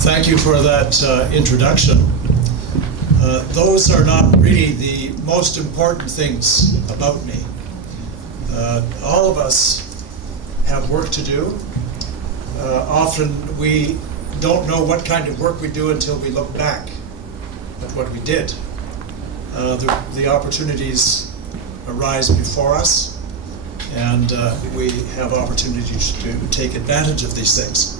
Thank you for that introduction. Those are not really the most important things about me. All of us have work to do. Often we don't know what kind of work we do until we look back at what we did. The opportunities arise before us, and we have opportunities to take advantage of these things.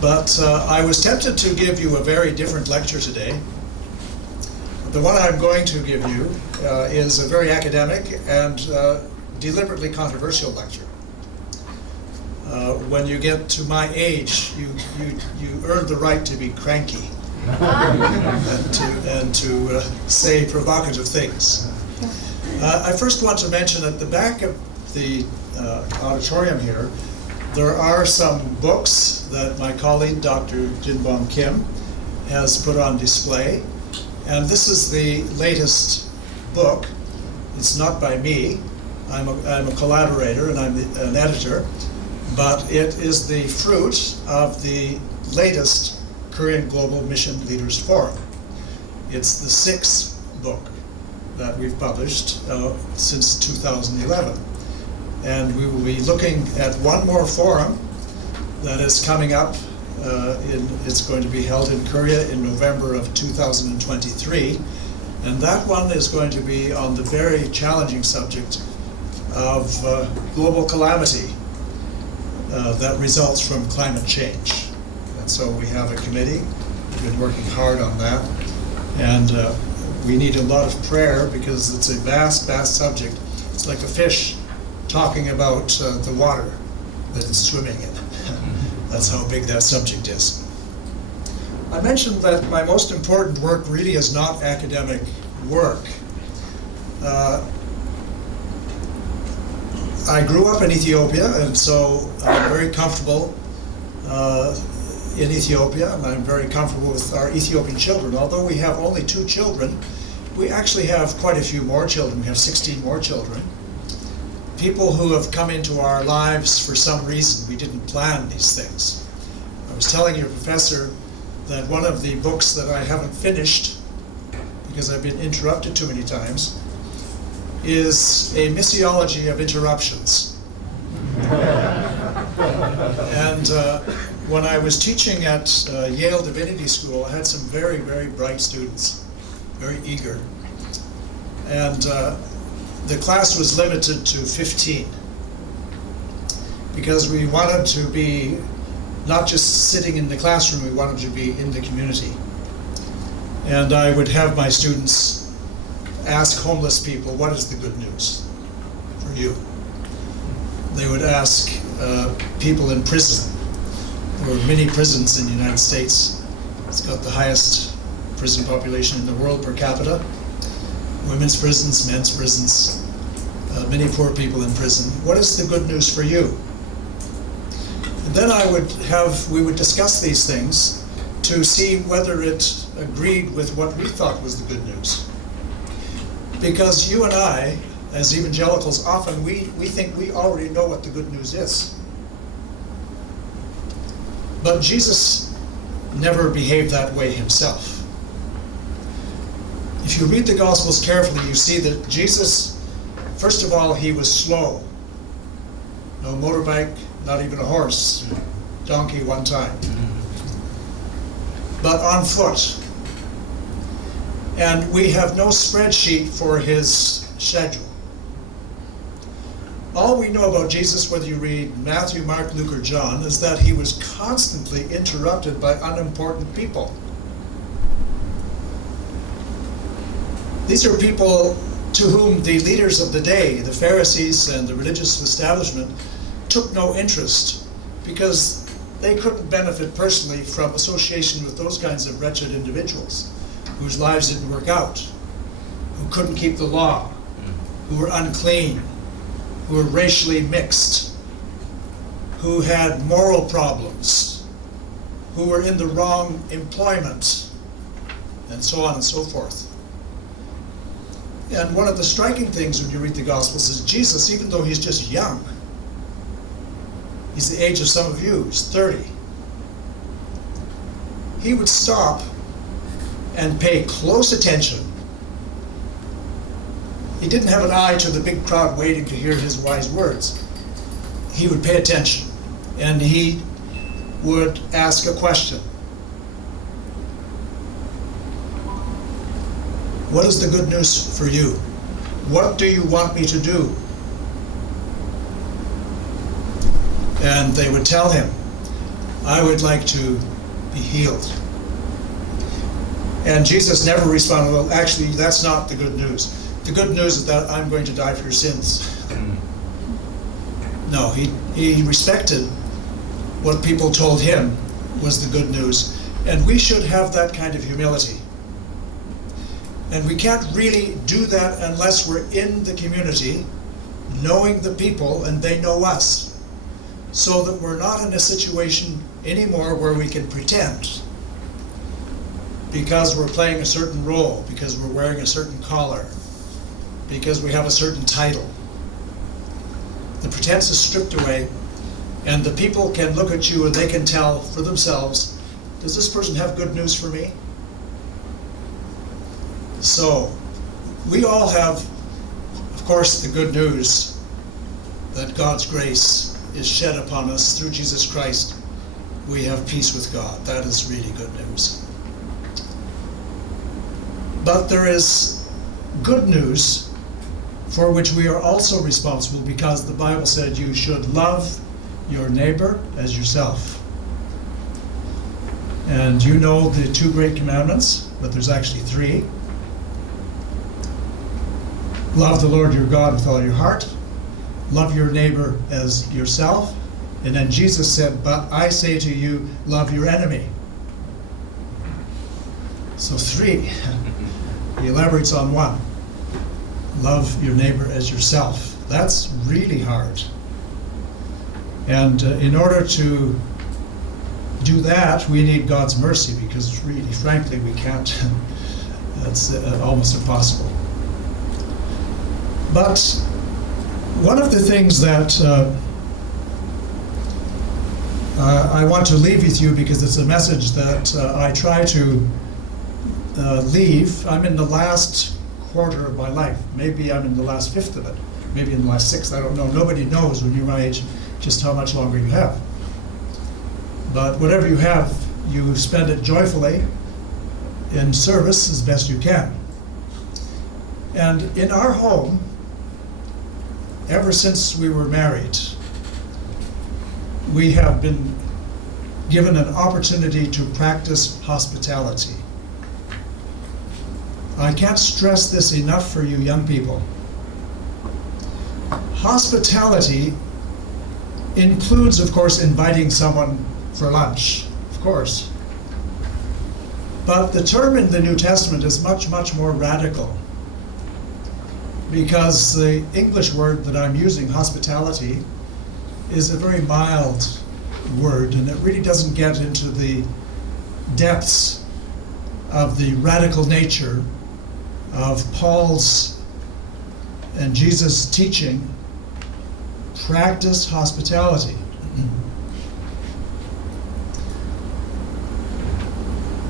But I was tempted to give you a very different lecture today. The one I'm going to give you is a very academic and deliberately controversial lecture. When you get to my age, you earn the right to be cranky and to say provocative things. I first want to mention at the back of the auditorium here, there are some books that my colleague, Dr. Bonk has put on display. And this is the latest book. It's not by me. I'm a collaborator and I'm an editor. But it is the fruit of the latest Korean Global Mission Leaders Forum. It's the 6th book that we've published since 2011. And we will be looking at one more forum that is coming up. It's going to be held in Korea in November of 2023. And that one is going to be on the very challenging subject of global calamity that results from climate change. And so we have a committee. We've been working hard on that. And we need a lot of prayer because it's a vast, vast subject. It's like a fish talking about the water that it's swimming in. That's how big that subject is. I mentioned that my most important work really is not academic work. I grew up in Ethiopia, and so I'm very comfortable in Ethiopia, and I'm very comfortable with our Ethiopian children. Although we have only 2 children, we actually have quite a few more children. We have 16 more children. People who have come into our lives for some reason. We didn't plan these things. I was telling your professor that one of the books that I haven't finished, because I've been interrupted too many times, is a Missiology of interruptions. And when I was teaching at Yale Divinity School, I had some very, very bright students, very eager. And the class was limited to 15 because we wanted to be not just sitting in the classroom, we wanted to be in the community. And I would have my students ask homeless people, what is the good news for you? They would ask people in prison. There are many prisons in the United States. It's got the highest prison population in the world per capita. Women's prisons, men's prisons, many poor people in prison. What is the good news for you? And then we would discuss these things to see whether it agreed with what we thought was the good news. Because you and I, as evangelicals, often we think we already know what the good news is. But Jesus never behaved that way himself. If you read the Gospels carefully, you see that Jesus, first of all, he was slow. No motorbike, not even a horse. Donkey one time. But on foot. And we have no spreadsheet for his schedule. All we know about Jesus, whether you read Matthew, Mark, Luke, or John, is that he was constantly interrupted by unimportant people. These are people to whom the leaders of the day, the Pharisees and the religious establishment, took no interest because they couldn't benefit personally from association with those kinds of wretched individuals whose lives didn't work out, who couldn't keep the law, who were unclean, who were racially mixed, who had moral problems, who were in the wrong employment, and so on and so forth. And one of the striking things when you read the Gospels is Jesus, even though he's just young, he's the age of some of you, he's 30. he would stop and pay close attention. He didn't have an eye to the big crowd waiting to hear his wise words. He would pay attention, and he would ask a question. What is the good news for you? What do you want me to do? And they would tell him, I would like to be healed. And Jesus never responded, well, actually, that's not the good news. The good news is that I'm going to die for your sins. No, he respected what people told him was the good news. And we should have that kind of humility. And we can't really do that unless we're in the community, knowing the people, and they know us. So that we're not in a situation anymore where we can pretend because we're playing a certain role, because we're wearing a certain collar, because we have a certain title. The pretense is stripped away, and the people can look at you and they can tell for themselves, does this person have good news for me? So, we all have, of course, the good news that God's grace is shed upon us through Jesus Christ. We have peace with God. That is really good news. But there is good news for which we are also responsible, because the Bible said you should love your neighbor as yourself. And you know the two great commandments, but there's actually three. Love the Lord your God with all your heart. Love your neighbor as yourself. And then Jesus said, but I say to you, love your enemy. So three. He elaborates on one. Love your neighbor as yourself. That's really hard. And in order to do that, we need God's mercy, because really, frankly, we can't. That's almost impossible. But one of the things that I want to leave with you, because it's a message that I try to leave. I'm in the last quarter of my life. Maybe I'm in the last fifth of it. Maybe in the last sixth. I don't know. Nobody knows when you're my age just how much longer you have. But whatever you have, you spend it joyfully in service as best you can. And in our home, ever since we were married, we have been given an opportunity to practice hospitality. I can't stress this enough for you young people. Hospitality includes, of course, inviting someone for lunch, of course. But the term in the New Testament is much, much more radical, because the English word that I'm using, hospitality, is a very mild word, and it really doesn't get into the depths of the radical nature of Paul's and Jesus' teaching. Practice hospitality.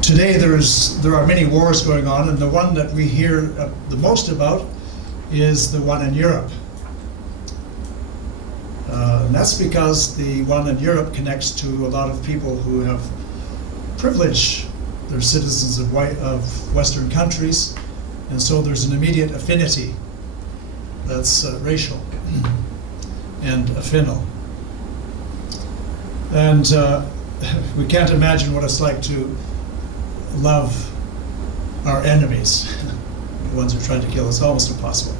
Today there are many wars going on, and the one that we hear the most about is the one in Europe. And that's because the one in Europe connects to a lot of people who have privilege. They're citizens of Western countries, and so there's an immediate affinity that's racial and affinal. And we can't imagine what it's like to love our enemies, the ones who are trying to kill us. Almost impossible.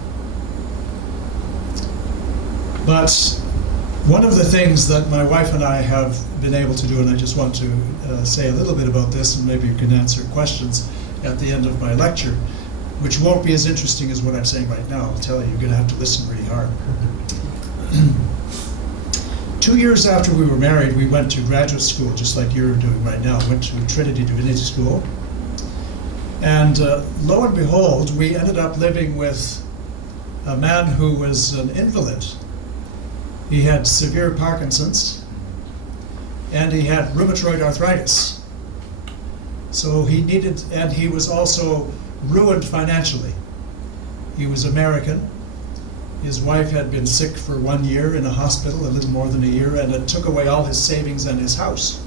But one of the things that my wife and I have been able to do, and I just want to say a little bit about this, and maybe you can answer questions at the end of my lecture, which won't be as interesting as what I'm saying right now. I'll tell you, you're going to have to listen really hard. 2 years after we were married, we went to graduate school, just like you're doing right now. Went to Trinity Divinity School. And lo and behold, we ended up living with a man who was an invalid. He had severe Parkinson's, and he had rheumatoid arthritis. So he needed, and he was also ruined financially. He was American. His wife had been sick for 1 year in a hospital, a little more than a year, and it took away all his savings and his house.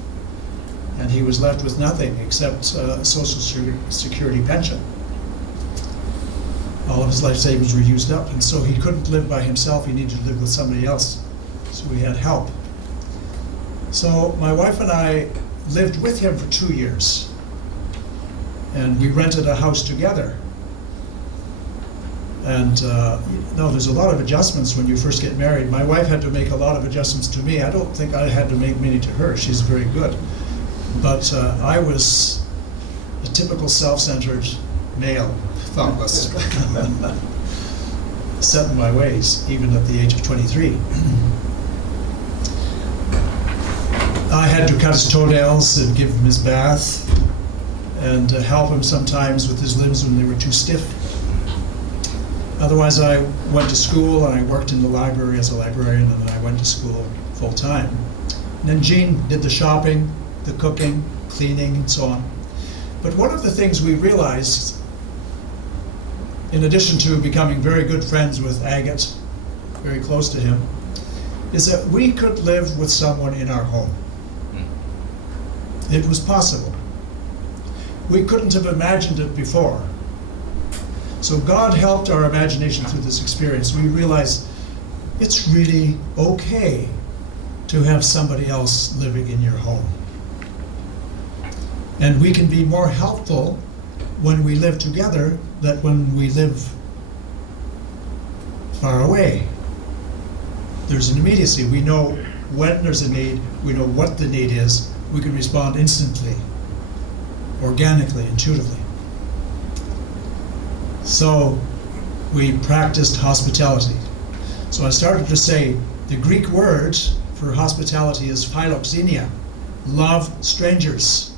And he was left with nothing except a Social Security pension. All of his life savings were used up, and so he couldn't live by himself. He needed to live with somebody else. So we had help. So my wife and I lived with him for 2 years. And we rented a house together. And there's a lot of adjustments when you first get married. My wife had to make a lot of adjustments to me. I don't think I had to make many to her. She's very good. But I was a typical self-centered male, thoughtless, set in my ways, even at the age of 23. I had to cut his toenails and give him his bath and help him sometimes with his limbs when they were too stiff. Otherwise, I went to school and I worked in the library as a librarian, and then I went to school full time. And then Jean did the shopping, the cooking, cleaning, and so on. But one of the things we realized, in addition to becoming very good friends with Agate, very close to him, is that we could live with someone in our home. It was possible. We couldn't have imagined it before. So God helped our imagination through this experience. We realized it's really okay to have somebody else living in your home. And we can be more helpful when we live together than when we live far away. There's an immediacy. We know when there's a need, we know what the need is, we can respond instantly, organically, intuitively. So we practiced hospitality. So I started to say the Greek word for hospitality is philoxenia, love strangers.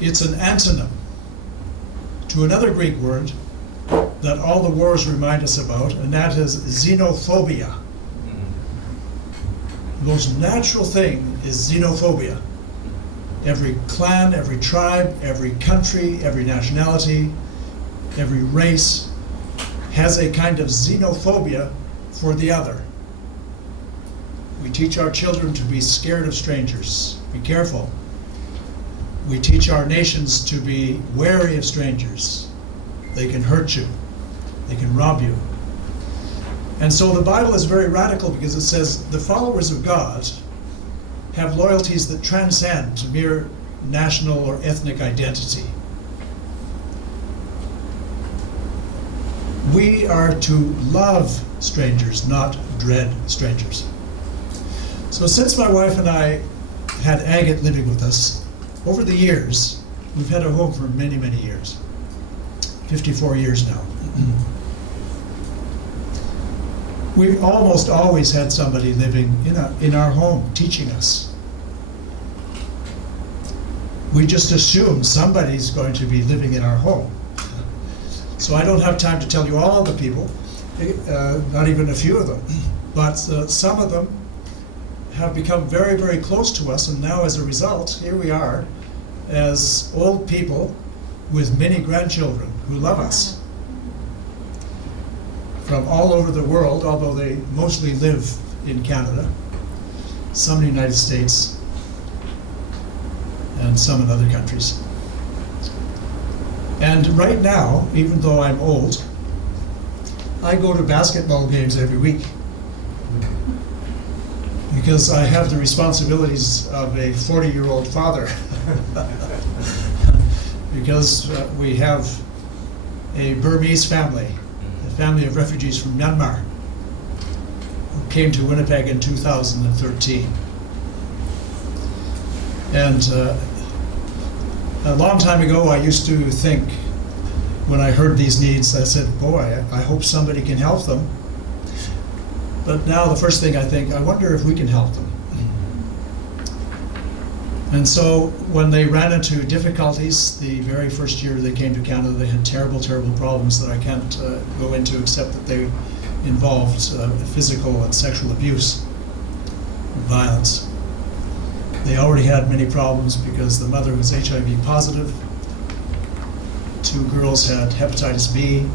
It's an antonym to another Greek word that all the wars remind us about, and that is xenophobia. The most natural thing is xenophobia. Every clan, every tribe, every country, every nationality, every race has a kind of xenophobia for the other. We teach our children to be scared of strangers. Be careful. We teach our nations to be wary of strangers. They can hurt you. They can rob you. And so the Bible is very radical because it says the followers of God have loyalties that transcend mere national or ethnic identity. We are to love strangers, not dread strangers. So since my wife and I had Agate living with us, over the years, we've had a home for many, many years. 54 years now. We've almost always had somebody living in our home teaching us. We just assume somebody's going to be living in our home. So I don't have time to tell you all the people, not even a few of them, but some of them have become very, very close to us, and now as a result, here we are as old people with many grandchildren who love us from all over the world, although they mostly live in Canada, some in the United States, and some in other countries. And right now, even though I'm old, I go to basketball games every week because I have the responsibilities of a 40-year-old father. Because we have a Burmese family, a family of refugees from Myanmar, who came to Winnipeg in 2013. And a long time ago, I used to think, when I heard these needs, I said, boy, I hope somebody can help them. But now the first thing I think, I wonder if we can help them. And so when they ran into difficulties, the very first year they came to Canada, they had terrible, terrible problems that I can't go into, except that they involved physical and sexual abuse, violence. They already had many problems because the mother was HIV positive. 2 girls had hepatitis B,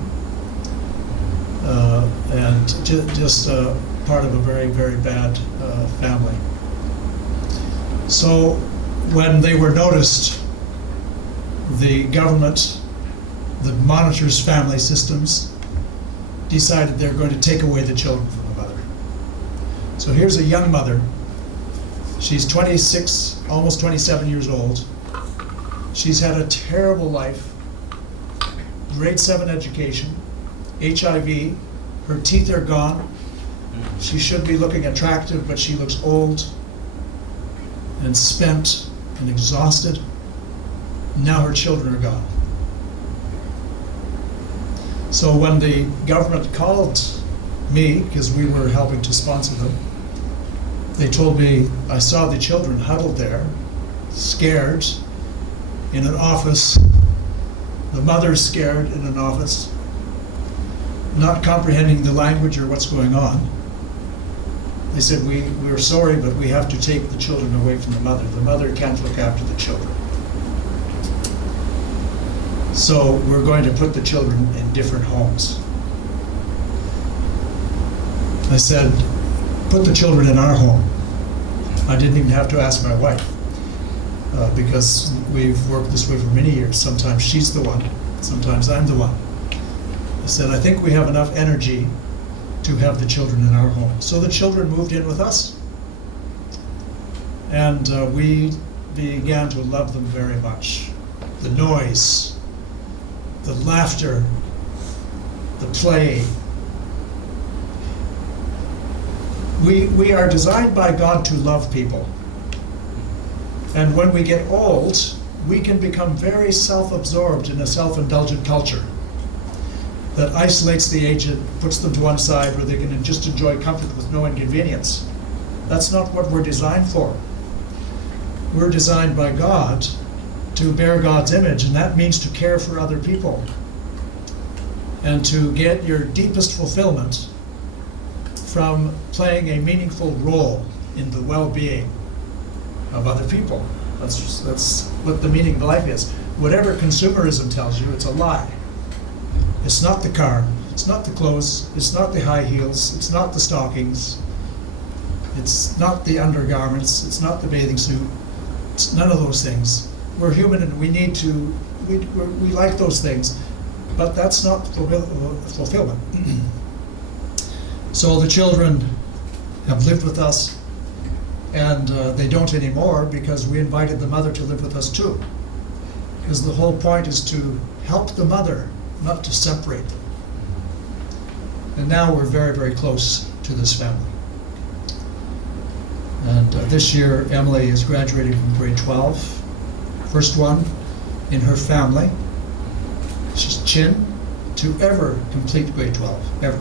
and just part of a very, very bad family. So when they were noticed, the government that monitors family systems decided they're going to take away the children from the mother. So here's a young mother. She's 26, almost 27 years old. She's had a terrible life, grade 7 education, HIV, her teeth are gone. She should be looking attractive, but she looks old and spent and exhausted. Now her children are gone. So when the government called me, because we were helping to sponsor them, they told me, I saw the children huddled there, scared, in an office. The mother's scared in an office, not comprehending the language or what's going on. They said, we're sorry, but we have to take the children away from the mother. The mother can't look after the children. So we're going to put the children in different homes. I said, put the children in our home. I didn't even have to ask my wife, because we've worked this way for many years. Sometimes she's the one, sometimes I'm the one. I said, I think we have enough energy to have the children in our home. So the children moved in with us, and we began to love them very much. The noise, the laughter, the play. We are designed by God to love people. And when we get old, we can become very self-absorbed in a self-indulgent culture that isolates the aged, puts them to one side where they can just enjoy comfort with no inconvenience. That's not what we're designed for. We're designed by God to bear God's image, and that means to care for other people and to get your deepest fulfillment from playing a meaningful role in the well-being of other people. That's what the meaning of life is. Whatever consumerism tells you, it's a lie. It's not the car, it's not the clothes, it's not the high heels, it's not the stockings, it's not the undergarments, it's not the bathing suit, it's none of those things. We're human and we need to, we like those things, but that's not fulfillment. So the children have lived with us, and they don't anymore because we invited the mother to live with us too. Because the whole point is to help the mother, not to separate them. And now we're very, very close to this family. And this year, Emily is graduating from grade 12. First one in her family. She's chin to ever complete grade 12, ever.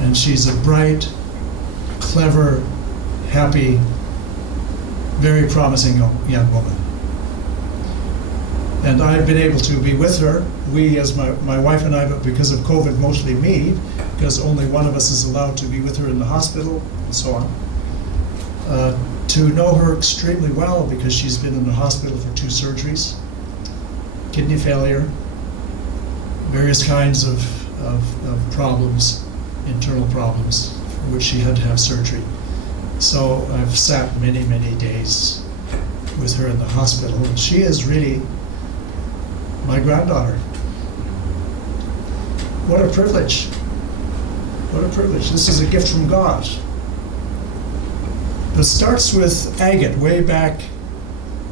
And she's a bright, clever, happy, very promising young woman. And I've been able to be with her, we as my wife and I, but because of COVID, mostly me, because only one of us is allowed to be with her in the hospital and so on, to know her extremely well because she's been in the hospital for 2 surgeries, kidney failure, various kinds of problems, internal problems, for which she had to have surgery. So I've sat many, many days with her in the hospital, and she is really my granddaughter. What a privilege. What a privilege. This is a gift from God. It starts with agate way back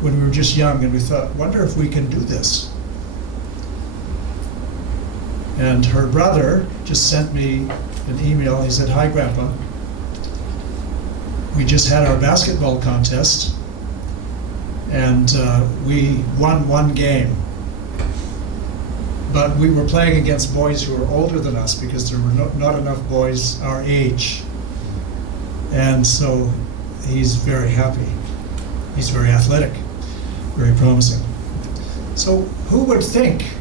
when we were just young, and we thought, wonder if we can do this. And her brother just sent me an email. He said, hi, Grandpa. We just had our basketball contest, and we won 1 game. But we were playing against boys who were older than us because there were not enough boys our age. And so he's very happy. He's very athletic, very promising. So who would think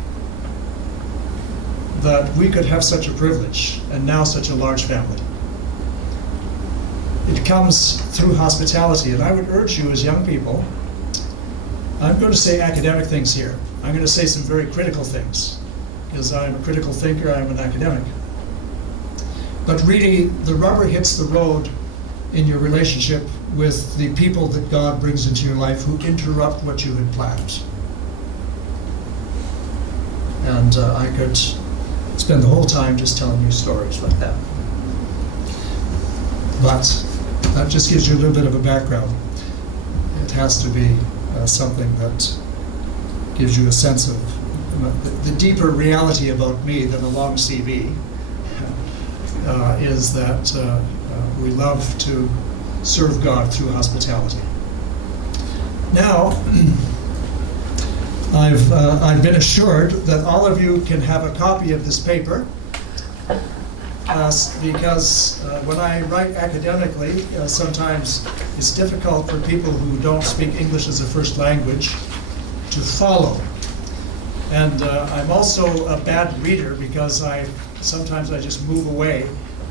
that we could have such a privilege and now such a large family? it comes through hospitality. And I would urge you as young people, I'm going to say academic things here. I'm going to say some very critical things, because I'm a critical thinker, I'm an academic. But really, the rubber hits the road in your relationship with the people that God brings into your life who interrupt what you had planned. And I could spend the whole time just telling you stories like that. But that just gives you a little bit of a background. It has to be something that gives you a sense of the deeper reality about me than a long CV is that we love to serve God through hospitality. Now, I've been assured that all of you can have a copy of this paper because when I write academically, sometimes it's difficult for people who don't speak English as a first language to follow. And I'm also a bad reader because sometimes I just move away.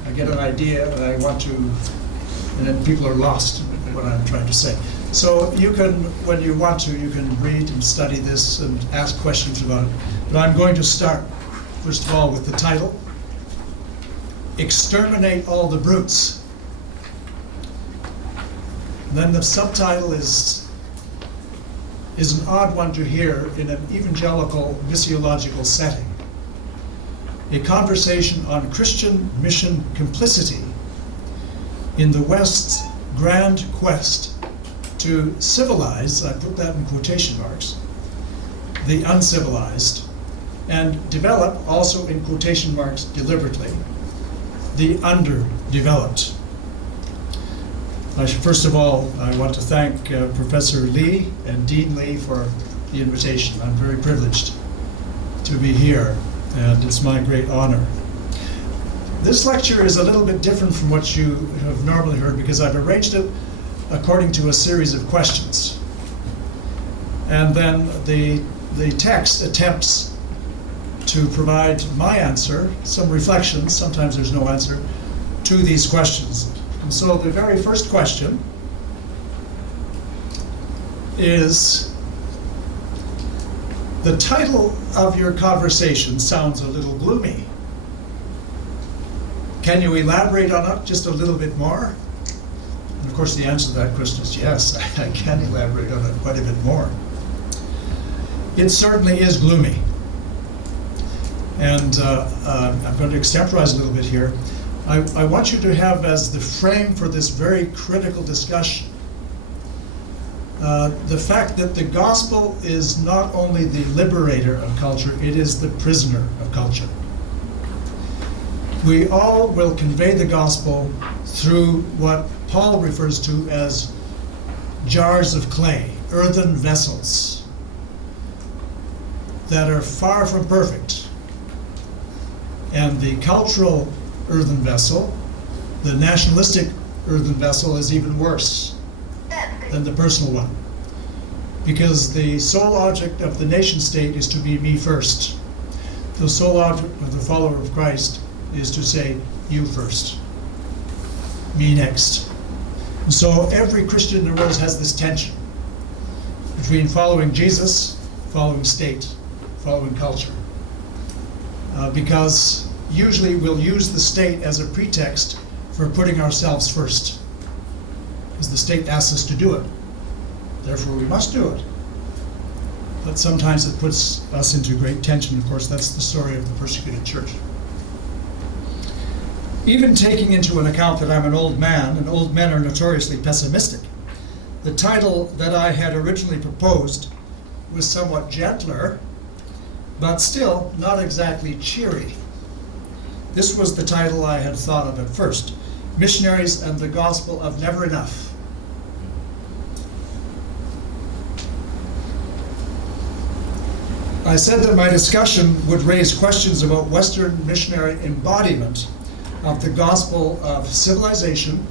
I get an idea and I want to, and then people are lost in what I'm trying to say. So you can, when you want to, you can read and study this and ask questions about it. But I'm going to start, first of all, with the title, Exterminate All the Brutes. And then the subtitle is an odd one to hear in an evangelical missiological setting. A conversation on Christian mission complicity in the West's grand quest to civilize, I put that in quotation marks, the uncivilized, and develop, also in quotation marks deliberately, the underdeveloped. First of all, I want to thank Professor Lee and Dean Lee for the invitation. I'm very privileged to be here, and it's my great honor. This lecture is a little bit different from what you have normally heard because I've arranged it according to a series of questions. And then the text attempts to provide my answer, some reflections, sometimes there's no answer, to these questions. And so the very first question is, the title of your conversation sounds a little gloomy. Can you elaborate on it just a little bit more? And of course the answer to that question is yes, I can elaborate on it quite a bit more. It certainly is gloomy. And I'm going to extemporize a little bit here. I want you to have as the frame for this very critical discussion the fact that the gospel is not only the liberator of culture, it is the prisoner of culture. We all will convey the gospel through what Paul refers to as jars of clay, earthen vessels that are far from perfect. And the cultural earthen vessel, the nationalistic earthen vessel, is even worse than the personal one. Because the sole object of the nation state is to be me first. The sole object of the follower of Christ is to say, you first, me next. And so every Christian in the world has this tension between following Jesus, following state, following culture. Because usually we'll use the state as a pretext for putting ourselves first. Because the state asks us to do it. Therefore we must do it. But sometimes it puts us into great tension. Of course, that's the story of the persecuted church. Even taking into an account that I'm an old man, and old men are notoriously pessimistic, the title that I had originally proposed was somewhat gentler, but still not exactly cheery. This was the title I had thought of at first, Missionaries and the Gospel of Never Enough. I said that my discussion would raise questions about Western missionary embodiment of the gospel of civilization,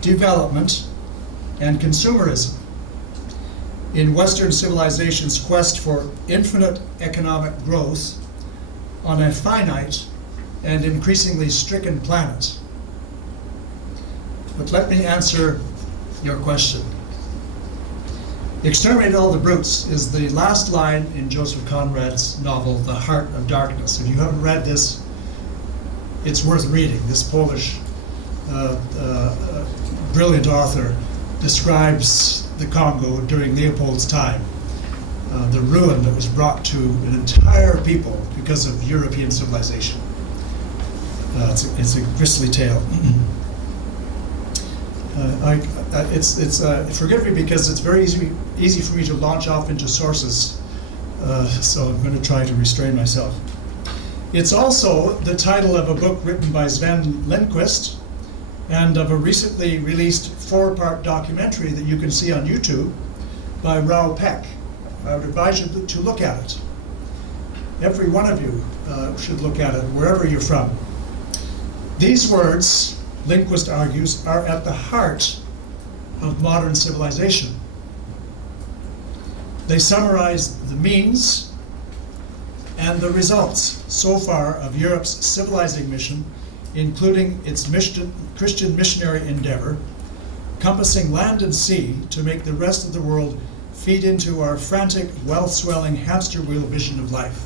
development, and consumerism in Western civilization's quest for infinite economic growth on a finite and increasingly stricken planet. But let me answer your question. Exterminate all the brutes is the last line in Joseph Conrad's novel, The Heart of Darkness. If you haven't read this, it's worth reading. This Polish brilliant author describes the Congo during Leopold's time, the ruin that was brought to an entire people because of European civilization. It's a grisly tale. Forgive me because it's very easy for me to launch off into sources, so I'm going to try to restrain myself. It's also the title of a book written by Sven Lindqvist and of a recently released 4-part documentary that you can see on YouTube by Rao Peck. I would advise you to look at it. Every one of you should look at it, wherever you're from. These words, Lindqvist argues, are at the heart of modern civilization. They summarize the means and the results so far of Europe's civilizing mission, including its Christian missionary endeavor, compassing land and sea to make the rest of the world feed into our frantic, wealth-swelling hamster wheel vision of life.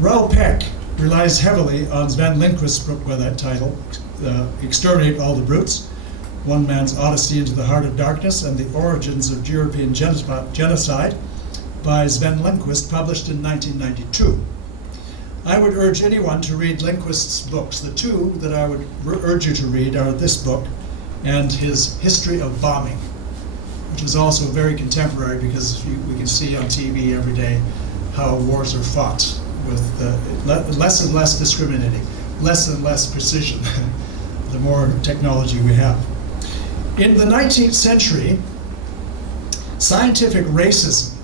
Rao Peck relies heavily on Sven Lindqvist's book by that title, Exterminate All the Brutes, One Man's Odyssey into the Heart of Darkness and the Origins of European Genocide by Sven Lindqvist, published in 1992. I would urge anyone to read Lindqvist's books. The two that I would urge you to read are this book and his History of Bombing, which is also very contemporary because we can see on TV every day how wars are fought with less and less discriminating, less and less precision, the more technology we have. In the 19th century, scientific racism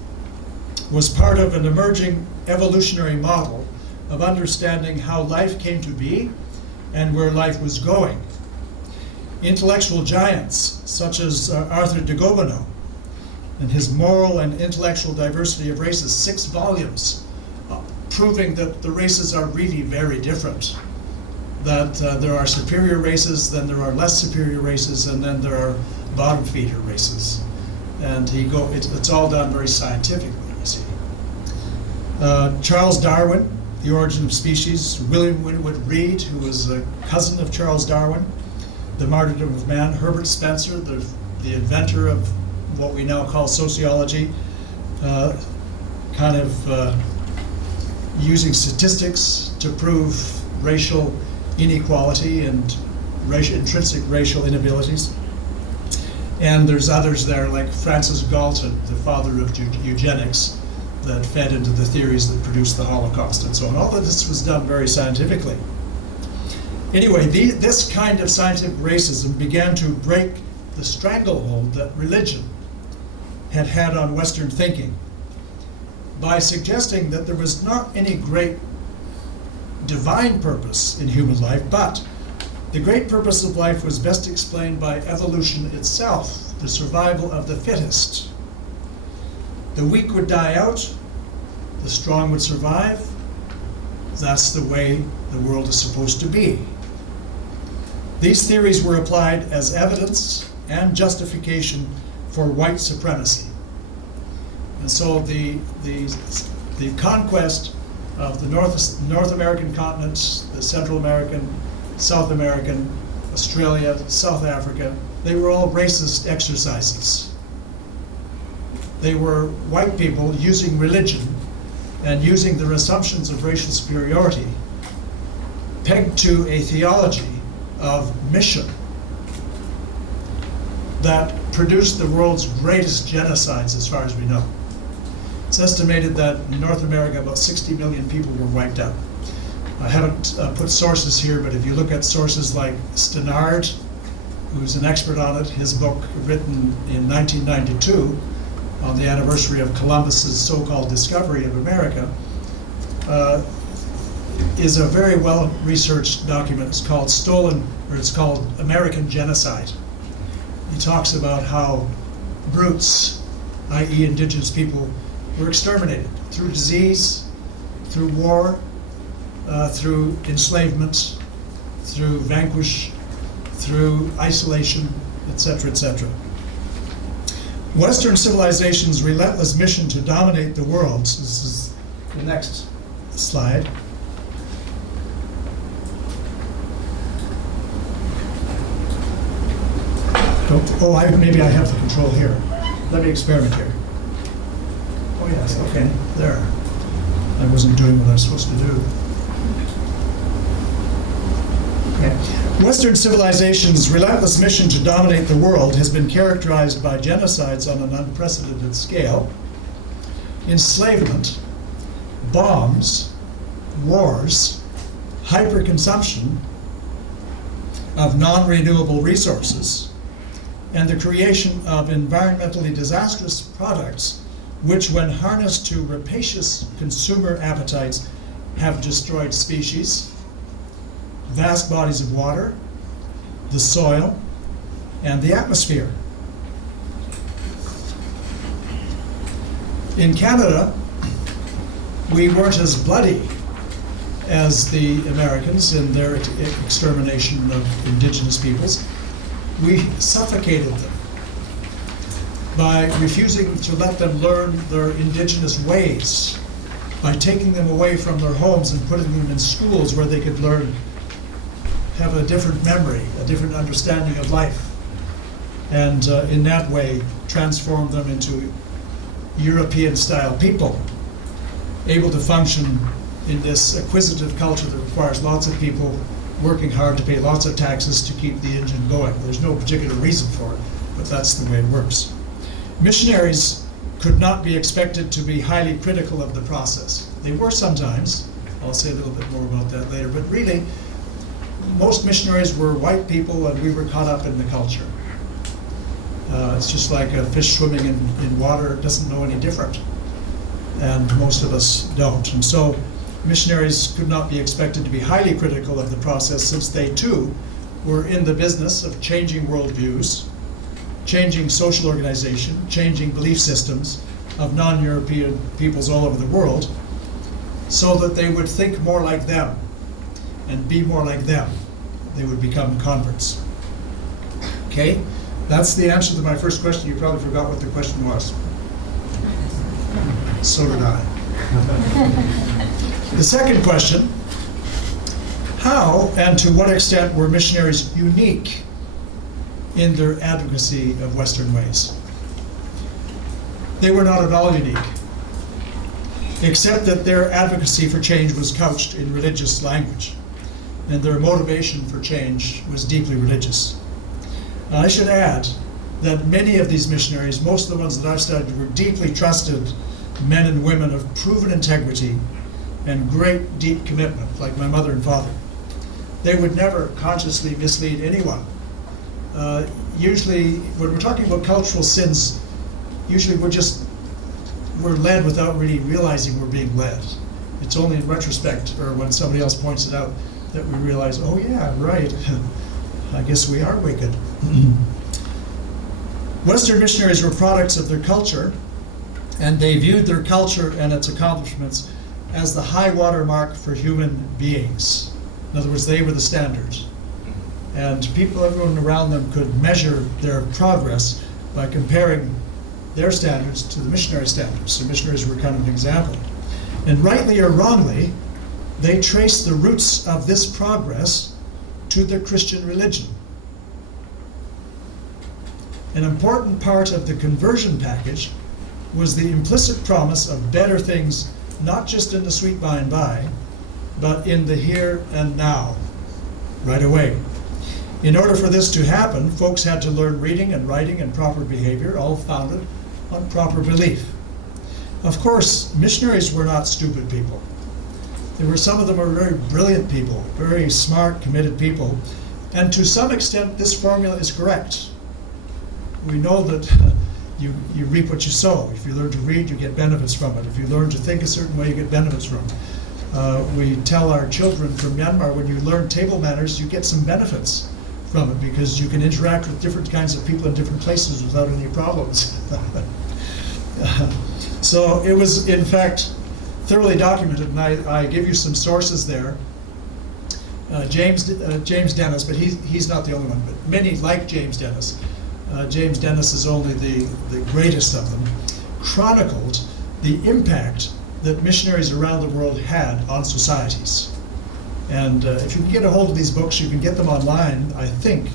was part of an emerging evolutionary model of understanding how life came to be and where life was going. Intellectual giants such as Arthur de Gobineau and his Moral and Intellectual Diversity of Races, 6 volumes, proving that the races are really very different, that there are superior races, then there are less superior races, and then there are bottom feeder races. And it's all done very scientifically, you see. Charles Darwin, The Origin of Species, William Winwood Reid, who was a cousin of Charles Darwin, The Martyrdom of Man, Herbert Spencer, the inventor of what we now call sociology, using statistics to prove racial inequality and intrinsic racial inabilities. And there's others there like Francis Galton, the father of eugenics, that fed into the theories that produced the Holocaust and so on. All of this was done very scientifically. Anyway, this kind of scientific racism began to break the stranglehold that religion had had on Western thinking by suggesting that there was not any great divine purpose in human life, but the great purpose of life was best explained by evolution itself, the survival of the fittest. The weak would die out, the strong would survive. That's the way the world is supposed to be. These theories were applied as evidence and justification for white supremacy. And so the conquest of the North American continents, the Central American, South American, Australia, South Africa, they were all racist exercises. They were white people using religion and using their assumptions of racial superiority pegged to a theology of mission that produced the world's greatest genocides as far as we know. It's estimated that in North America about 60 million people were wiped out. I haven't put sources here, but if you look at sources like Schneider, who's an expert on it, his book written in 1992 on the anniversary of Columbus's so-called discovery of America, is a very well-researched document. It's called American Genocide. He talks about how brutes, i.e. indigenous people, were exterminated through disease, through war, through enslavement, through vanquish, through isolation, etc., etc. Western civilization's relentless mission to dominate the world, this is the next slide, maybe I have the control here. Let me experiment here. Oh yes, okay, there. I wasn't doing what I was supposed to do. Okay. Western civilization's relentless mission to dominate the world has been characterized by genocides on an unprecedented scale, enslavement, bombs, wars, hyperconsumption of non-renewable resources, and the creation of environmentally disastrous products which, when harnessed to rapacious consumer appetites, have destroyed species, vast bodies of water, the soil, and the atmosphere. In Canada, we weren't as bloody as the Americans in their extermination of indigenous peoples. We suffocated them by refusing to let them learn their indigenous ways, by taking them away from their homes and putting them in schools where they could learn, have a different memory, a different understanding of life, and in that way transform them into European-style people, able to function in this acquisitive culture that requires lots of people working hard to pay lots of taxes to keep the engine going. There's no particular reason for it, but that's the way it works. Missionaries could not be expected to be highly critical of the process. They were sometimes. I'll say a little bit more about that later, but really, most missionaries were white people and we were caught up in the culture. It's just like a fish swimming in water doesn't know any different, and most of us don't. And so missionaries could not be expected to be highly critical of the process, since they too were in the business of changing worldviews, changing social organization, changing belief systems of non-European peoples all over the world, so that they would think more like them and be more like them. They would become converts. Okay, that's the answer to my first question. You probably forgot what the question was. So did I. The second question, how and to what extent were missionaries unique in their advocacy of Western ways? They were not at all unique, except that their advocacy for change was couched in religious language, and their motivation for change was deeply religious. I should add that many of these missionaries, most of the ones that I've studied, were deeply trusted men and women of proven integrity and great deep commitment, like my mother and father. They would never consciously mislead anyone. Usually, when we're talking about cultural sins, usually we're led without really realizing we're being led. It's only in retrospect, or when somebody else points it out, that we realize, oh yeah, right, I guess we are wicked. Western missionaries were products of their culture, and they viewed their culture and its accomplishments as the high water mark for human beings. In other words, they were the standards. And everyone around them could measure their progress by comparing their standards to the missionary standards. So missionaries were kind of an example. And rightly or wrongly, they traced the roots of this progress to the Christian religion. An important part of the conversion package was the implicit promise of better things, not just in the sweet by and by, but in the here and now, right away. In order for this to happen, folks had to learn reading and writing and proper behavior, all founded on proper belief. Of course, missionaries were not stupid people. Some of them were very brilliant people, very smart, committed people, and to some extent this formula is correct. We know that you reap what you sow. If you learn to read, you get benefits from it. If you learn to think a certain way, you get benefits from it. We tell our children from Myanmar, when you learn table manners, you get some benefits from it, because you can interact with different kinds of people in different places without any problems. So it was, in fact, thoroughly documented, and I give you some sources there. James Dennis, but he's not the only one, but many like James Dennis. James Dennis is only the greatest of them, chronicled the impact that missionaries around the world had on societies. And if you can get a hold of these books, you can get them online, I think,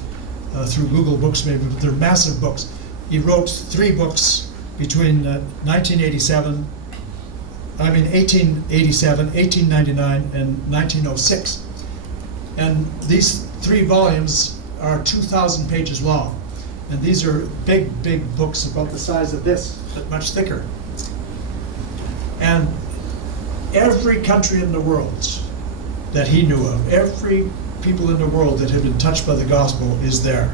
through Google Books maybe, but they're massive books. He wrote 3 books between 1887, 1899 and 1906. And these 3 volumes are 2,000 pages long. And these are big, big books about the size of this, but much thicker. And every country in the world that he knew of, every people in the world that had been touched by the gospel is there.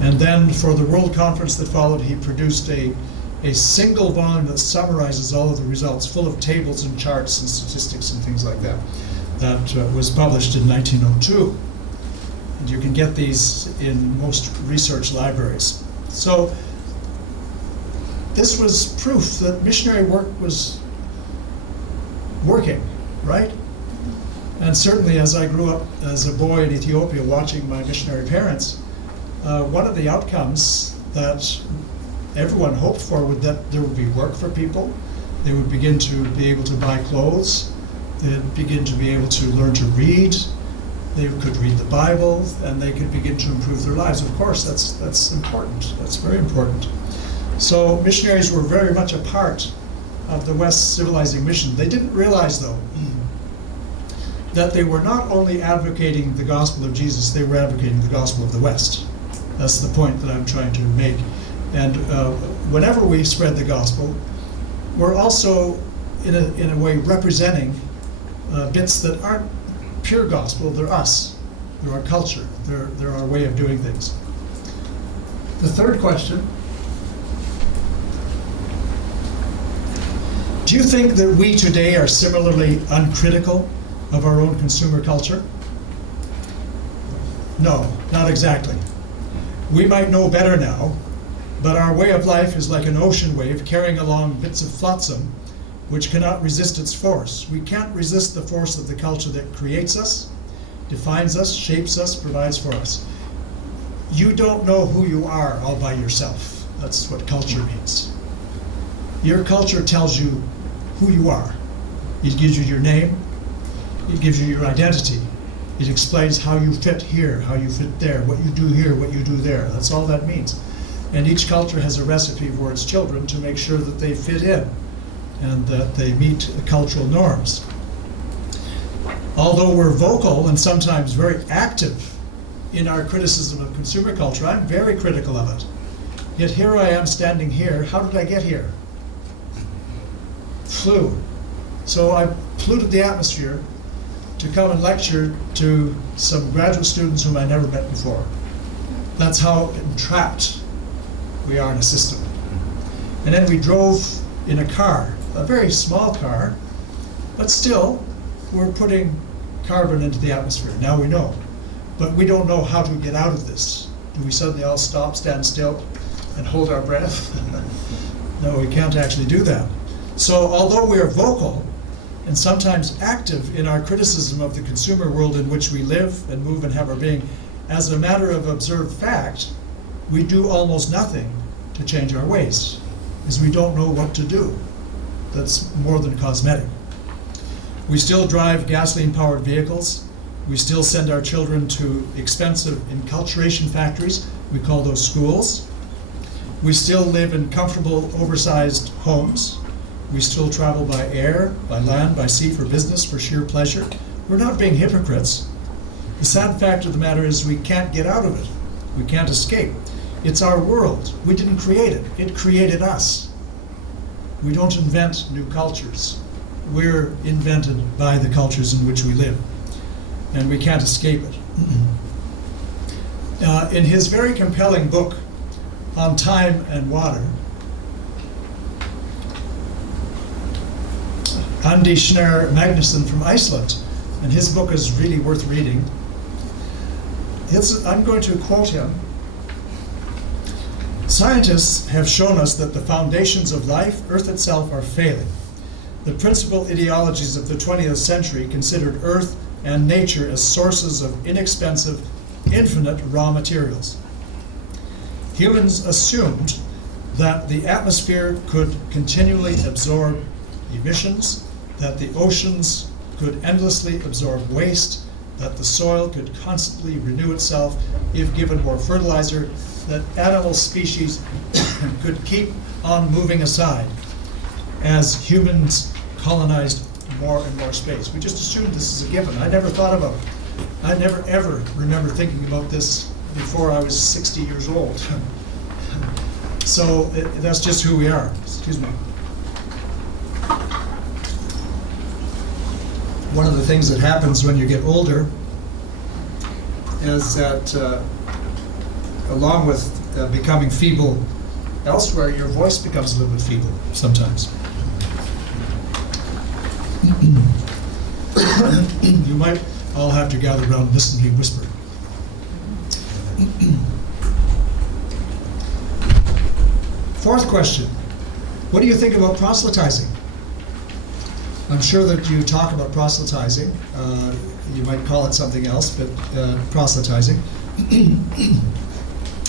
And then for the World Conference that followed, he produced a single volume that summarizes all of the results, full of tables and charts and statistics and things like that. That was published in 1902. And you can get these in most research libraries. So this was proof that missionary work was working, right? And certainly as I grew up as a boy in Ethiopia watching my missionary parents, one of the outcomes that everyone hoped for was that there would be work for people. They would begin to be able to buy clothes. They'd begin to be able to learn to read. They could read the Bible, and they could begin to improve their lives. Of course, that's important. That's very important. So missionaries were very much a part of the West civilizing mission. They didn't realize, though, that they were not only advocating the gospel of Jesus, they were advocating the gospel of the West. That's the point that I'm trying to make. And whenever we spread the gospel, we're also, in a way, representing bits that aren't pure gospel. They're us. They're our culture. They're our way of doing things. The third question: do you think that we today are similarly uncritical of our own consumer culture? No, not exactly. We might know better now, but our way of life is like an ocean wave carrying along bits of flotsam which cannot resist its force. We can't resist the force of the culture that creates us, defines us, shapes us, provides for us. You don't know who you are all by yourself. That's what culture means. Your culture tells you who you are. It gives you your name. It gives you your identity. It explains how you fit here, how you fit there, what you do here, what you do there. That's all that means. And each culture has a recipe for its children to make sure that they fit in and that they meet cultural norms. Although we're vocal and sometimes very active in our criticism of consumer culture, I'm very critical of it. Yet here I am standing here. How did I get here? Flew. So I polluted the atmosphere to come and lecture to some graduate students whom I never met before. That's how entrapped we are in a system. And then we drove in a car, a very small car, but still we're putting carbon into the atmosphere. Now we know. But we don't know how to get out of this. Do we suddenly all stop, stand still, and hold our breath? No, we can't actually do that. So although we are vocal and sometimes active in our criticism of the consumer world in which we live and move and have our being, as a matter of observed fact, we do almost nothing to change our ways, because we don't know what to do. That's more than cosmetic. We still drive gasoline-powered vehicles. We still send our children to expensive enculturation factories. We call those schools. We still live in comfortable, oversized homes. We still travel by air, by land, by sea for business, for sheer pleasure. We're not being hypocrites. The sad fact of the matter is we can't get out of it. We can't escape. It's our world. We didn't create it. It created us. We don't invent new cultures. We're invented by the cultures in which we live. And we can't escape it. In his very compelling book on time and water, Andi Schneider Magnusson from Iceland, and his book is really worth reading. I'm going to quote him. Scientists have shown us that the foundations of life, Earth itself, are failing. The principal ideologies of the 20th century considered Earth and nature as sources of inexpensive, infinite raw materials. Humans assumed that the atmosphere could continually absorb emissions, that the oceans could endlessly absorb waste, that the soil could constantly renew itself if given more fertilizer, that animal species could keep on moving aside as humans colonized more and more space. We just assumed this is a given. I never thought about it. I never ever remember thinking about this before I was 60 years old. So that's just who we are. Excuse me. One of the things that happens when you get older is that along with becoming feeble elsewhere, your voice becomes a little bit feeble sometimes. You might all have to gather around and listen to me whisper. Fourth question, what do you think about proselytizing? I'm sure that you talk about proselytizing. You might call it something else, but proselytizing.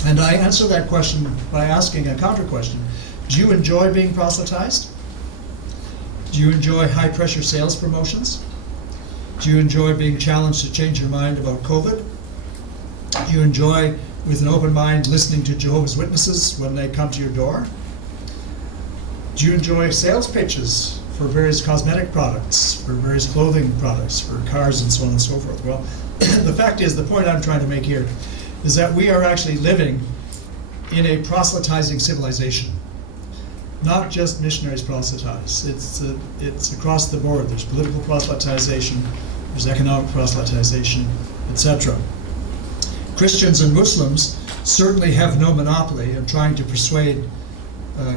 And I answer that question by asking a counter question. Do you enjoy being proselytized? Do you enjoy high-pressure sales promotions? Do you enjoy being challenged to change your mind about COVID? Do you enjoy, with an open mind, listening to Jehovah's Witnesses when they come to your door? Do you enjoy sales pitches for various cosmetic products, for various clothing products, for cars and so on and so forth? Well, the fact is, the point I'm trying to make here is that we are actually living in a proselytizing civilization. Not just missionaries proselytize. It's across the board. There's political proselytization, there's economic proselytization, etc. Christians and Muslims certainly have no monopoly in trying to persuade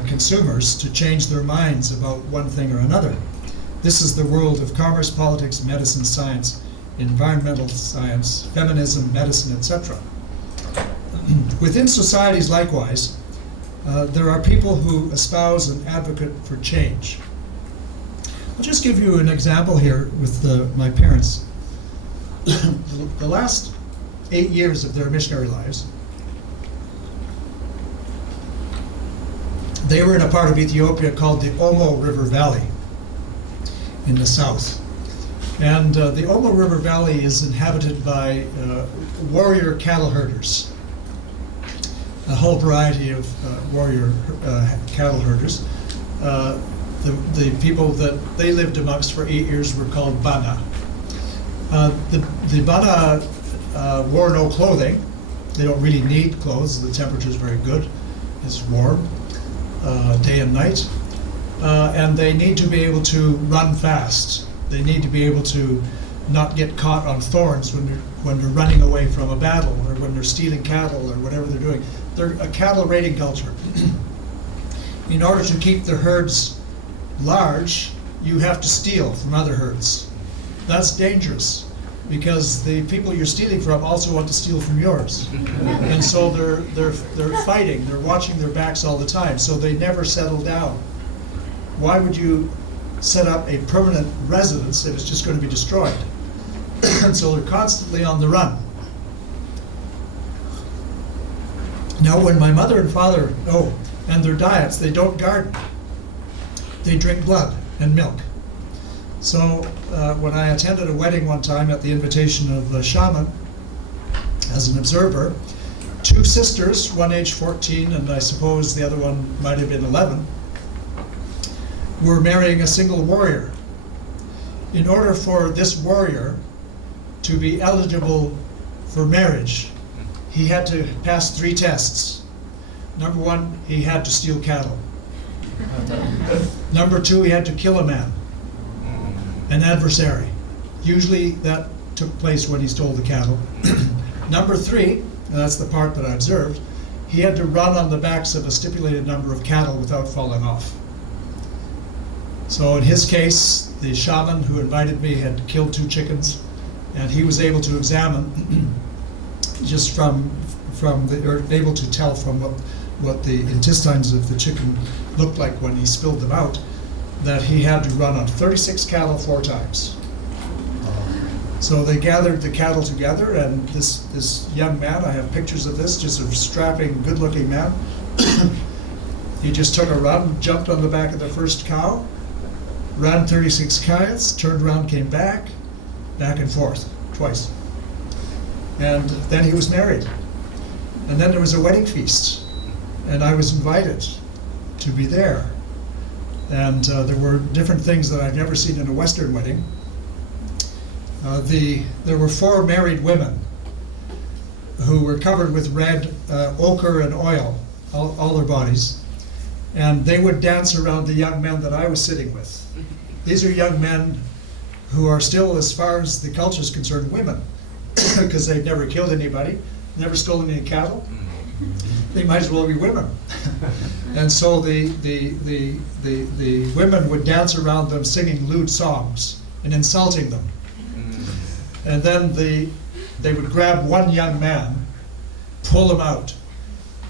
consumers to change their minds about one thing or another. This is the world of commerce, politics, medicine, science, environmental science, feminism, medicine, etc. Within societies, likewise, there are people who espouse and advocate for change. I'll just give you an example here with my parents. The last 8 years of their missionary lives, they were in a part of Ethiopia called the Omo River Valley in the south. And the Omo River Valley is inhabited by warrior cattle herders, a whole variety of warrior cattle herders. The people that they lived amongst for 8 years were called Bana. The Bana wore no clothing. They don't really need clothes. The temperature is very good. It's warm day and night. And they need to be able to run fast. They need to be able to not get caught on thorns when they're running away from a battle, or when they're stealing cattle, or whatever they're doing. They're a cattle raiding culture. In order to keep the herds large, you have to steal from other herds. That's dangerous, because the people you're stealing from also want to steal from yours. And so they're fighting, they're watching their backs all the time, so they never settle down. Why would you set up a permanent residence if it's just going to be destroyed? And so they're constantly on the run. Now, when my mother and father, and their diets, they don't garden. They drink blood and milk. So when I attended a wedding one time at the invitation of a shaman, as an observer, 2 sisters, one age 14 and I suppose the other one might have been 11, were marrying a single warrior. In order for this warrior to be eligible for marriage, he had to pass 3 tests. Number 1, he had to steal cattle. Number 2, he had to kill a man, an adversary. Usually that took place when he stole the cattle. Number 3, and that's the part that I observed, he had to run on the backs of a stipulated number of cattle without falling off. So in his case, the shaman who invited me had killed 2 chickens, and he was able to examine just able to tell from what the intestines of the chicken looked like when he spilled them out, that he had to run on 36 cattle 4 times. So they gathered the cattle together, and this young man, I have pictures of this, just a strapping, good-looking man, he just took a run, jumped on the back of the first cow, ran 36 kayaks, turned around, came back and forth, twice. And then he was married. And then there was a wedding feast, and I was invited to be there. And there were different things that I've never seen in a Western wedding. There were 4 married women who were covered with red ochre and oil, all their bodies, and they would dance around the young men that I was sitting with. These are young men who are still, as far as the culture is concerned, women, because they've never killed anybody, never stolen any cattle. They might as well be women. And so the women would dance around them singing lewd songs and insulting them. And then they would grab one young man, pull him out,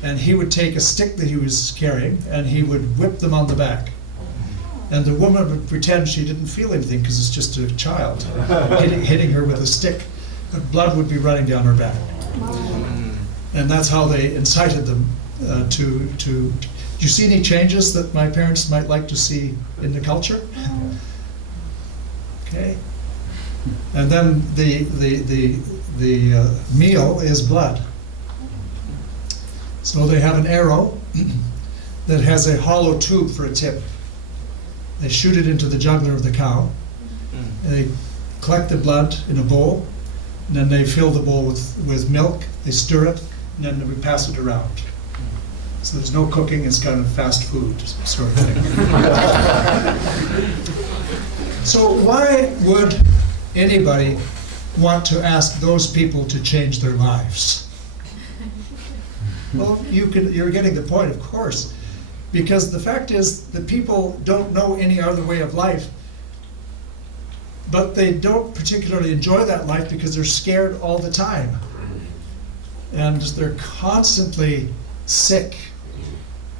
and he would take a stick that he was carrying and he would whip them on the back. And the woman would pretend she didn't feel anything because it's just a child hitting her with a stick, but blood would be running down her back. And that's how they incited them to. Do you see any changes that my parents might like to see in the culture? Okay. And then the meal is blood. So they have an arrow that has a hollow tube for a tip. They shoot it into the jugular of the cow. And they collect the blood in a bowl, and then they fill the bowl with milk. They stir it, and then we pass it around. So there's no cooking, it's kind of fast food sort of thing. So why would anybody want to ask those people to change their lives? Well, you're getting the point, of course. Because the fact is that people don't know any other way of life, but they don't particularly enjoy that life because they're scared all the time. And they're constantly sick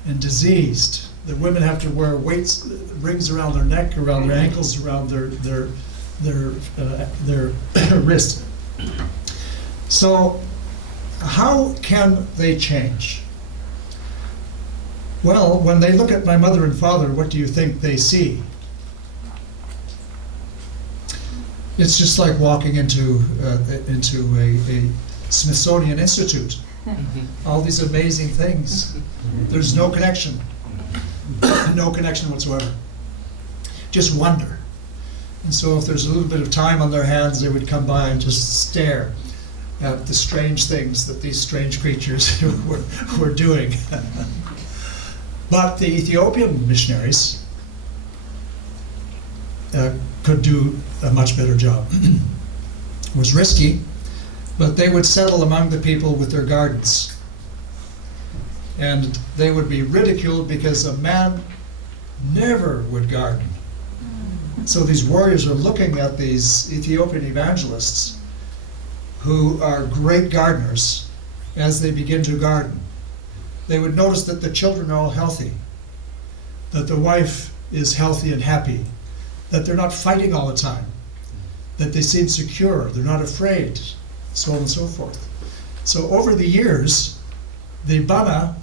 and diseased. The women have to wear rings around their neck, around their ankles, around their wrists. So how can they change? Well, when they look at my mother and father, what do you think they see? It's just like walking into a Smithsonian Institute. All these amazing things. There's no connection. No connection whatsoever. Just wonder. And so if there's a little bit of time on their hands, they would come by and just stare at the strange things that these strange creatures were doing. But the Ethiopian missionaries could do a much better job. It was risky, but they would settle among the people with their gardens. And they would be ridiculed because a man never would garden. So these warriors are looking at these Ethiopian evangelists who are great gardeners as they begin to garden. They would notice that the children are all healthy, that the wife is healthy and happy, that they're not fighting all the time, that they seem secure, they're not afraid, so on and so forth. So over the years, the Bana,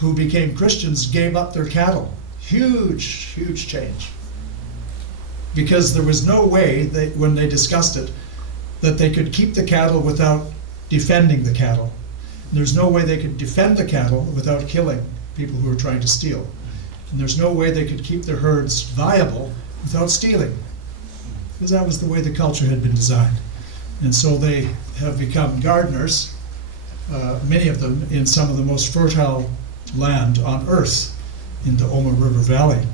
who became Christians, gave up their cattle. Huge, huge change. Because there was no way, when they discussed it, that they could keep the cattle without defending the cattle. There's no way they could defend the cattle without killing people who were trying to steal. And there's no way they could keep their herds viable without stealing. Because that was the way the culture had been designed. And so they have become gardeners, many of them in some of the most fertile land on earth in the Omo River Valley.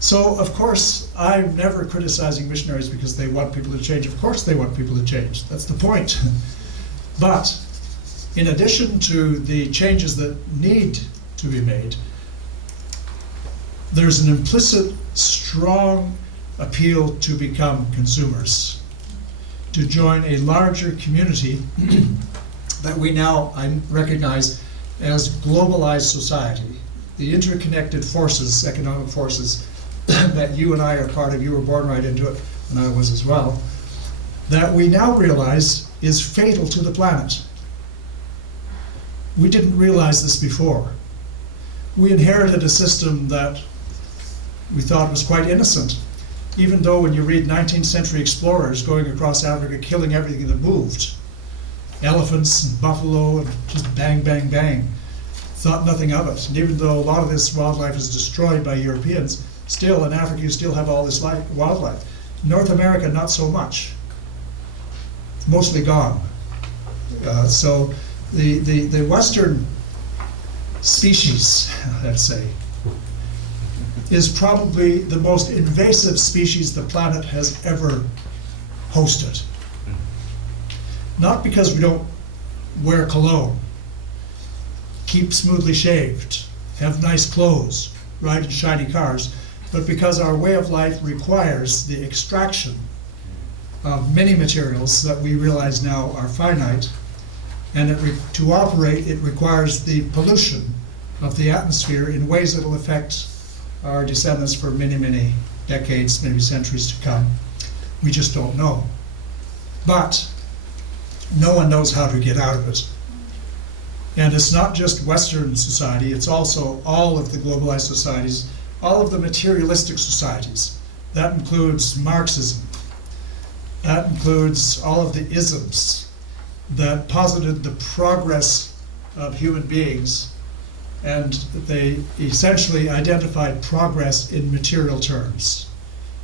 So, of course, I'm never criticizing missionaries because they want people to change. Of course they want people to change. That's the point. But in addition to the changes that need to be made, there's an implicit, strong appeal to become consumers, to join a larger community that we now recognize as globalized society. The interconnected forces, economic forces, that you and I are part of, you were born right into it, and I was as well, that we now realize is fatal to the planet. We didn't realize this before. We inherited a system that we thought was quite innocent, even though when you read 19th century explorers going across Africa, killing everything that moved, elephants and buffalo, and just bang, bang, bang, thought nothing of it. And even though a lot of this wildlife is destroyed by Europeans, still in Africa you still have all this wildlife. North America, not so much. It's mostly gone. So the Western species, let's say, is probably the most invasive species the planet has ever hosted. Not because we don't wear cologne, keep smoothly shaved, have nice clothes, ride in shiny cars, but because our way of life requires the extraction of many materials that we realize now are finite, and to operate it requires the pollution of the atmosphere in ways that will affect our descendants for many, many decades, maybe centuries to come. We just don't know. But no one knows how to get out of it. And it's not just Western society, it's also all of the globalized societies, all of the materialistic societies. That includes Marxism. That includes all of the isms that posited the progress of human beings, and they essentially identified progress in material terms,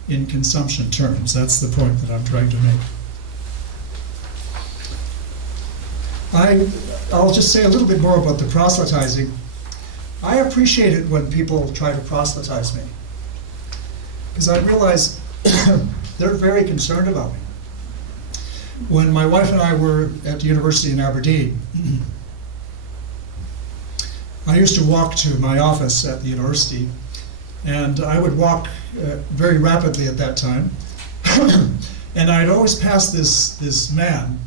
in consumption terms. That's the point that I'm trying to make. I'll just say a little bit more about the proselytizing. I appreciate it when people try to proselytize me, because I realize they're very concerned about me. When my wife and I were at the university in Aberdeen, I used to walk to my office at the university, and I would walk very rapidly at that time, and I'd always pass this man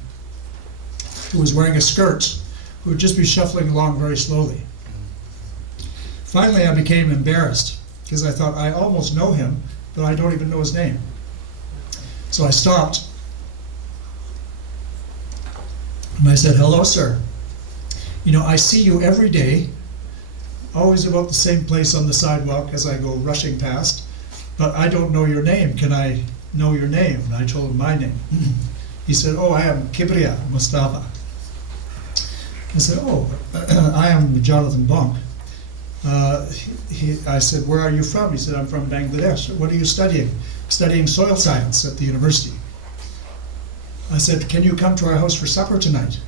who was wearing a skirt, who would just be shuffling along very slowly. Finally, I became embarrassed, because I thought, I almost know him, but I don't even know his name. So I stopped, and I said, "Hello, sir. You know, I see you every day, always about the same place on the sidewalk as I go rushing past, but I don't know your name. Can I know your name?" And I told him my name. He said, "Oh, I am Kibriya Mustafa." I said, "Oh, I am Jonathan Bonk." I said, "Where are you from?" He said, "I'm from Bangladesh." "What are you studying?" "Studying soil science at the university." I said, "Can you come to our house for supper tonight?"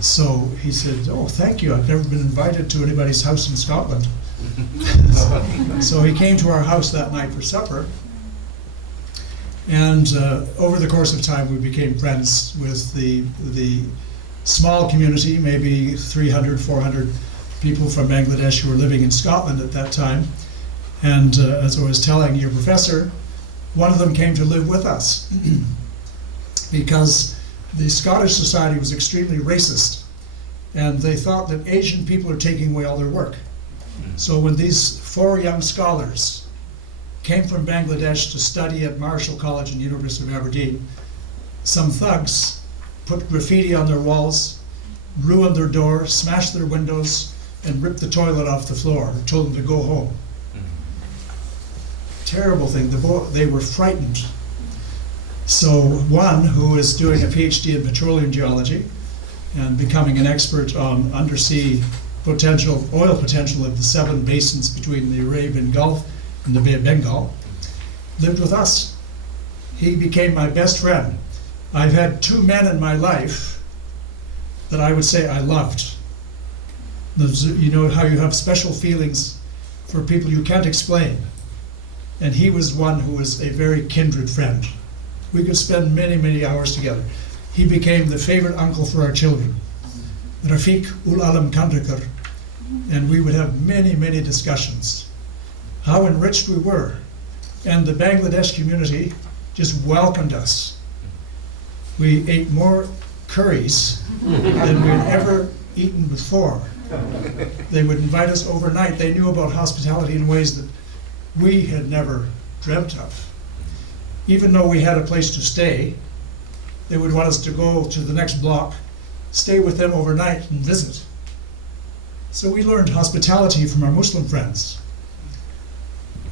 So he said, "Oh, thank you. I've never been invited to anybody's house in Scotland." So he came to our house that night for supper. And over the course of time, we became friends with the small community, maybe 300, 400 people from Bangladesh who were living in Scotland at that time. And as I was telling your professor, one of them came to live with us because the Scottish society was extremely racist, and they thought that Asian people are taking away all their work. So when these 4 young scholars came from Bangladesh to study at Marshall College and University of Aberdeen, some thugs put graffiti on their walls, ruined their door, smashed their windows, and ripped the toilet off the floor, and told them to go home. Terrible thing. They were frightened. So one who is doing a PhD in petroleum geology and becoming an expert on undersea potential, oil potential of the 7 basins between the Arabian Gulf and the Bay of Bengal, lived with us. He became my best friend. I've had 2 men in my life that I would say I loved. You know how you have special feelings for people you can't explain. And he was one who was a very kindred friend. We could spend many, many hours together. He became the favorite uncle for our children. Rafiq ul Alam Kandakar. And we would have many, many discussions. How enriched we were. And the Bangladesh community just welcomed us. We ate more curries than we'd ever eaten before. They would invite us overnight. They knew about hospitality in ways that we had never dreamt of. Even though we had a place to stay, they would want us to go to the next block, stay with them overnight and visit. So we learned hospitality from our Muslim friends.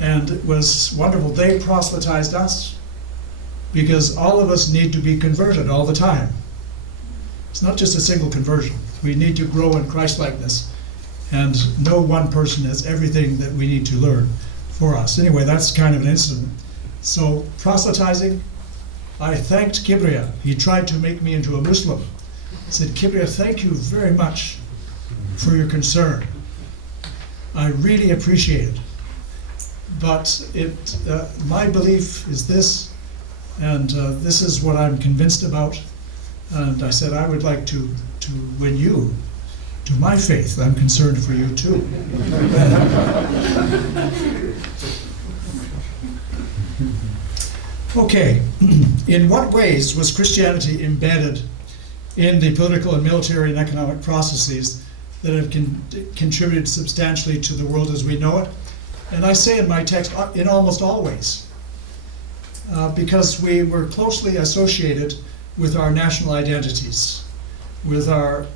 And it was wonderful. They proselytized us because all of us need to be converted all the time. It's not just a single conversion. We need to grow in Christ-likeness, and no one person has everything that we need to learn for us. Anyway, that's kind of an incident. So proselytizing, I thanked Kibriya. He tried to make me into a Muslim. I said, Kibriya, thank you very much for your concern. I really appreciate it. But my belief is this, and this is what I'm convinced about. And I said, I would like to win you to my faith. I'm concerned for you too. Okay, in what ways was Christianity embedded in the political and military and economic processes that have contributed substantially to the world as we know it? And I say in my text, in almost all ways, because we were closely associated with our national identities, with our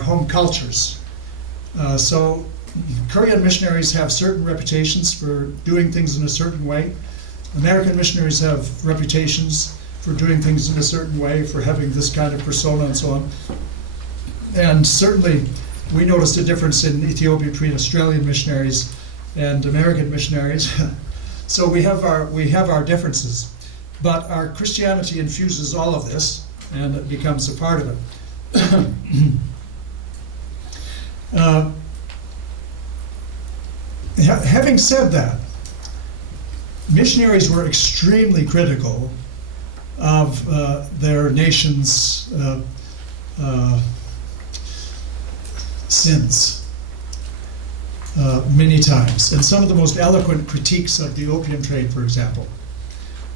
home cultures. So Korean missionaries have certain reputations for doing things in a certain way. American missionaries have reputations for doing things in a certain way, for having this kind of persona and so on. And certainly we noticed a difference in Ethiopia between Australian missionaries and American missionaries. So we have our differences, but our Christianity infuses all of this, and it becomes a part of it. Having said that, missionaries were extremely critical of their nation's sins. Many times. And some of the most eloquent critiques of the opium trade, for example,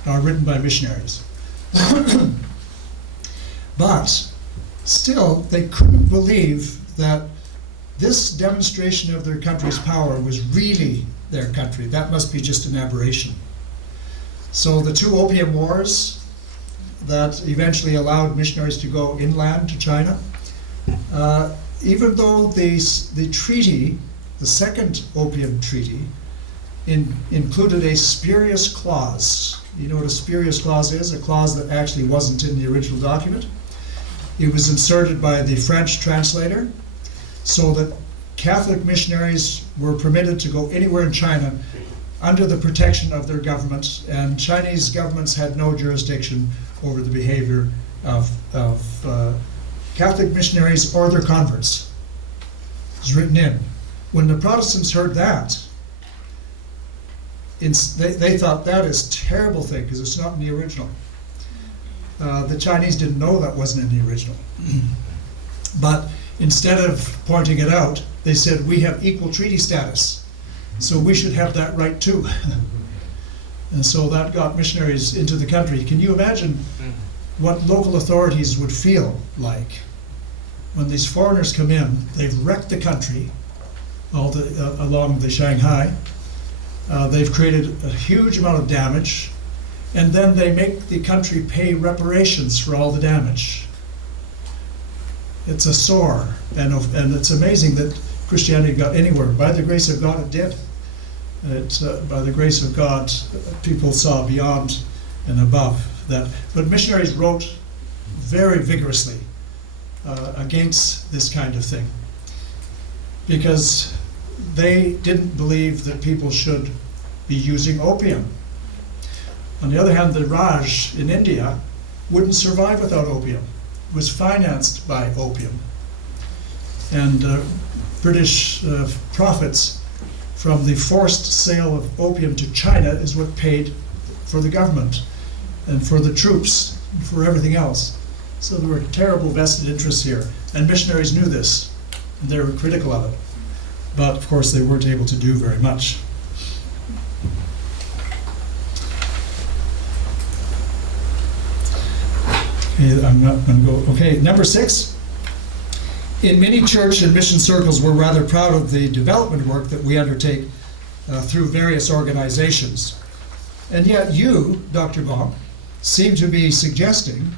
are written by missionaries. But still, they couldn't believe that this demonstration of their country's power was really their country. That must be just an aberration. So the two opium wars that eventually allowed missionaries to go inland to China, even though the treaty, the second opium treaty, included a spurious clause. You know what a spurious clause is? A clause that actually wasn't in the original document. It was inserted by the French translator so that Catholic missionaries were permitted to go anywhere in China under the protection of their government, and Chinese governments had no jurisdiction over the behavior of Catholic missionaries or their converts. It was written in. When the Protestants heard that, they thought that is a terrible thing because it's not in the original. The Chinese didn't know that wasn't in the original. But instead of pointing it out, they said, we have equal treaty status, so we should have that right too. And so that got missionaries into the country. Can you imagine what local authorities would feel like when these foreigners come in? They've wrecked the country along the Shanghai. They've created a huge amount of damage, and then they make the country pay reparations for all the damage. It's a sore, and it's amazing that Christianity got anywhere. By the grace of God, it did. By the grace of God, people saw beyond and above that. But missionaries wrote very vigorously against this kind of thing, because they didn't believe that people should be using opium. On the other hand, the Raj in India wouldn't survive without opium. It was financed by opium. And British profits from the forced sale of opium to China is what paid for the government and for the troops and for everything else. So there were terrible vested interests here. And missionaries knew this, and they were critical of it. But of course they weren't able to do very much. Okay, I'm not going to go. Okay, number 6. In many church and mission circles, we're rather proud of the development work that we undertake through various organizations. And yet you, Dr. Bonk, seem to be suggesting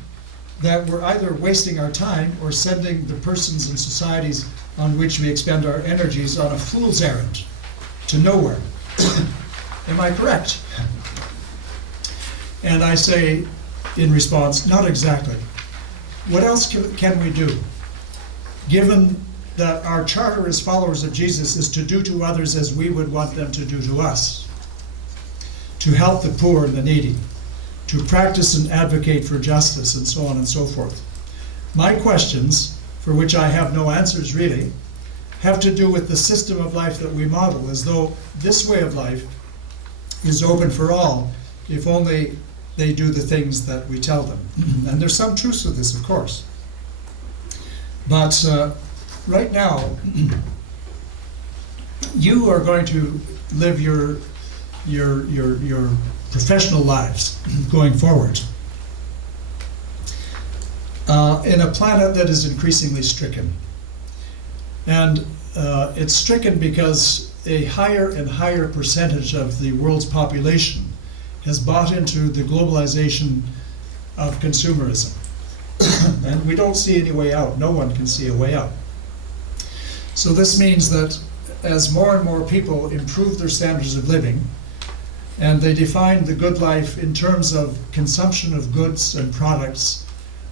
that we're either wasting our time or sending the persons and societies on which we expend our energies on a fool's errand to nowhere. Am I correct? And I say in response, not exactly. What else can we do? Given that our charter as followers of Jesus is to do to others as we would want them to do to us, to help the poor and the needy, to practice and advocate for justice, and so on and so forth. My questions, for which I have no answers really, have to do with the system of life that we model, as though this way of life is open for all, if only they do the things that we tell them. And there's some truth to this, of course. But right now, you are going to live your professional lives going forward in a planet that is increasingly stricken. And it's stricken because a higher and higher percentage of the world's population has bought into the globalization of consumerism. And we don't see any way out. No one can see a way out. So this means that as more and more people improve their standards of living, and they define the good life in terms of consumption of goods and products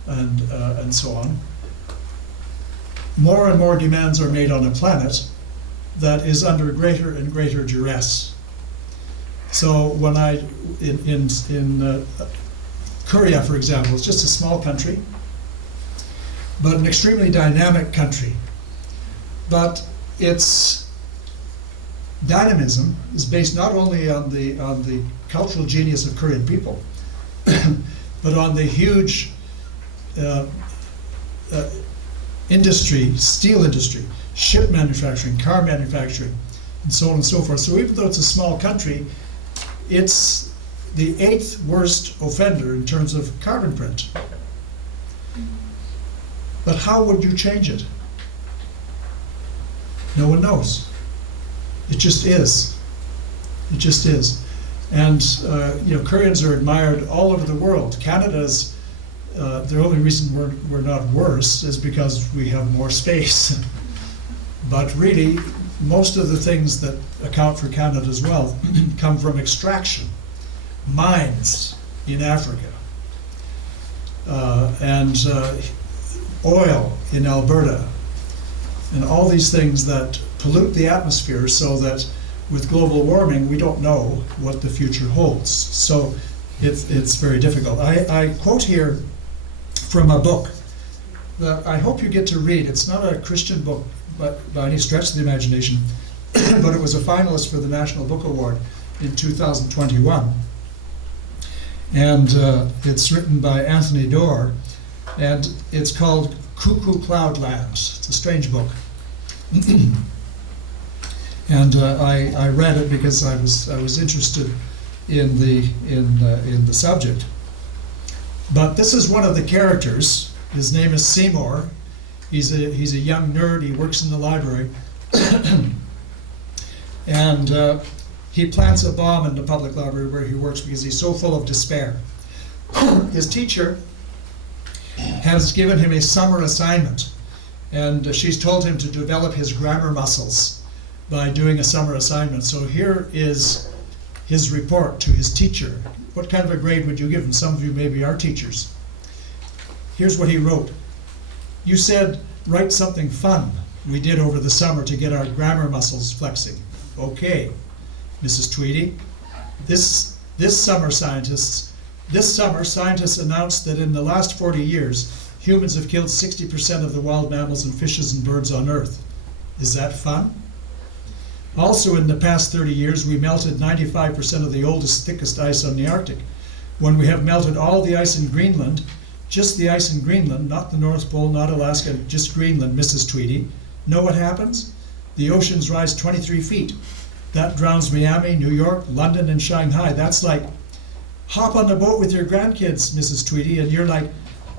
and so on, more and more demands are made on a planet that is under greater and greater duress. So when in Korea, for example, it's just a small country, but an extremely dynamic country. But its dynamism is based not only on the cultural genius of Korean people, but on the huge industry, steel industry, ship manufacturing, car manufacturing, and so on and so forth. So even though it's a small country, it's the 8th worst offender in terms of carbon print. But how would you change it? No one knows. It just is. It just is. And Koreans are admired all over the world. Canada's the only reason we're not worse is because we have more space. But really, most of the things that account for Canada's wealth come from extraction, mines in Africa, and oil in Alberta, and all these things that pollute the atmosphere so that with global warming, we don't know what the future holds. So it's very difficult. I quote here from a book that I hope you get to read. It's not a Christian book by any stretch of the imagination, but it was a finalist for the National Book Award in 2021. And it's written by Anthony Doerr, and it's called Cuckoo Cloudlands. It's a strange book. And I read it because I was interested in the subject. But this is one of the characters. His name is Seymour. He's a young nerd. He works in the library, and he plants a bomb in the public library where he works because he's so full of despair. His teacher has given him a summer assignment, and she's told him to develop his grammar muscles by doing a summer assignment. So here is his report to his teacher. What kind of a grade would you give him? Some of you maybe are teachers. Here's what he wrote. You said, write something fun we did over the summer to get our grammar muscles flexing. Okay, Mrs. Tweedy. This summer, scientists announced that in the last 40 years, humans have killed 60% of the wild mammals and fishes and birds on Earth. Is that fun? Also, in the past 30 years, we melted 95% of the oldest, thickest ice on the Arctic. When we have melted all the ice in Greenland, just the ice in Greenland, not the North Pole, not Alaska, just Greenland, Mrs. Tweedy, know what happens? The oceans rise 23 feet. That drowns Miami, New York, London, and Shanghai. That's like, hop on the boat with your grandkids, Mrs. Tweedy, and you're like,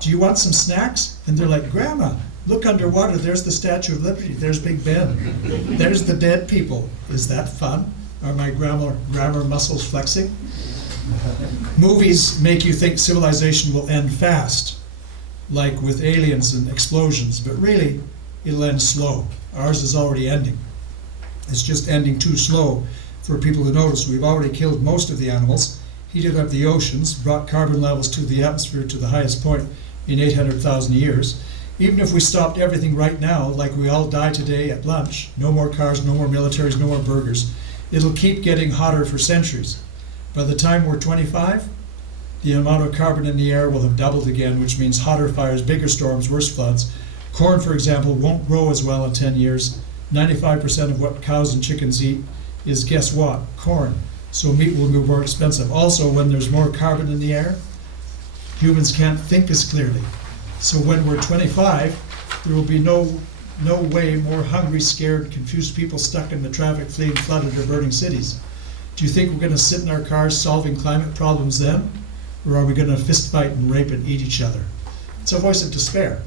do you want some snacks? And they're like, Grandma, look underwater, there's the Statue of Liberty, there's Big Ben, there's the dead people. Is that fun? Are my grammar muscles flexing? Movies make you think civilization will end fast. like with aliens and explosions, but really it'll end slow. Ours is already ending. It's just ending too slow for people to notice. We've already killed most of the animals, heated up the oceans, brought carbon levels to the atmosphere to the highest point in 800,000 years. Even if we stopped everything right now, like we all die today at lunch, no more cars, no more militaries, no more burgers, it'll keep getting hotter for centuries. By the time we're 25, the amount of carbon in the air will have doubled again, which means hotter fires, bigger storms, worse floods. Corn, for example, won't grow as well in 10 years. 95% of what cows and chickens eat is, guess what? Corn. So meat will be more expensive. Also, when there's more carbon in the air, humans can't think as clearly. So when we're 25, there will be no way more hungry, scared, confused people stuck in the traffic, fleeing flooded or burning cities. Do you think we're going to sit in our cars solving climate problems then? Or are we going to fist fight and rape and eat each other? It's a voice of despair.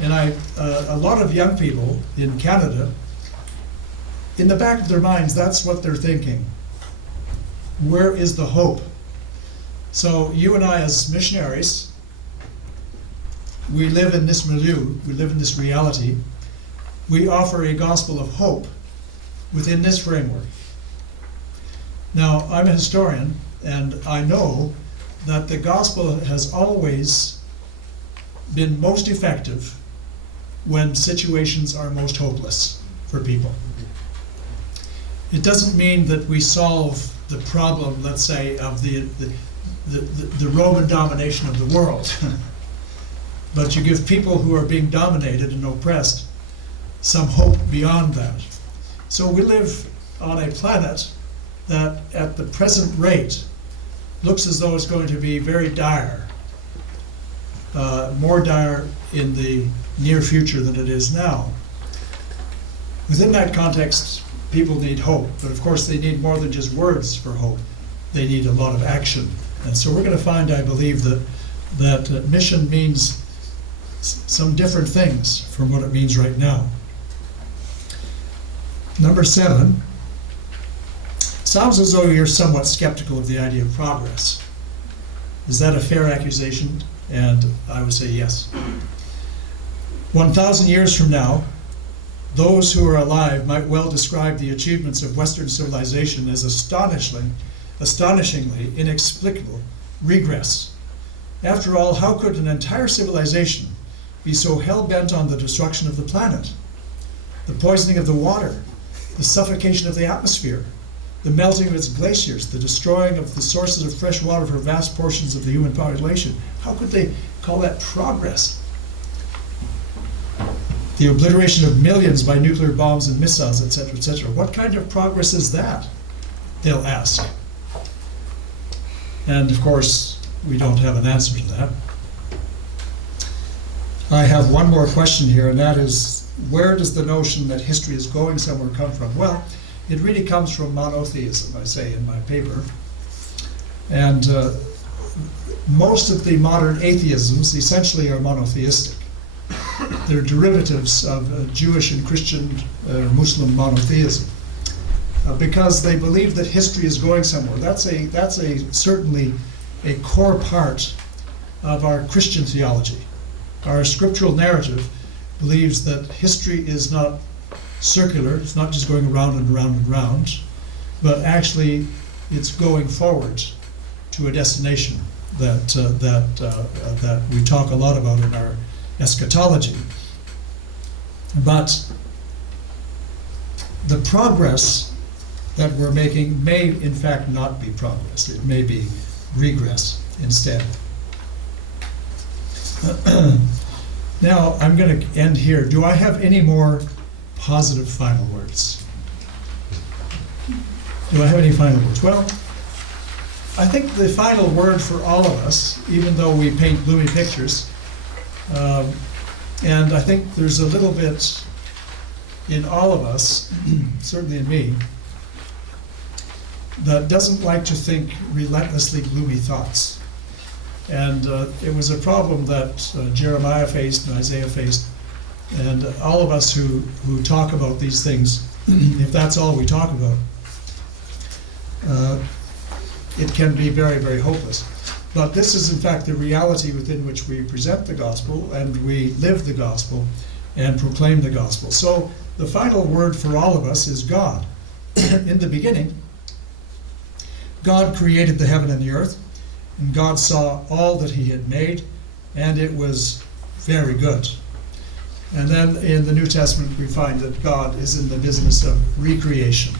And a lot of young people in Canada, in the back of their minds, that's what they're thinking. Where is the hope? So you and I as missionaries, we live in this milieu, we live in this reality. We offer a gospel of hope within this framework. Now, I'm a historian, and I know that the gospel has always been most effective when situations are most hopeless for people. It doesn't mean that we solve the problem, let's say, of the Roman domination of the world. But you give people who are being dominated and oppressed some hope beyond that. So we live on a planet that at the present rate looks as though it's going to be very dire, more dire in the near future than it is now. Within that context, people need hope, but of course they need more than just words for hope. They need a lot of action. And so we're going to find, I believe, that mission means some different things from what it means right now. Number 7, sounds as though you're somewhat skeptical of the idea of progress. Is that a fair accusation? And I would say yes. 1,000 years from now, those who are alive might well describe the achievements of Western civilization as astonishingly inexplicable regress. After all, how could an entire civilization be so hell-bent on the destruction of the planet, the poisoning of the water, the suffocation of the atmosphere, the melting of its glaciers, the destroying of the sources of fresh water for vast portions of the human population? How could they call that progress? The obliteration of millions by nuclear bombs and missiles, etc., etc. What kind of progress is that? They'll ask. And of course, we don't have an answer to that. I have one more question here, and that is, where does the notion that history is going somewhere come from? Well, it really comes from monotheism, I say in my paper. And most of the modern atheisms essentially are monotheistic. They're derivatives of Jewish and Christian Muslim monotheism, because they believe that history is going somewhere. That's certainly a core part of our Christian theology. Our scriptural narrative believes that history is not circular, it's not just going around and around and around, but actually it's going forward to a destination that we talk a lot about in our eschatology. But the progress that we're making may in fact not be progress. It may be regress instead. Now I'm going to end here. Do I have any more positive final words? Do I have any final words? Well, I think the final word for all of us, even though we paint gloomy pictures, and I think there's a little bit in all of us, certainly in me, that doesn't like to think relentlessly gloomy thoughts. And it was a problem that Jeremiah faced and Isaiah faced, and all of us who talk about these things, if that's all we talk about, it can be very, very hopeless. But this is in fact the reality within which we present the gospel, and we live the gospel and proclaim the gospel. So the final word for all of us is God. In the beginning, God created the heaven and the earth, and God saw all that he had made, and it was very good. And then in the New Testament we find that God is in the business of recreation.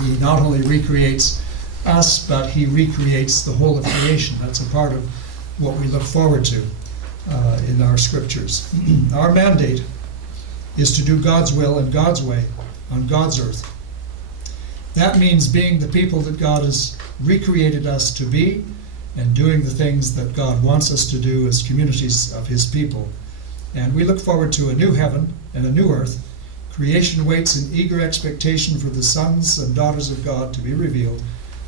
He not only recreates us, but he recreates the whole of creation. That's a part of what we look forward to in our scriptures. Our mandate is to do God's will in God's way on God's earth. That means being the people that God has recreated us to be, and doing the things that God wants us to do as communities of his people. And we look forward to a new heaven and a new earth. Creation waits in eager expectation for the sons and daughters of God to be revealed,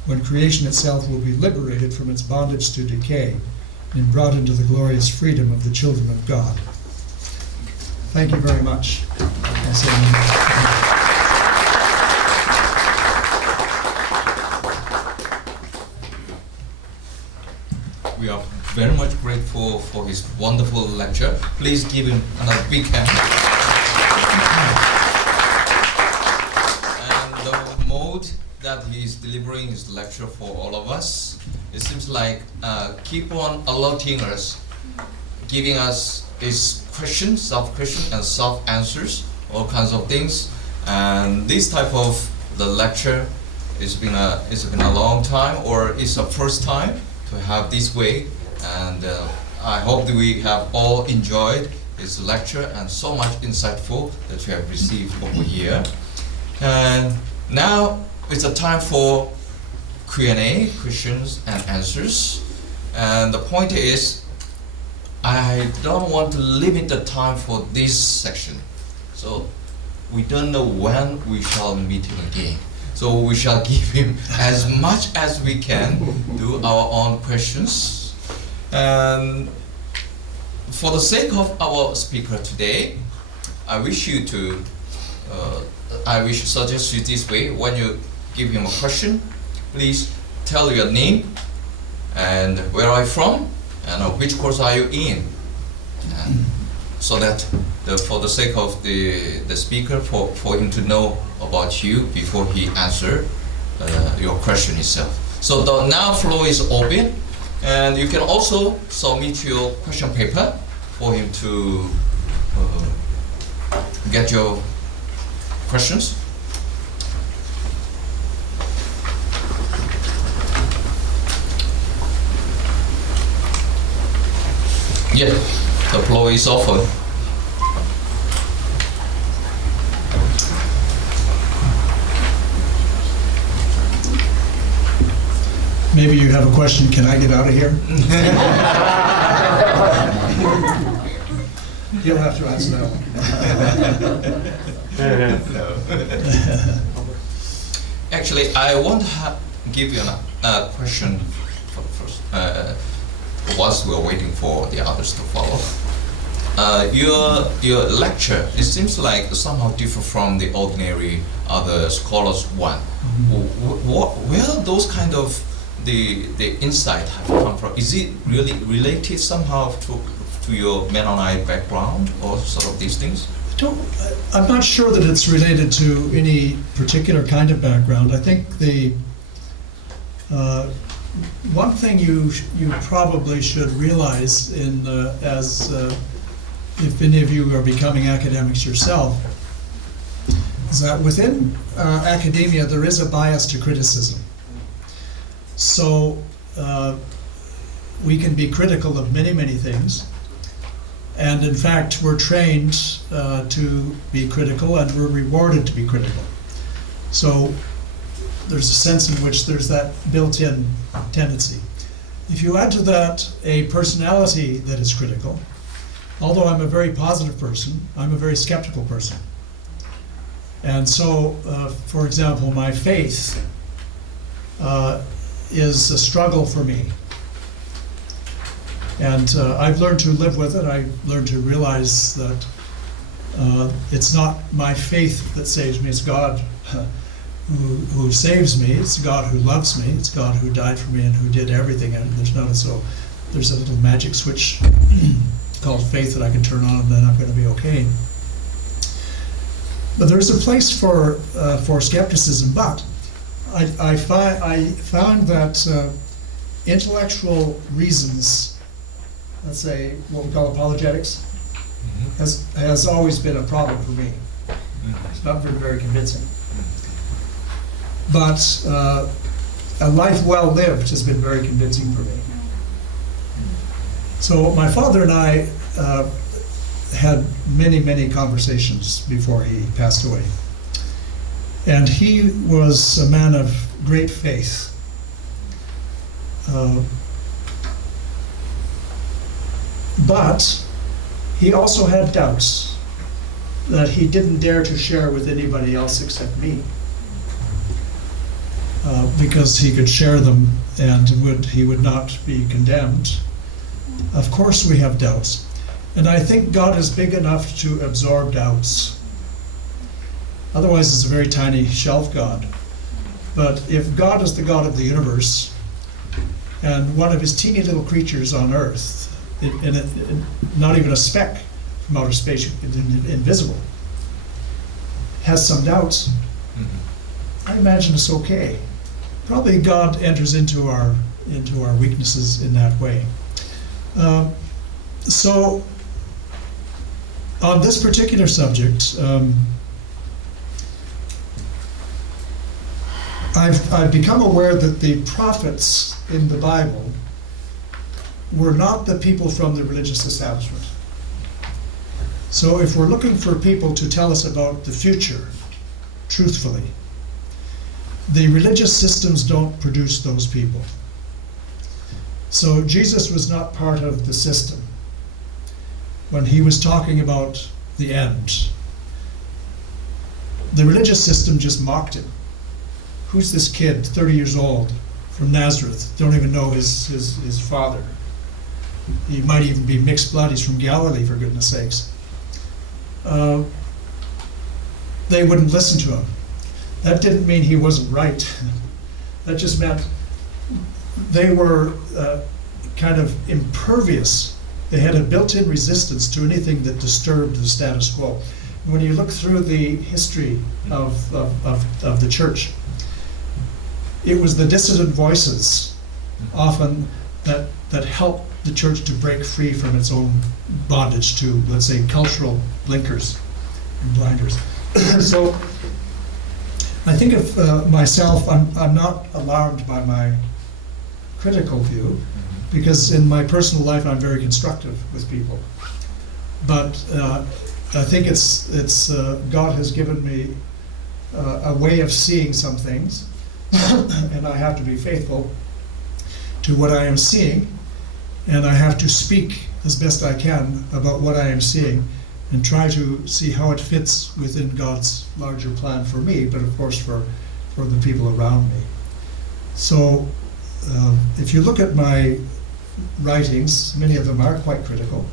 when creation itself will be liberated from its bondage to decay and brought into the glorious freedom of the children of God. Thank you very much. We are very much grateful for his wonderful lecture. Please give him another big hand. And the mode that he's delivering his lecture for all of us, it seems like keep on alerting us, giving us his questions, self-questions and self-answers, all kinds of things. And this type of the lecture, it's been a long time, or it's a first time to have this way, and I hope that we have all enjoyed his lecture and so much insightful that we have received over here. And now it's a time for Q&A, questions and answers. And the point is, I don't want to limit the time for this section. So we don't know when we shall meet him again. So we shall give him as much as we can, do our own questions. And for the sake of our speaker today, I wish to suggest you this way: when you give him a question, please tell your name and where are you from and which course are you in. And so that for the sake of the speaker, for him to know about you before he answer your question itself. So the now floor is open, and you can also submit your question paper for him to get your questions. Yeah, the floor is open. Maybe you have a question, can I get out of here? You'll have to answer that one. Actually, I want to give you a question first, whilst we're waiting for the others to follow. Your lecture, it seems like somehow different from the ordinary other scholars one. Where those kind of the insight have come from? Is it really related somehow to your Mennonite background or sort of these things? I'm not sure that it's related to any particular kind of background. I think the one thing you probably should realize if any of you are becoming academics yourself, is that within academia there is a bias to criticism. So we can be critical of many, many things, and in fact we're trained to be critical, and we're rewarded to be critical. So there's a sense in which there's that built-in tendency. If you add to that a personality that is critical, although I'm a very positive person, I'm a very skeptical person. And so, for example, my faith is a struggle for me. And I've learned to live with it. I've learned to realize that it's not my faith that saves me, it's God. who saves me. It's God who loves me. It's God who died for me and who did everything. And there's a little magic switch called faith that I can turn on, and then I'm going to be okay. But there's a place for skepticism. But I found that intellectual reasons, let's say what we call apologetics, has always been a problem for me. It's not been very convincing. But a life well lived has been very convincing for me. So my father and I had many, many conversations before he passed away. And he was a man of great faith. But he also had doubts that he didn't dare to share with anybody else except me. Because he could share them and he would not be condemned. Of course we have doubts. And I think God is big enough to absorb doubts. Otherwise it's a very tiny shelf God. But if God is the God of the universe, and one of his teeny little creatures on earth, not even a speck from outer space, invisible, has some doubts, I imagine it's okay. Probably God enters into our weaknesses in that way. So on this particular subject, I've become aware that the prophets in the Bible were not the people from the religious establishment. So if we're looking for people to tell us about the future, truthfully, the religious systems don't produce those people. So Jesus was not part of the system when he was talking about the end. The religious system just mocked him. Who's this kid, 30 years old, from Nazareth? Don't even know his father. He might even be mixed blood. He's from Galilee, for goodness sakes. They wouldn't listen to him. That didn't mean he wasn't right. That just meant they were kind of impervious. They had a built-in resistance to anything that disturbed the status quo. When you look through the history of the church, it was the dissident voices often that helped the church to break free from its own bondage to, let's say, cultural blinkers and blinders. So I think of myself, I'm not alarmed by my critical view, because in my personal life I'm very constructive with people. But I think it's God has given me a way of seeing some things, and I have to be faithful to what I am seeing, and I have to speak as best I can about what I am seeing and try to see how it fits within God's larger plan for me, but of course for the people around me. So if you look at my writings, many of them are quite critical.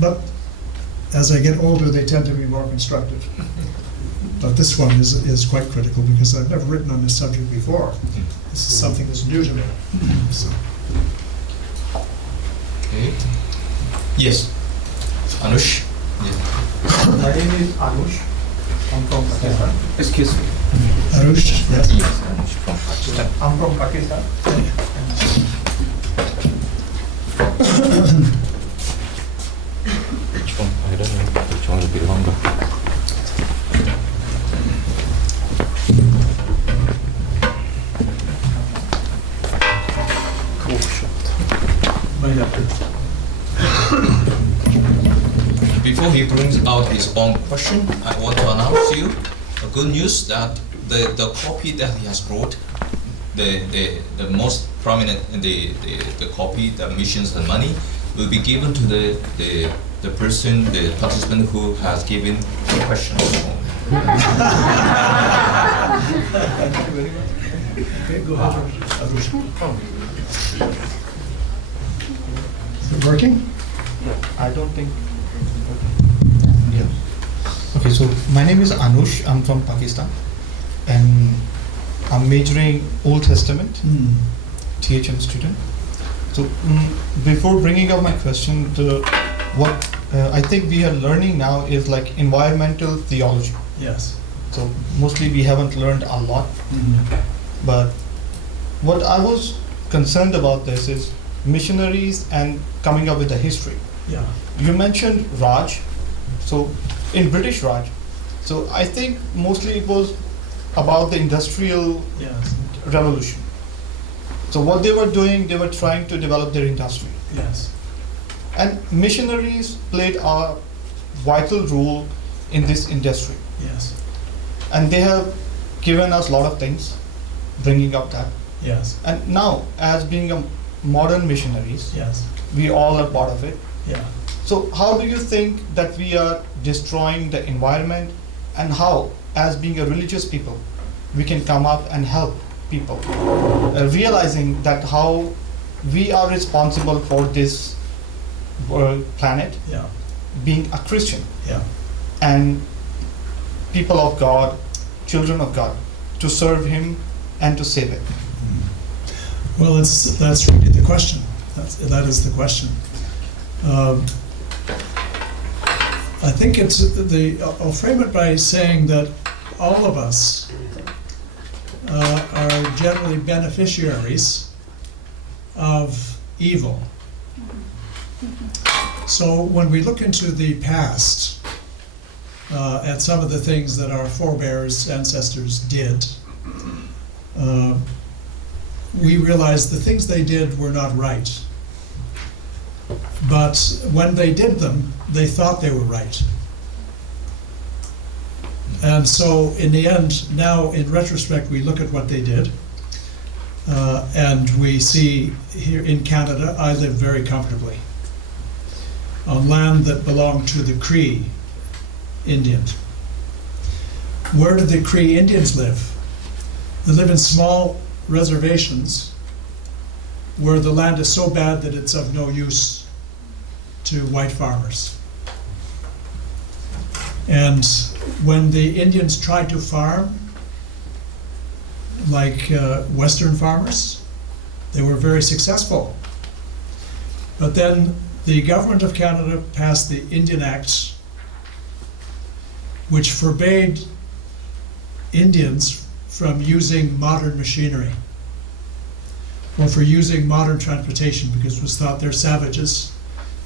But as I get older, they tend to be more constructive. But this one is quite critical because I've never written on this subject before. This is something that's new to me. So. Okay. Yes. Anush. Yeah. My name is Anush. I'm from Pakistan. Excuse me. Arush, yes. Yes, Anush from Pakistan. I'm from Pakistan. Which one? I don't know. Which one will be longer? Cool shot. Right after. Before he brings out his own question, I want to announce you the good news that the copy that he has brought, the most prominent, the copy, the missions and money, will be given to the person, the participant who has given the question. Okay, go ahead. Is it working? I don't think. Okay. Okay, so my name is Anush. I'm from Pakistan, and I'm majoring Old Testament, THM student. So before bringing up my question, what I think we are learning now is like environmental theology. Yes. So mostly we haven't learned a lot, but what I was concerned about this is missionaries and coming up with the history. Yeah. You mentioned Raj, so in British Raj, so I think mostly it was about the industrial Yes. revolution. So what they were doing, they were trying to develop their industry. Yes. And missionaries played a vital role in this industry. Yes. And they have given us a lot of things, bringing up that. Yes. And now, as being a modern missionaries, Yes. we all are part of it. Yeah. So how do you think that we are destroying the environment, and how, as being a religious people, we can come up and help people, realizing that how we are responsible for this planet, Yeah. being a Christian Yeah. and people of God, children of God, to serve Him and to save it. Well, that's really the question. That is the question. I think I'll frame it by saying that all of us are generally beneficiaries of evil. So when we look into the past, at some of the things that our forebears, ancestors did, we realize the things they did were not right. But when they did them, they thought they were right. And so in the end, now in retrospect, we look at what they did, and we see here in Canada, I live very comfortably on land that belonged to the Cree Indians. Where do the Cree Indians live? They live in small reservations where the land is so bad that it's of no use to white farmers. And when the Indians tried to farm like Western farmers, they were very successful. But then the government of Canada passed the Indian Act, which forbade Indians from using modern machinery or for using modern transportation, because it was thought they're savages.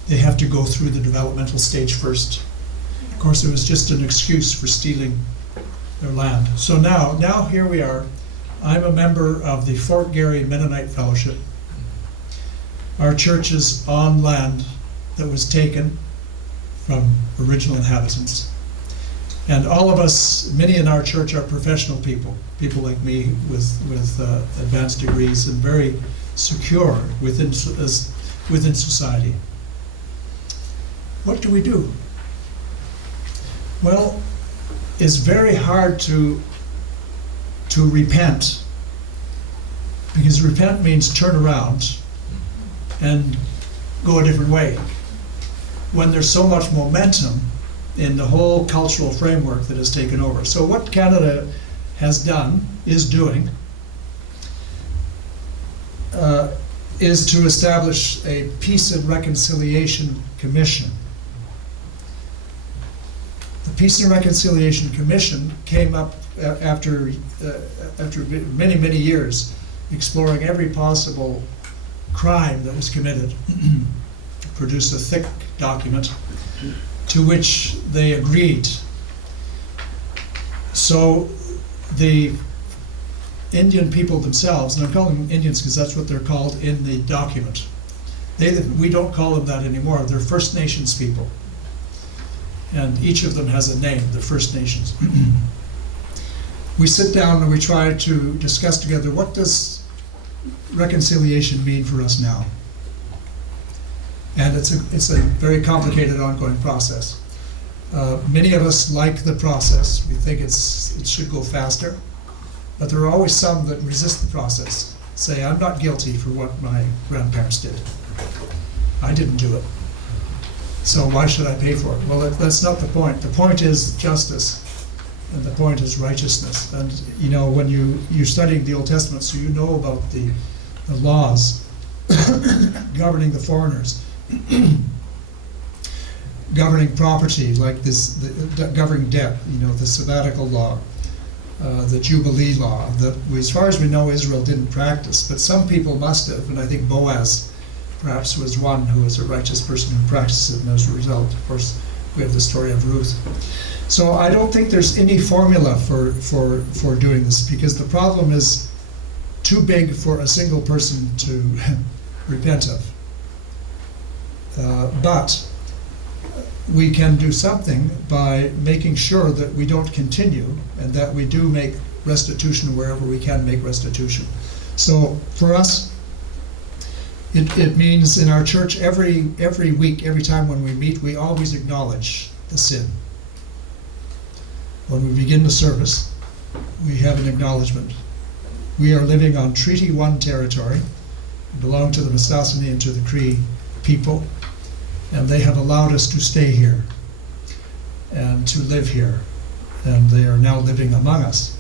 They have to go through the developmental stage first. Of course, it was just an excuse for stealing their land. So now here we are. I'm a member of the Fort Garry Mennonite Fellowship. Our church is on land that was taken from original inhabitants. And all of us, many in our church, are professional people like me with advanced degrees and very secure within society. What do we do? Well, it's very hard to repent, because repent means turn around and go a different way. When there's so much momentum in the whole cultural framework that has taken over. So what Canada has done, is doing, is to establish a Peace and Reconciliation Commission. The Peace and Reconciliation Commission came up after many, many years exploring every possible crime that was committed, produced a thick document to which they agreed. So the Indian people themselves, and I'm calling them Indians because that's what they're called in the document. We don't call them that anymore. They're First Nations people. And each of them has a name, the First Nations. We sit down and we try to discuss together, what does reconciliation mean for us now? And it's a very complicated ongoing process. Many of us like the process. We think it should go faster. But there are always some that resist the process. Say, I'm not guilty for what my grandparents did. I didn't do it. So why should I pay for it? Well, that's not the point. The point is justice, and the point is righteousness. And you know, when you're studying the Old Testament, so you know about the laws governing the foreigners, governing property, like this, governing debt. You know, the sabbatical law, the Jubilee law. That, as far as we know, Israel didn't practice, but some people must have, and I think Boaz perhaps was one who was a righteous person who practiced it, and as a result, of course, we have the story of Ruth. So I don't think there's any formula for doing this, because the problem is too big for a single person to repent of. But we can do something by making sure that we don't continue, and that we do make restitution wherever we can make restitution. So for us, it means in our church every week, every time when we meet, we always acknowledge the sin. When we begin the service, we have an acknowledgement. We are living on Treaty 1 territory. We belong to the Missionaries and to the Cree people, and they have allowed us to stay here and to live here, and they are now living among us.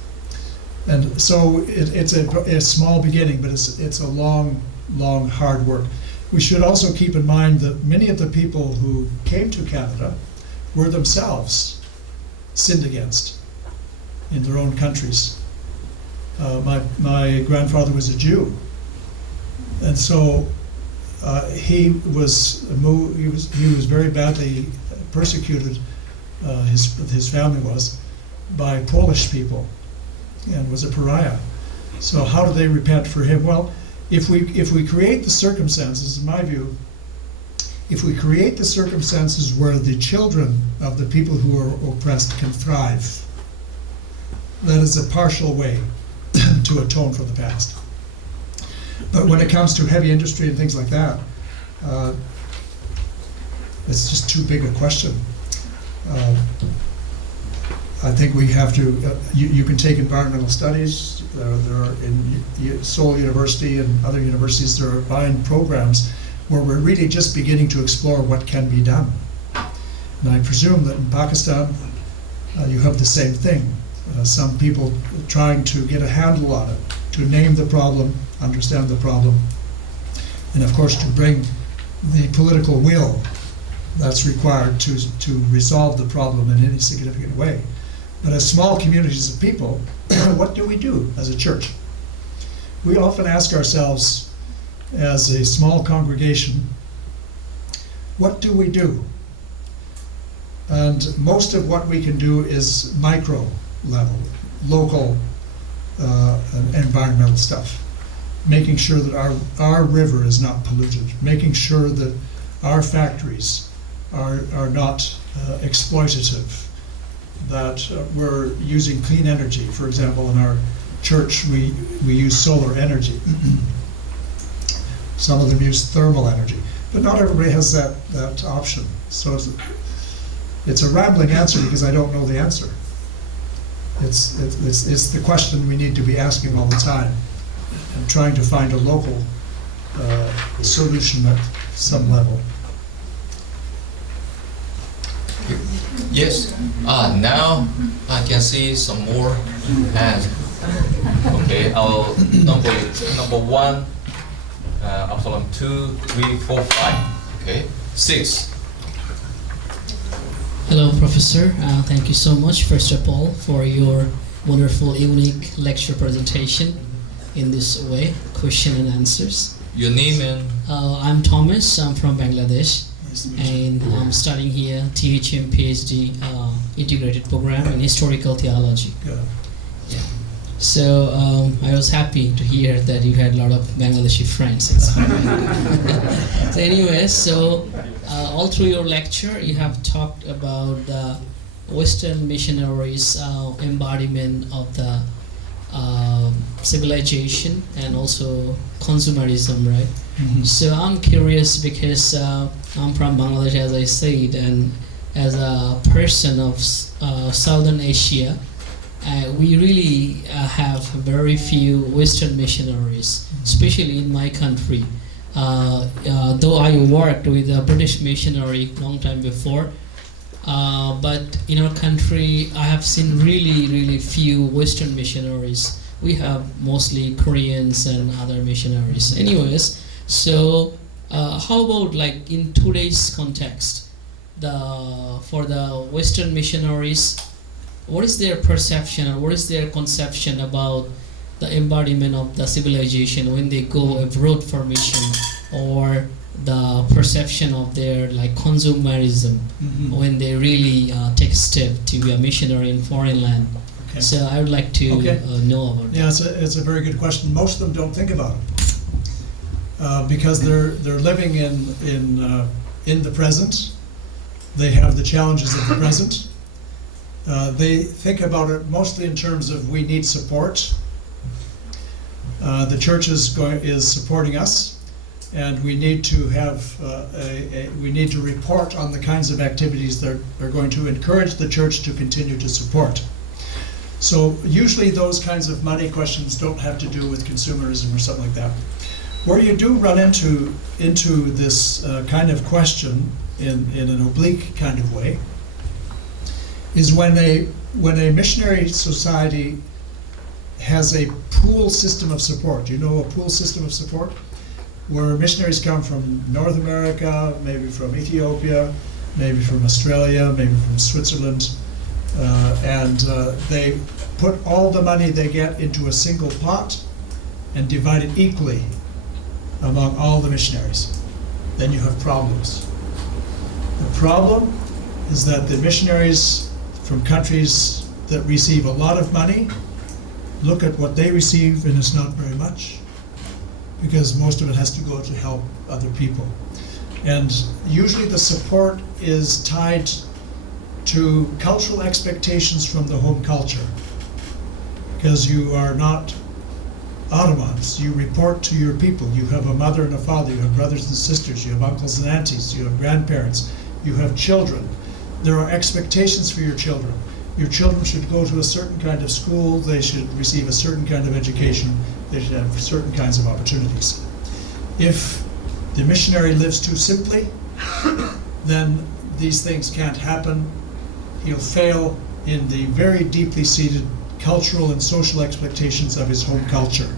And so it's a small beginning, but it's a long hard work. We should also keep in mind that many of the people who came to Canada were themselves sinned against in their own countries. My grandfather was a Jew, and so he was very badly persecuted. His family was by Polish people, and was a pariah. So how do they repent for him? Well, if we create the circumstances, in my view, if we create the circumstances where the children of the people who are oppressed can thrive, that is a partial way to atone for the past. But when it comes to heavy industry and things like that, it's just too big a question. I think we have to, you can take environmental studies. There are in Seoul University and other universities, there are fine programs where we're really just beginning to explore what can be done. And I presume that in Pakistan, you have the same thing. Some people trying to get a handle on it, to name the problem, understand the problem, and of course to bring the political will that's required to resolve the problem in any significant way. But as small communities of people, what do we do as a church? We often ask ourselves, as a small congregation, what do we do? And most of what we can do is micro level, local environmental stuff. Making sure that our river is not polluted, making sure that our factories are not exploitative, that we're using clean energy. For example, in our church we use solar energy. Some of them use thermal energy, but not everybody has that option. So it's a rambling answer because I don't know the answer. It's the question we need to be asking all the time, and trying to find a local solution at some level. Yes. Now I can see some more hands. Okay. I'll number 1. Absalom 2, 3, 4, 5. Okay. 6. Hello, Professor. Thank you so much, first of all, for your wonderful, unique lecture presentation in this way, question and answers. Your name and I'm Thomas. I'm from Bangladesh, Nice to meet you. and I'm studying here THM PhD integrated program in historical theology. Good. Yeah. So I was happy to hear that you had a lot of Bangladeshi friends. So anyway, all through your lecture, you have talked about the Western missionaries' embodiment of the civilization and also consumerism, right? Mhm. So I'm curious because I'm from Bangladesh, as I said, and as a person of Southern Asia, we really have very few Western missionaries, especially in my country. though I worked with a British missionary long time before. But in our country, I have seen really few Western missionaries. We have mostly Koreans and other missionaries. Anyways, so how about like in today's context, for the Western missionaries, what is their perception or what is their conception about the embodiment of the civilization when they go abroad for mission, or the perception of their like consumerism when they really take a step to be a missionary in foreign land? Okay. So I would like to know about that. Yeah, it's a very good question. Most of them don't think about it because they're living in the present. They have the challenges of the present. They think about it mostly in terms of we need support. The church is supporting us, and we need to have we need to report on the kinds of activities that are going to encourage the church to continue to support. So usually those kinds of money questions don't have to do with consumerism or something like that. Where you do run into this kind of question in an oblique kind of way is when a missionary society has a pool system of support. You know, a pool system of support where missionaries come from North America, maybe from Ethiopia, maybe from Australia, maybe from Switzerland, and they put all the money they get into a single pot and divide it equally among all the missionaries. Then you have problems. The problem is that the missionaries from countries that receive a lot of money look at what they receive, and it's not very much, because most of it has to go to help other people. And usually the support is tied to cultural expectations from the home culture, because you are not Ottomans. You report to your people. You have a mother and a father. You have brothers and sisters. You have uncles and aunties. You have grandparents. You have children. There are expectations for your children. Your children should go to a certain kind of school. They should receive a certain kind of education. They should have certain kinds of opportunities. If the missionary lives too simply, then these things can't happen. He'll fail in the very deeply seated cultural and social expectations of his home culture.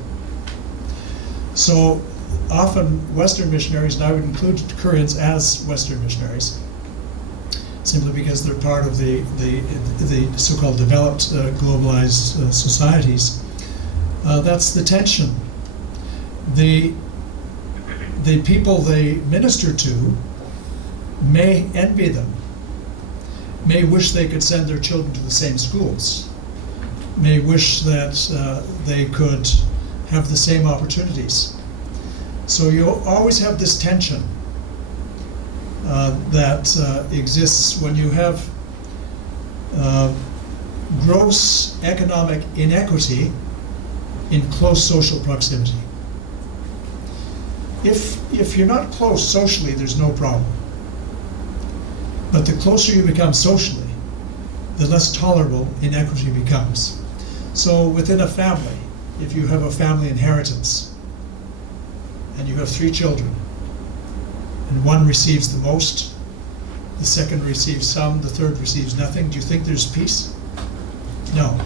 So often Western missionaries, and I would include Koreans as Western missionaries, simply because they're part of the so-called developed, globalized societies. That's the tension. The people they minister to may envy them, may wish they could send their children to the same schools, may wish that they could have the same opportunities. So you always have this tension that exists when you have gross economic inequity in close social proximity. If you're not close socially, there's no problem. But the closer you become socially, the less tolerable inequity becomes. So within a family, if you have a family inheritance and you have 3 children, and one receives the most, the second receives some, the third receives nothing, do you think there's peace? No.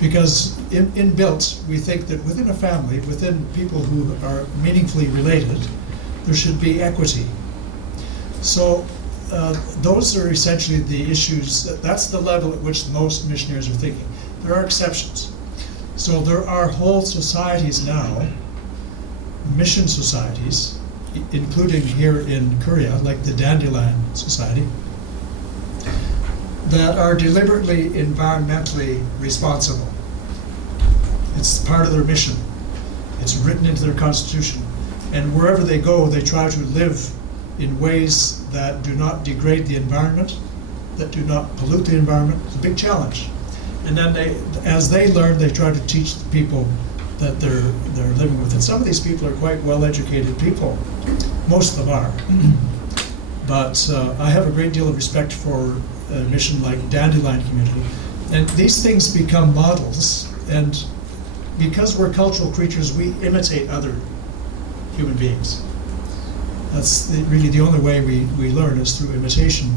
Because inbuilt, we think that within a family, within people who are meaningfully related, there should be equity. So those are essentially the issues. That's the level at which most missionaries are thinking. There are exceptions. So there are whole societies now, mission societies, including here in Korea, like the Dandelion Society, that are deliberately environmentally responsible. It's part of their mission. It's written into their constitution. And wherever they go, they try to live in ways that do not degrade the environment, that do not pollute the environment. It's a big challenge. And then as they learn, they try to teach the people that they're living with. And some of these people are quite well-educated people. Most of them are. But I have a great deal of respect for a mission like Dandelion Community. And these things become models, and because we're cultural creatures, we imitate other human beings. Really the only way we learn is through imitation.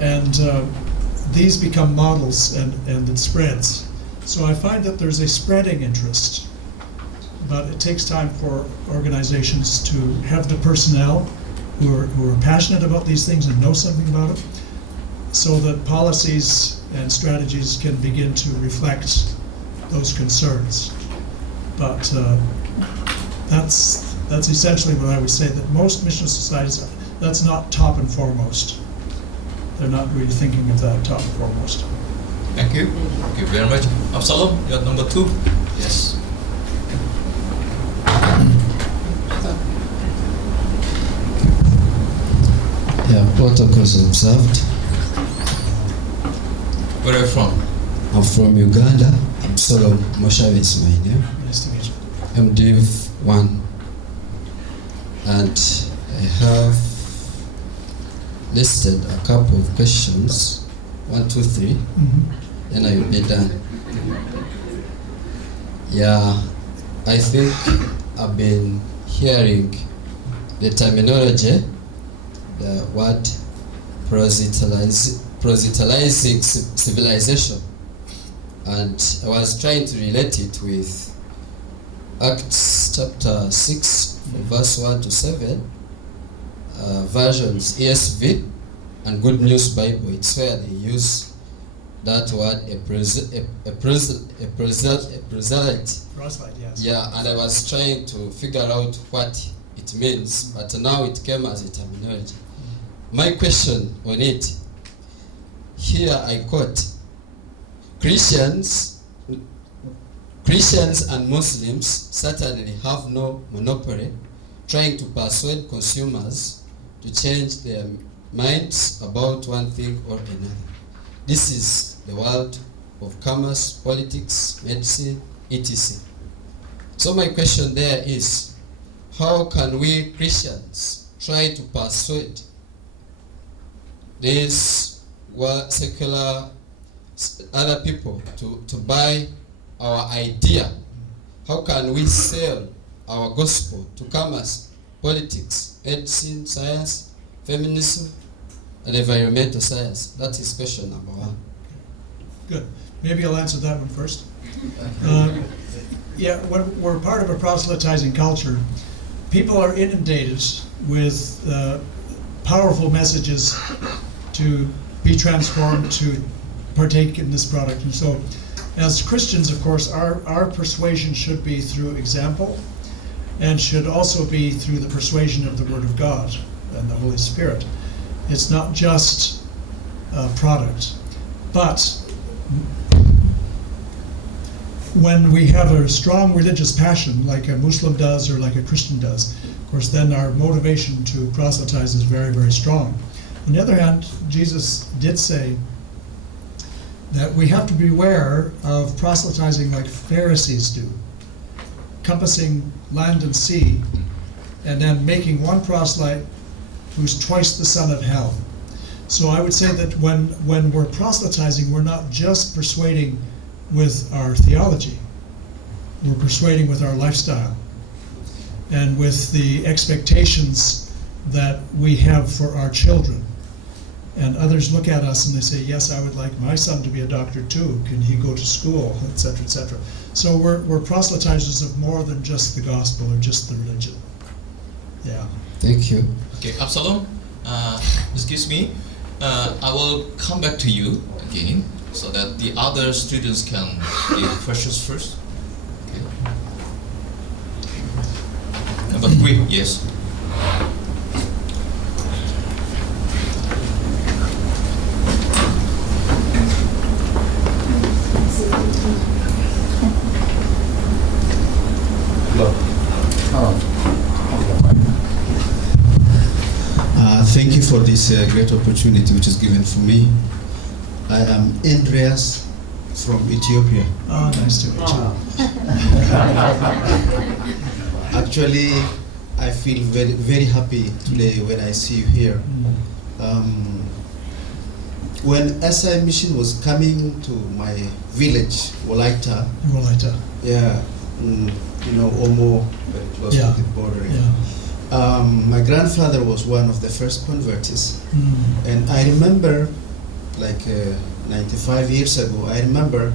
And these become models and it spreads. So I find that there's a spreading interest, but it takes time for organizations to have the personnel who are passionate about these things and know something about it, so that policies and strategies can begin to reflect those concerns. But that's essentially what I would say, that most mission societies, that's not top and foremost. They're not really thinking of that top and foremost. Thank you. Thank you very much. Absalom, you're number 2. Yes. Yeah, protocols observed. Where are you from? I'm from Uganda. I'm Solo Moshabe is my name. Nice to meet you. I'm Div 1. And I have listed a couple of questions. 1, 2, 3. Then I will be done. Yeah, I think I've been hearing the terminology, the word proselytizing civilization, and I was trying to relate it with Acts chapter 6, verse 1 to 7, versions ESV and Good News Bible. It's where they use that word, a proselyte. Proselyte, yes. Yeah, and I was trying to figure out what it means, but now it came as a terminology. My question on it, here I quote, Christians and Muslims certainly have no monopoly trying to persuade consumers to change their minds about one thing or another. This is the world of commerce, politics, medicine, etc. So my question there is, how can we Christians try to persuade these secular other people to buy our idea? How can we sell our gospel to commerce, politics, medicine, science, feminism, and environmental science? That is question number 1. Good. Maybe I'll answer that one first. Yeah, when we're part of a proselytizing culture, people are inundated with powerful messages to be transformed, to partake in this product. And so, as Christians, of course, our persuasion should be through example, and should also be through the persuasion of the Word of God and the Holy Spirit. It's not just a product. But when we have a strong religious passion, like a Muslim does or like a Christian does, of course, then our motivation to proselytize is very, very strong. On the other hand, Jesus did say that we have to beware of proselytizing like Pharisees do, compassing land and sea, and then making one proselyte who's twice the son of hell. So I would say that when we're proselytizing, we're not just persuading with our theology, we're persuading with our lifestyle and with the expectations that we have for our children. And others look at us and they say, yes, I would like my son to be a doctor too. Can he go to school, etc., etc. So we're proselytizers of more than just the gospel or just the religion. Yeah. Thank you. Okay, Absalom, excuse me. I will come back to you again so that the other students can give questions first. Okay. Number 3, yes. Thank you for this great opportunity which is given for me. I am Andreas from Ethiopia. Oh, nice to meet you. Actually, I feel very, very happy today when I see you here. When SI Mission was coming to my village, Wolaita, Wolaita. yeah, you know, Omo, very close to the border. Yeah. My grandfather was one of the first converts, and I remember, like 95 years ago, I remember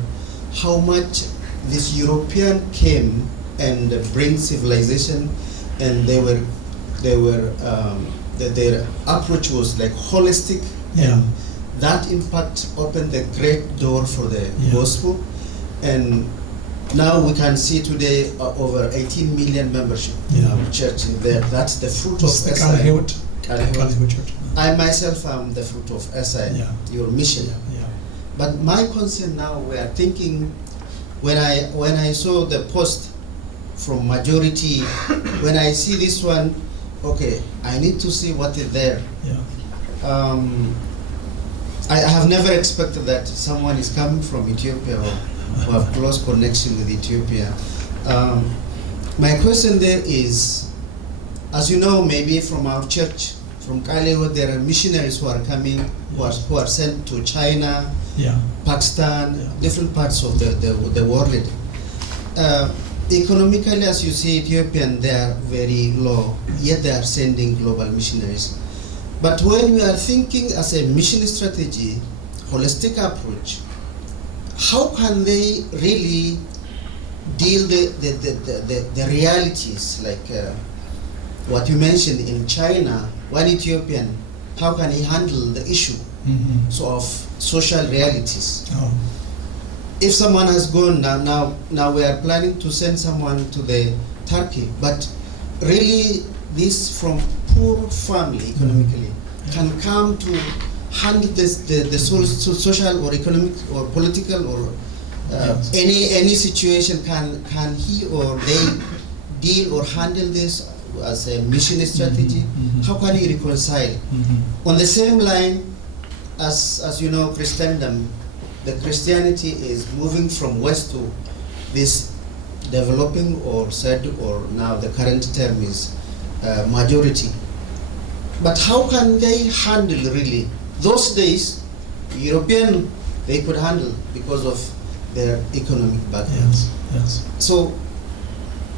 how much this European came and bring civilization, and their approach was like holistic, and that impact opened the great door for the gospel. And now we can see today over 18 million membership church in there. That's the fruit of the SI. Catholic Church. I myself am the fruit of SI, your mission. But my concern now, we are thinking, when I saw the post from majority, when I see this one, okay, I need to see what is there. I have never expected that someone is coming from Ethiopia or who have close connection with Ethiopia. My question there is, as you know, maybe from our church, from Kaliwo, there are missionaries who are coming, who are sent to China, Pakistan, different parts of the world. Economically, as you see, Ethiopian, they are very low, yet they are sending global missionaries. But when we are thinking as a mission strategy, holistic approach, how can they really deal the realities, like what you mentioned in China, one Ethiopian, how can he handle the issue of social realities? If someone has gone, now we are planning to send someone to the Turkey, but really this from poor family economically can come to handle this, the social or economic or political or any situation. Can he or they deal or handle this as a mission strategy? How can he reconcile? On the same line as you know, Christendom, the Christianity is moving from west to this developing or said, or now the current term is majority. But how can they handle really? Those days, European, they could handle because of their economic background. So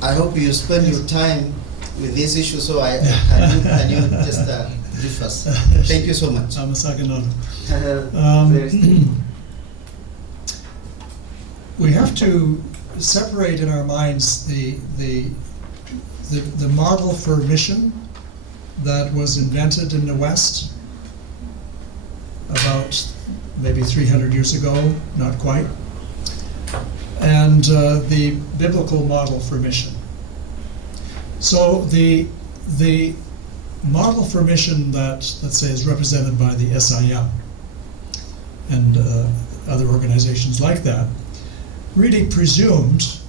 I hope you spend your time with this issue, so can you just brief us? Thank you so much. We have to separate in our minds the model for mission that was invented in the West about maybe 300 years ago, not quite, and the biblical model for mission. So the model for mission that, let's say, is represented by the SIM and other organizations like that, really presumed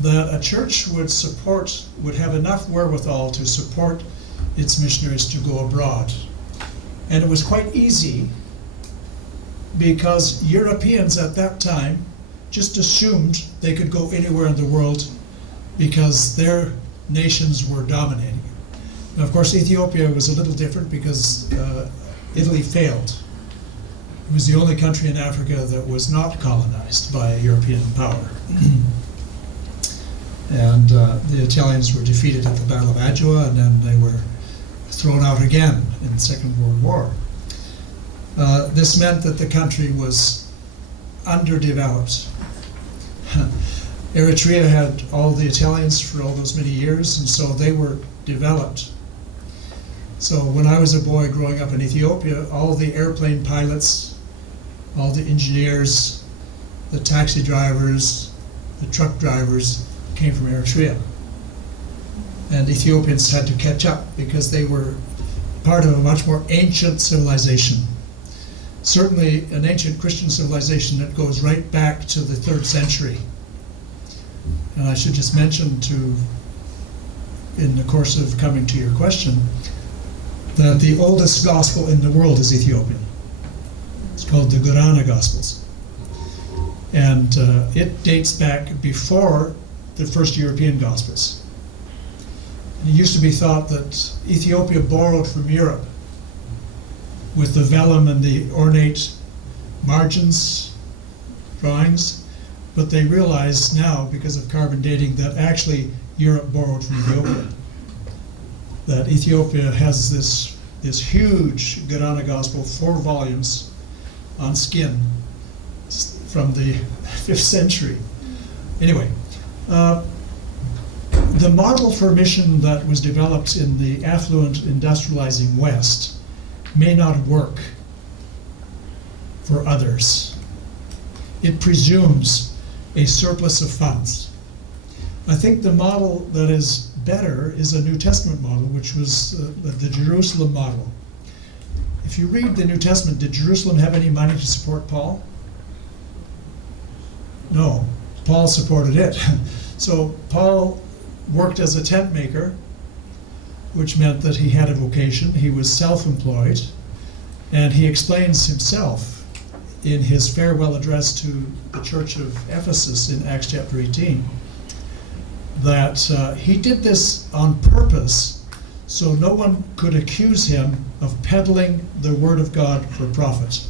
that a church would have enough wherewithal to support its missionaries to go abroad. And it was quite easy because Europeans at that time just assumed they could go anywhere in the world because their nations were dominating. And of course, Ethiopia was a little different because Italy failed. It was the only country in Africa that was not colonized by a European power. And the Italians were defeated at the Battle of Adua, and then they were thrown out again in the Second World War. This meant that the country was underdeveloped. Eritrea had all the Italians for all those many years, and so they were developed. So when I was a boy growing up in Ethiopia, all the airplane pilots, all the engineers, the taxi drivers, the truck drivers came from Eritrea. And Ethiopians had to catch up because they were part of a much more ancient civilization. Certainly an ancient Christian civilization that goes right back to the 3rd century. And I should just mention in the course of coming to your question, that the oldest gospel in the world is Ethiopian. It's called the Gurana Gospels. And it dates back before the first European Gospels. It used to be thought that Ethiopia borrowed from Europe with the vellum and the ornate margins, drawings, but they realize now, because of carbon dating, that actually Europe borrowed from Ethiopia. that Ethiopia has this huge Gurana Gospel, 4 volumes on skin from the 5th century. Anyway, the model for mission that was developed in the affluent industrializing West may not work for others. It presumes a surplus of funds. I think the model that is better is a New Testament model, which was the Jerusalem model. If you read the New Testament, did Jerusalem have any money to support Paul? No, Paul supported it. So Paul worked as a tent maker, which meant that he had a vocation. He was self-employed, and he explains himself in his farewell address to the church of Ephesus in Acts chapter 18, that he did this on purpose so no one could accuse him of peddling the word of God for profit.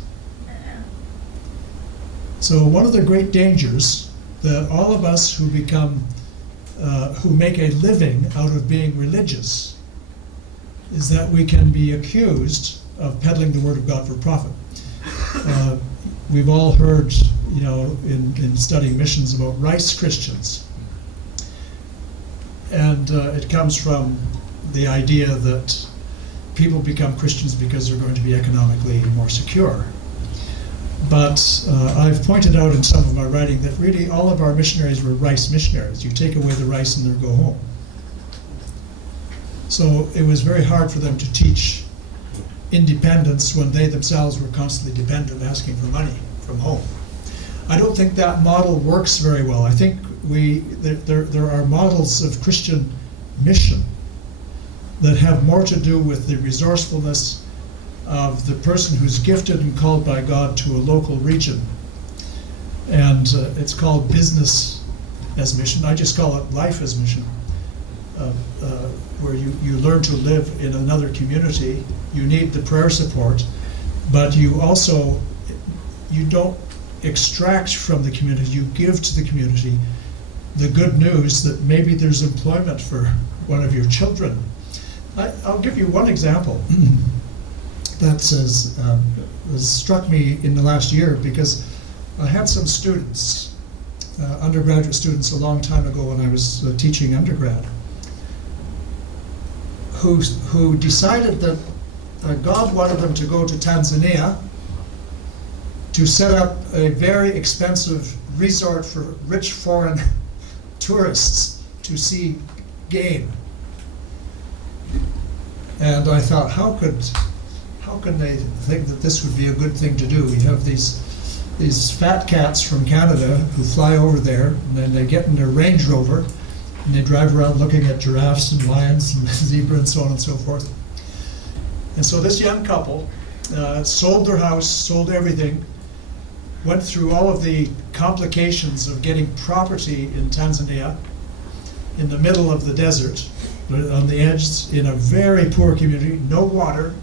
So one of the great dangers that all of us who become, who make a living out of being religious, is that we can be accused of peddling the word of God for profit. We've all heard, you know, in studying missions about rice Christians. And it comes from the idea that people become Christians because they're going to be economically more secure. But I've pointed out in some of my writing that really all of our missionaries were rice missionaries. You take away the rice and they go home. So it was very hard for them to teach independence when they themselves were constantly dependent, asking for money from home. I don't think that model works very well. I think there are models of Christian mission that have more to do with the resourcefulness of the person who's gifted and called by God to a local region. And it's called business as mission. I just call it life as mission, where you learn to live in another community. You need the prayer support, but you also, you don't extract from the community, you give to the community the good news that maybe there's employment for one of your children. I'll give you one example that has struck me in the last year, because I had some students, undergraduate students a long time ago when I was teaching undergrad, who decided that God wanted them to go to Tanzania to set up a very expensive resort for rich foreign tourists to see game. And I thought, how can they think that this would be a good thing to do? We have these fat cats from Canada who fly over there, and then they get in their Range Rover and they drive around looking at giraffes and lions and zebra and so on and so forth. And so this young couple sold their house, sold everything, went through all of the complications of getting property in Tanzania, in the middle of the desert, on the edge, in a very poor community, no water.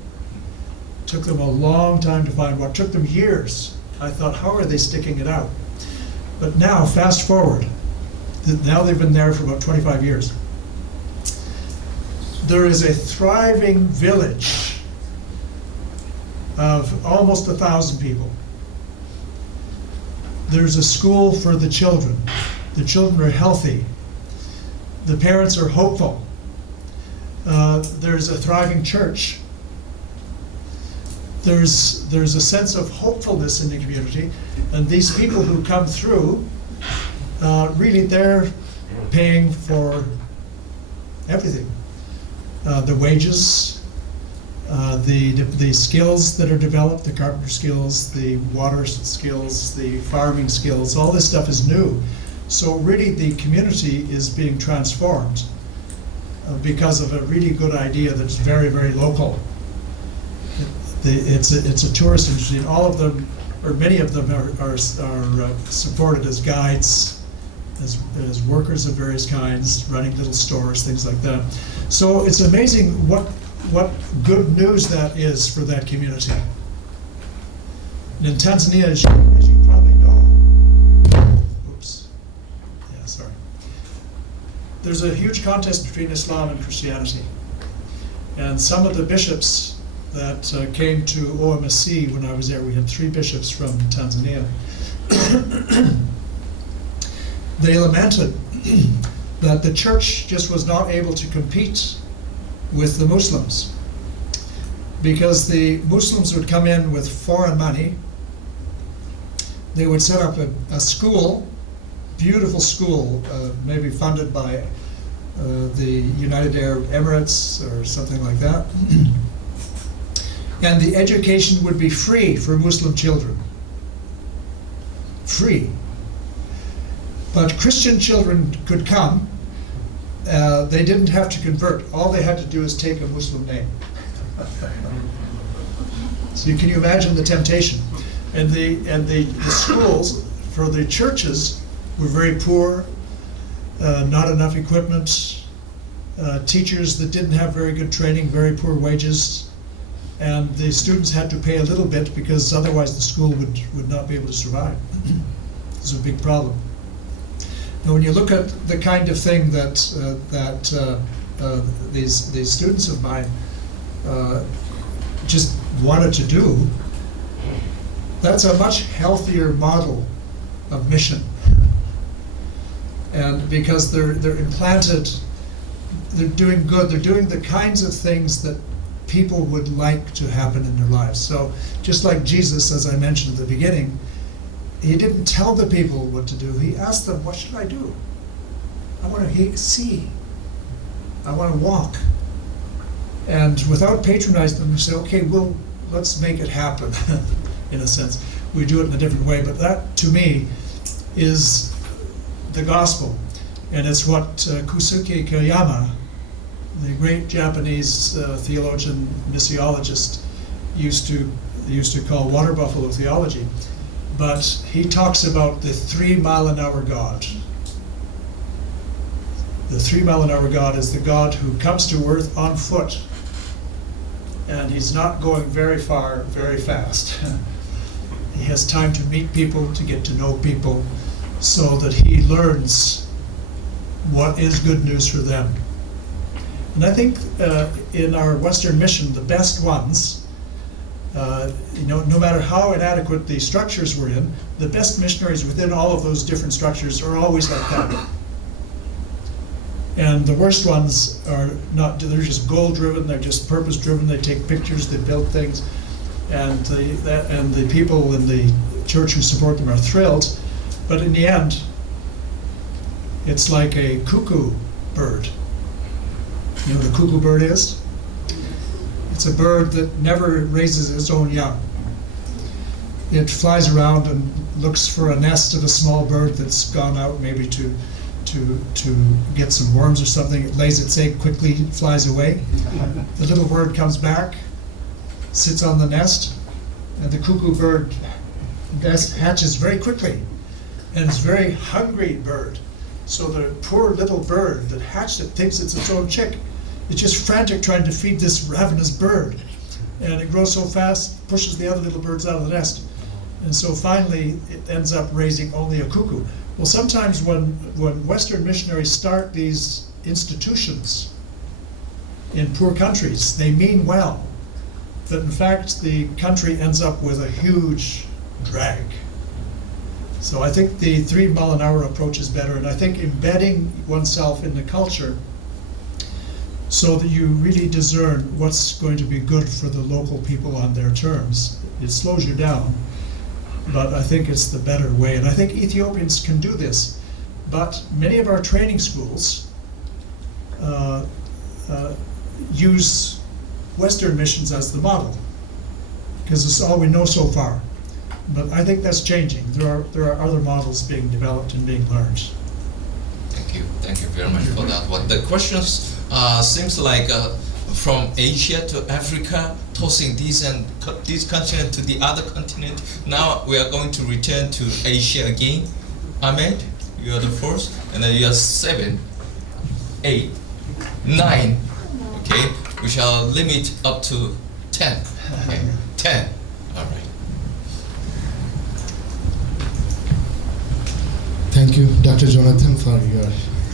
Took them a long time to find water. Took them years. I thought, how are they sticking it out? But now, fast forward, now they've been there for about 25 years. There is a thriving village of almost 1,000 people. There's a school for the children. The children are healthy. The parents are hopeful. There's a thriving church. There's a sense of hopefulness in the community, and these people who come through, really they're paying for everything. The wages, the skills that are developed, the carpenter skills, the water skills, the farming skills, all this stuff is new. So really the community is being transformed because of a really good idea that's very, very local. It's a tourist industry, and all of them, or many of them, are supported as guides, as workers of various kinds, running little stores, things like that. So it's amazing what good news that is for that community. And in Tanzania, as you probably know, there's a huge contest between Islam and Christianity. And some of the bishops that came to OMSC when I was there, we had 3 bishops from Tanzania, they lamented that the church just was not able to compete with the Muslims, because the Muslims would come in with foreign money. They would set up a school, beautiful school, maybe funded by the United Arab Emirates or something like that. And the education would be free for Muslim children. Free. But Christian children could come. They didn't have to convert. All they had to do is take a Muslim name. So can you imagine the temptation? And the schools for the churches were very poor, not enough equipment, teachers that didn't have very good training, very poor wages, and the students had to pay a little bit because otherwise the school would not be able to survive. It's a big problem. Now, when you look at the kind of thing that these students of mine just wanted to do, that's a much healthier model of mission. And because they're implanted, they're doing good, they're doing the kinds of things that people would like to happen in their lives. So just like Jesus, as I mentioned at the beginning, he didn't tell the people what to do. He asked them, what should I do? I want to see. I want to walk. And without patronizing them, we say, okay, well, let's make it happen, in a sense. We do it in a different way, but that, to me, is the gospel. And it's what Kusuke Koyama, the great Japanese theologian, missiologist, used to call water buffalo theology. But he talks about the 3-mile-an-hour God. The 3-mile-an-hour God is the God who comes to earth on foot. And he's not going very far, very fast. He has time to meet people, to get to know people, so that he learns what is good news for them. And I think in our Western mission, the best ones, no matter how inadequate the structures we're in, the best missionaries within all of those different structures are always like that. And the worst ones are not, they're just goal-driven, they're just purpose-driven, they take pictures, they build things, and the people in the church who support them are thrilled, but in the end, it's like a cuckoo bird. You know what a cuckoo bird is? It's a bird that never raises its own young. It flies around and looks for a nest of a small bird that's gone out maybe to get some worms or something. It lays its egg quickly, flies away. The little bird comes back, sits on the nest, and the cuckoo bird nest hatches very quickly. And it's a very hungry bird. So the poor little bird that hatched it thinks it's its own chick. It's just frantic trying to feed this ravenous bird. And it grows so fast, pushes the other little birds out of the nest. And so finally, it ends up raising only a cuckoo. Well, sometimes when Western missionaries start these institutions in poor countries, they mean well. But in fact, the country ends up with a huge drag. So I think the 3-mile-an-hour approach is better, and I think embedding oneself in the culture so that you really discern what's going to be good for the local people on their terms. It slows you down, but I think it's the better way. And I think Ethiopians can do this, but many of our training schools use Western missions as the model, because it's all we know so far. But I think that's changing. There are other models being developed and being learned. Thank you very much for that. What the questions seems like from Asia to Africa, tossing this continent to the other continent. Now we are going to return to Asia again. Ahmed, you are the first, and then you are 7, 8, 9. Okay, we shall limit up to 10. Okay, 10. All right. Thank you, Dr. Jonathan, for your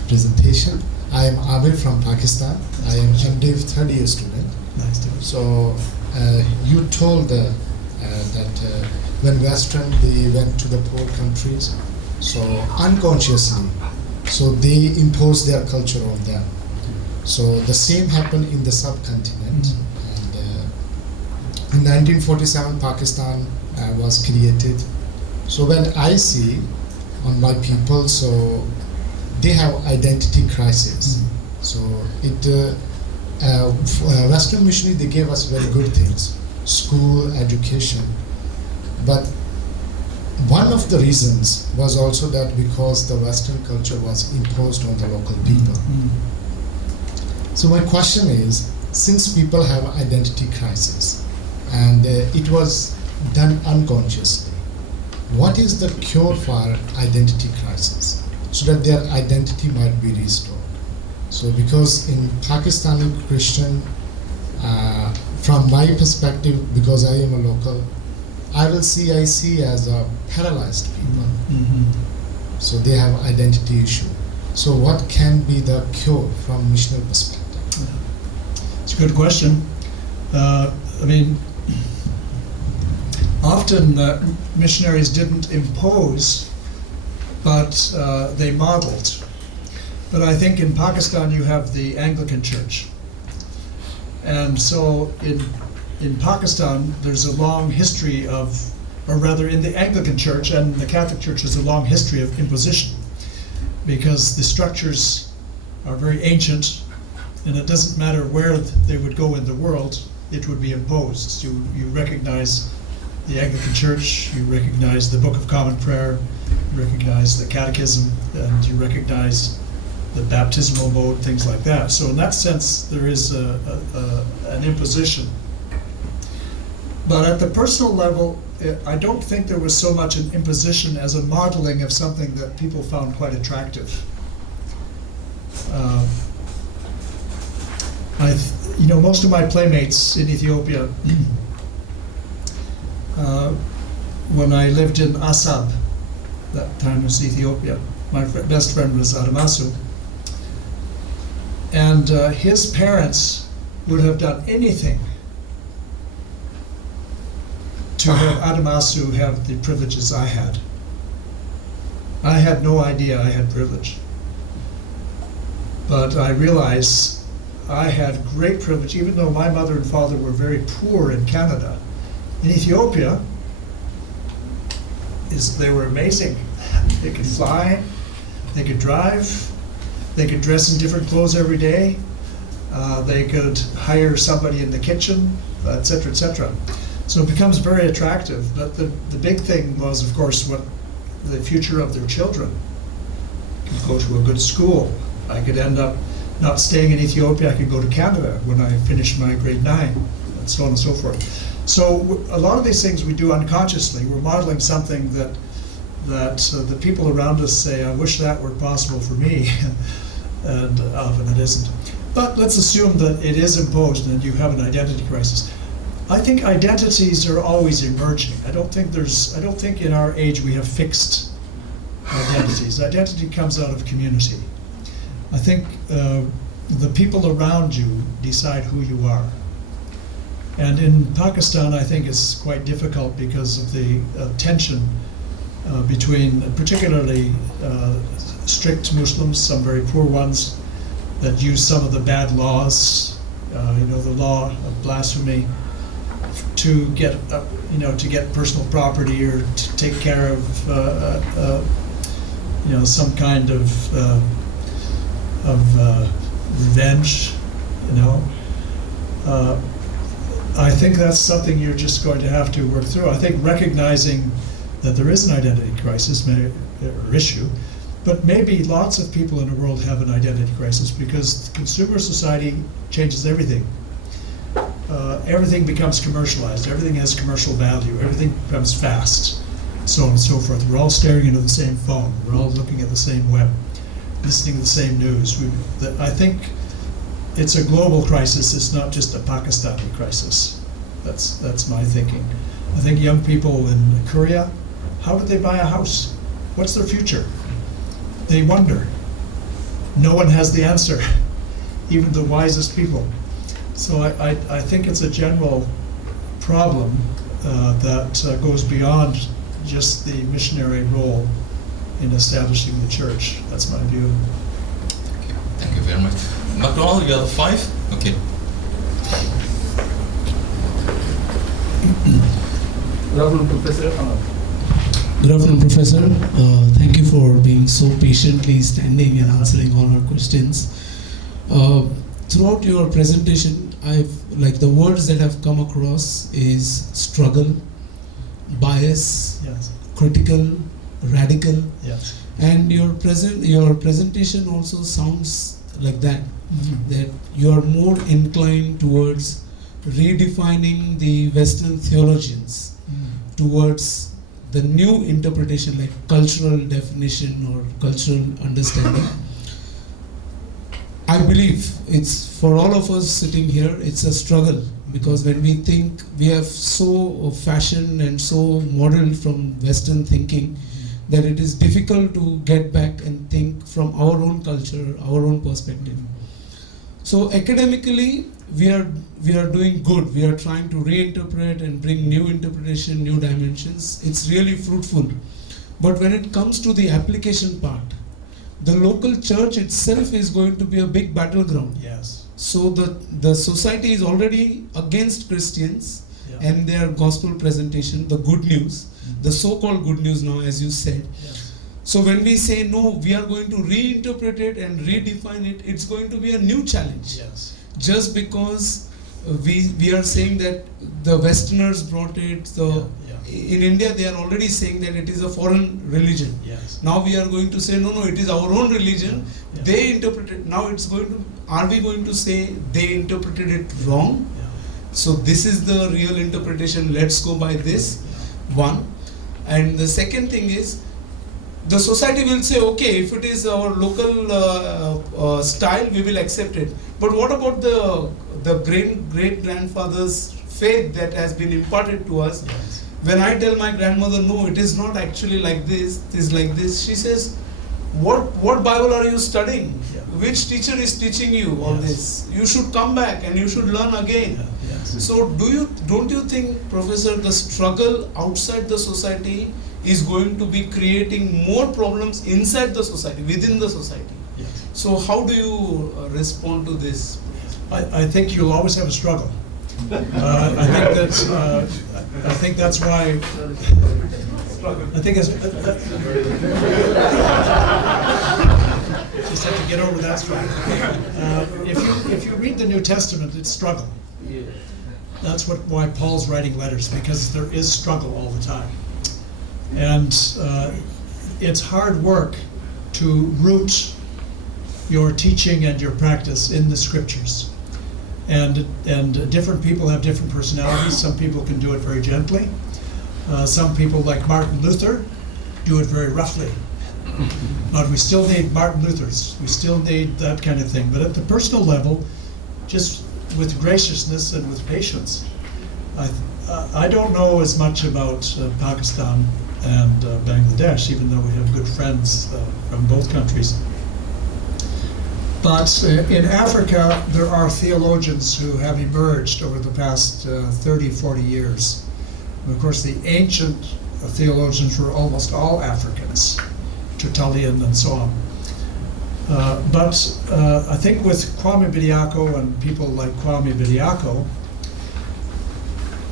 presentation. I am Abir from Pakistan. I am MDiv third year student. Nice to So you told that when Western they went to the poor countries, so unconsciously, so they imposed their culture on them. So the same happened in the subcontinent. And in 1947, Pakistan was created. So when I see on my people, so they have identity crisis. So it Western missionary, they gave us very good things, school, education. But one of the reasons was also that because the Western culture was imposed on the local people. So my question is, since people have identity crisis and it was done unconsciously, what is the cure for identity crisis so that their identity might be restored? So because in Pakistani Christian, from my perspective, because I am a local, I see as a paralyzed people. So they have identity issue. So what can be the cure from missional perspective? It's a good question. I mean, often missionaries didn't impose, but they modeled. But I think in Pakistan you have the Anglican Church. And so in Pakistan there's a long history of, or rather in the Anglican Church and the Catholic Church there's a long history of imposition, because the structures are very ancient and it doesn't matter where they would go in the world, it would be imposed. You recognize the Anglican Church, you recognize the Book of Common Prayer, you recognize the Catechism, and you recognize the baptismal mode, things like that. So in that sense, there is an imposition. But at the personal level, I don't think there was so much an imposition as a modeling of something that people found quite attractive. Most of my playmates in Ethiopia, when I lived in Asab, that time was Ethiopia, my best friend was Adamasu, and his parents would have done anything to have Adamasu have the privileges I had. I had no idea I had privilege. But I realized I had great privilege, even though my mother and father were very poor in Canada. In Ethiopia, they were amazing. They could fly, they could drive, they could dress in different clothes every day, they could hire somebody in the kitchen, etc., etc. So it becomes very attractive. But the big thing was, of course, what the future of their children. I could go to a good school. I could end up not staying in Ethiopia. I could go to Canada when I finished my grade 9, and so on and so forth. So a lot of these things we do unconsciously. We're modeling something that the people around us say, I wish that were possible for me, and often it isn't. But let's assume that it is imposed and you have an identity crisis. I think identities are always emerging. I don't think in our age we have fixed identities. Identity comes out of community. I think the people around you decide who you are. And in Pakistan, I think it's quite difficult because of the tension between particularly strict Muslims, some very poor ones, that use some of the bad laws, the law of blasphemy, to get personal property or to take care of some kind of revenge. I think that's something you're just going to have to work through. I think recognizing that there is an identity crisis or issue, but maybe lots of people in the world have an identity crisis because consumer society changes everything. Everything becomes commercialized, everything has commercial value, everything becomes fast, so on and so forth. We're all staring into the same phone, we're all looking at the same web, listening to the same news. I think it's a global crisis, it's not just a Pakistani crisis. That's my thinking. I think young people in Korea, how did they buy a house? What's their future? They wonder. No one has the answer, even the wisest people. So I think it's a general problem that goes beyond just the missionary role in establishing the church. That's my view. Okay, thank you very much. McDonald, you are the 5? Okay. Good afternoon, Professor. Good afternoon, Professor. Thank you for being so patiently standing and answering all our questions. Throughout your presentation, the words that have come across is struggle, bias, Yes. critical, radical, Yes. and your presentation also sounds like that. That you are more inclined towards redefining the Western theologians towards the new interpretation, like cultural definition or cultural understanding. I believe it's for all of us sitting here, it's a struggle, because when we think we have so fashioned and so modeled from Western thinking that it is difficult to get back and think from our own culture, our own perspective. So academically, we are doing good. We are trying to reinterpret and bring new interpretation, new dimensions. It's really fruitful. But when it comes to the application part, the local church itself is going to be a big battleground. Yes. So the society is already against Christians Yeah. and their gospel presentation, the good news, the so-called good news now, as you said. Yes. So when we say no, we are going to reinterpret it and redefine it, it's going to be a new challenge. Yes. Just because we are saying that the Westerners brought it, in India they are already saying that it is a foreign religion. Yes. Now we are going to say no, it is our own religion. Yeah. They interpreted. Now it's going to. Are we going to say they interpreted it wrong? Yeah. So this is the real interpretation. Let's go by this. One, and the second thing is, the society will say, okay, if it is our local style, we will accept it. But what about the great grandfather's faith that has been imparted to us? Yes. When I tell my grandmother, no, it is not actually like this, it is like this, she says, what Bible are you studying? Yeah. Which teacher is teaching you all Yes. this? You should come back and you should learn again. Yeah. Yes. So don't you think, Professor, the struggle outside the society is going to be creating more problems inside the society, within the society? Yes. So how do you respond to this? I think you'll always have a struggle. I think that's why. I think it's. Just have to get over that struggle. If you read the New Testament, it's struggle. That's why Paul's writing letters, because there is struggle all the time, and it's hard work to root your teaching and your practice in the scriptures. And different people have different personalities. Some people can do it very gently. Some people, like Martin Luther, do it very roughly. But we still need Martin Luthers. We still need that kind of thing. But at the personal level, just with graciousness and with patience. I don't know as much about Pakistan and Bangladesh, even though we have good friends from both countries. But in Africa, there are theologians who have emerged over the past 30, 40 years. And of course, the ancient theologians were almost all Africans, Tertullian and so on. But I think with Kwame Bediako and people like Kwame Bediako,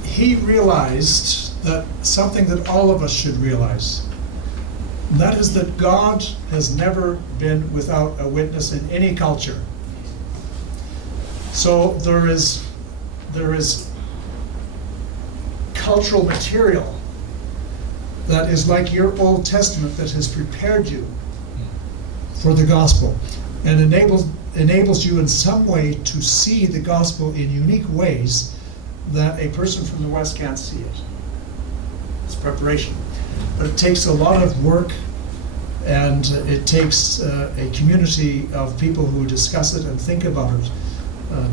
he realized that something that all of us should realize. And that is that God has never been without a witness in any culture. So there is cultural material that is like your Old Testament that has prepared you for the gospel and enables you in some way to see the gospel in unique ways that a person from the West can't see it. It's preparation. But it takes a lot of work, and it takes a community of people who discuss it and think about it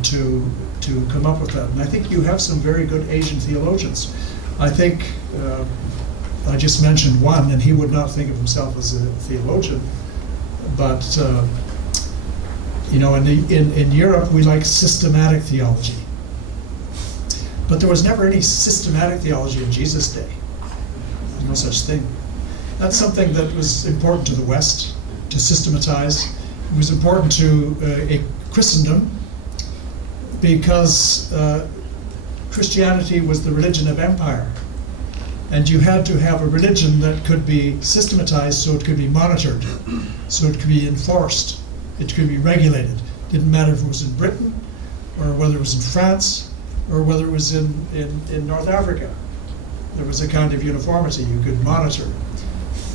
to come up with that. And I think you have some very good Asian theologians. I think I just mentioned one, and he would not think of himself as a theologian, but You know, in Europe, we like systematic theology. But there was never any systematic theology in Jesus' day. There's no such thing. That's something that was important to the West, to systematize. It was important to Christendom because Christianity was the religion of empire. And you had to have a religion that could be systematized so it could be monitored, so it could be enforced, it could be regulated. Didn't matter if it was in Britain, or whether it was in France, or whether it was in North Africa. There was a kind of uniformity you could monitor.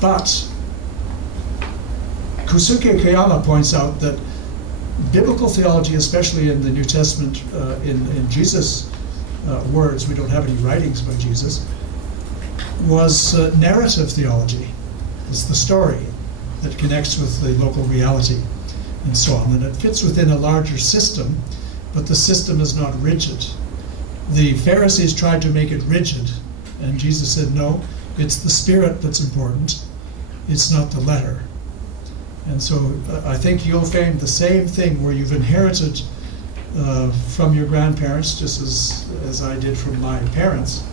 But Kusuke Kayama points out that biblical theology, especially in the New Testament, in Jesus' words, we don't have any writings by Jesus, was narrative theology. It's the story that connects with the local reality and so on. And it fits within a larger system, but the system is not rigid. The Pharisees tried to make it rigid, and Jesus said, no, it's the spirit that's important, it's not the letter. And so I think you'll find the same thing where you've inherited from your grandparents, just as I did from my parents,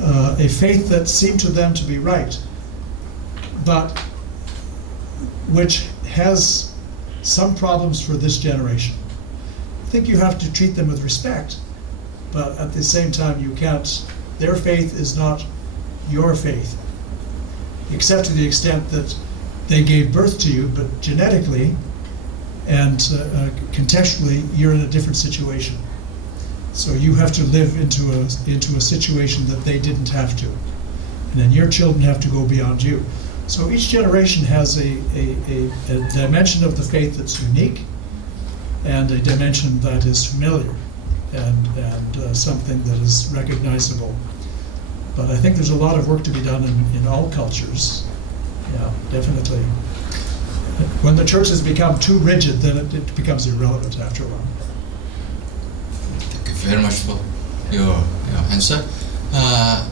a faith that seemed to them to be right, but which has some problems for this generation. I think you have to treat them with respect, but at the same time you can't, their faith is not your faith, except to the extent that they gave birth to you, but genetically and contextually you're in a different situation. So you have to live into a situation that they didn't have to. And then your children have to go beyond you. So each generation has a dimension of the faith that's unique and a dimension that is familiar and something that is recognizable. But I think there's a lot of work to be done in all cultures. Yeah, definitely. When the church has become too rigid, then it becomes irrelevant after a while. Thank you very much for your answer.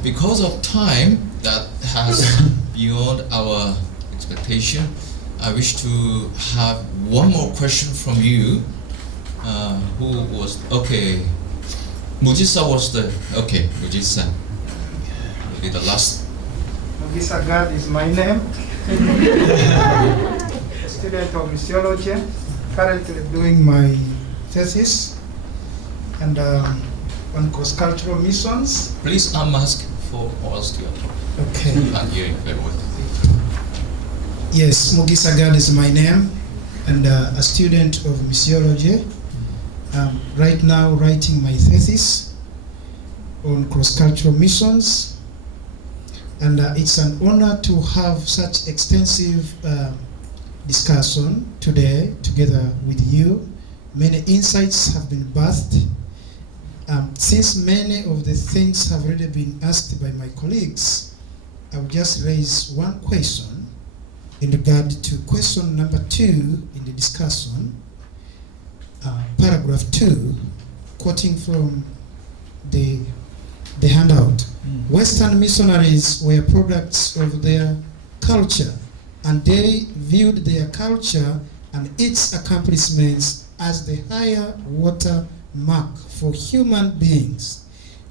Because of time that has beyond our expectation, I wish to have one more question from you. Who was, okay, Mujisa was the, okay, Mujisa will be the last. Mujisa God is my name. Student of Missiology, currently doing my thesis and on cross-cultural missions. Please unmask for all students. Okay. You can't hear it very well. Yes, Mugisa God is my name and a student of Missiology. Right now writing my thesis on cross-cultural missions, and it's an honor to have such extensive discussion today together with you. Many insights have been birthed. Since many of the things have already been asked by my colleagues, I will just raise one question in regard to question number 2 in the discussion, paragraph 2, quoting from the handout. Western missionaries were products of their culture, and they viewed their culture and its accomplishments as the higher water mark for human beings,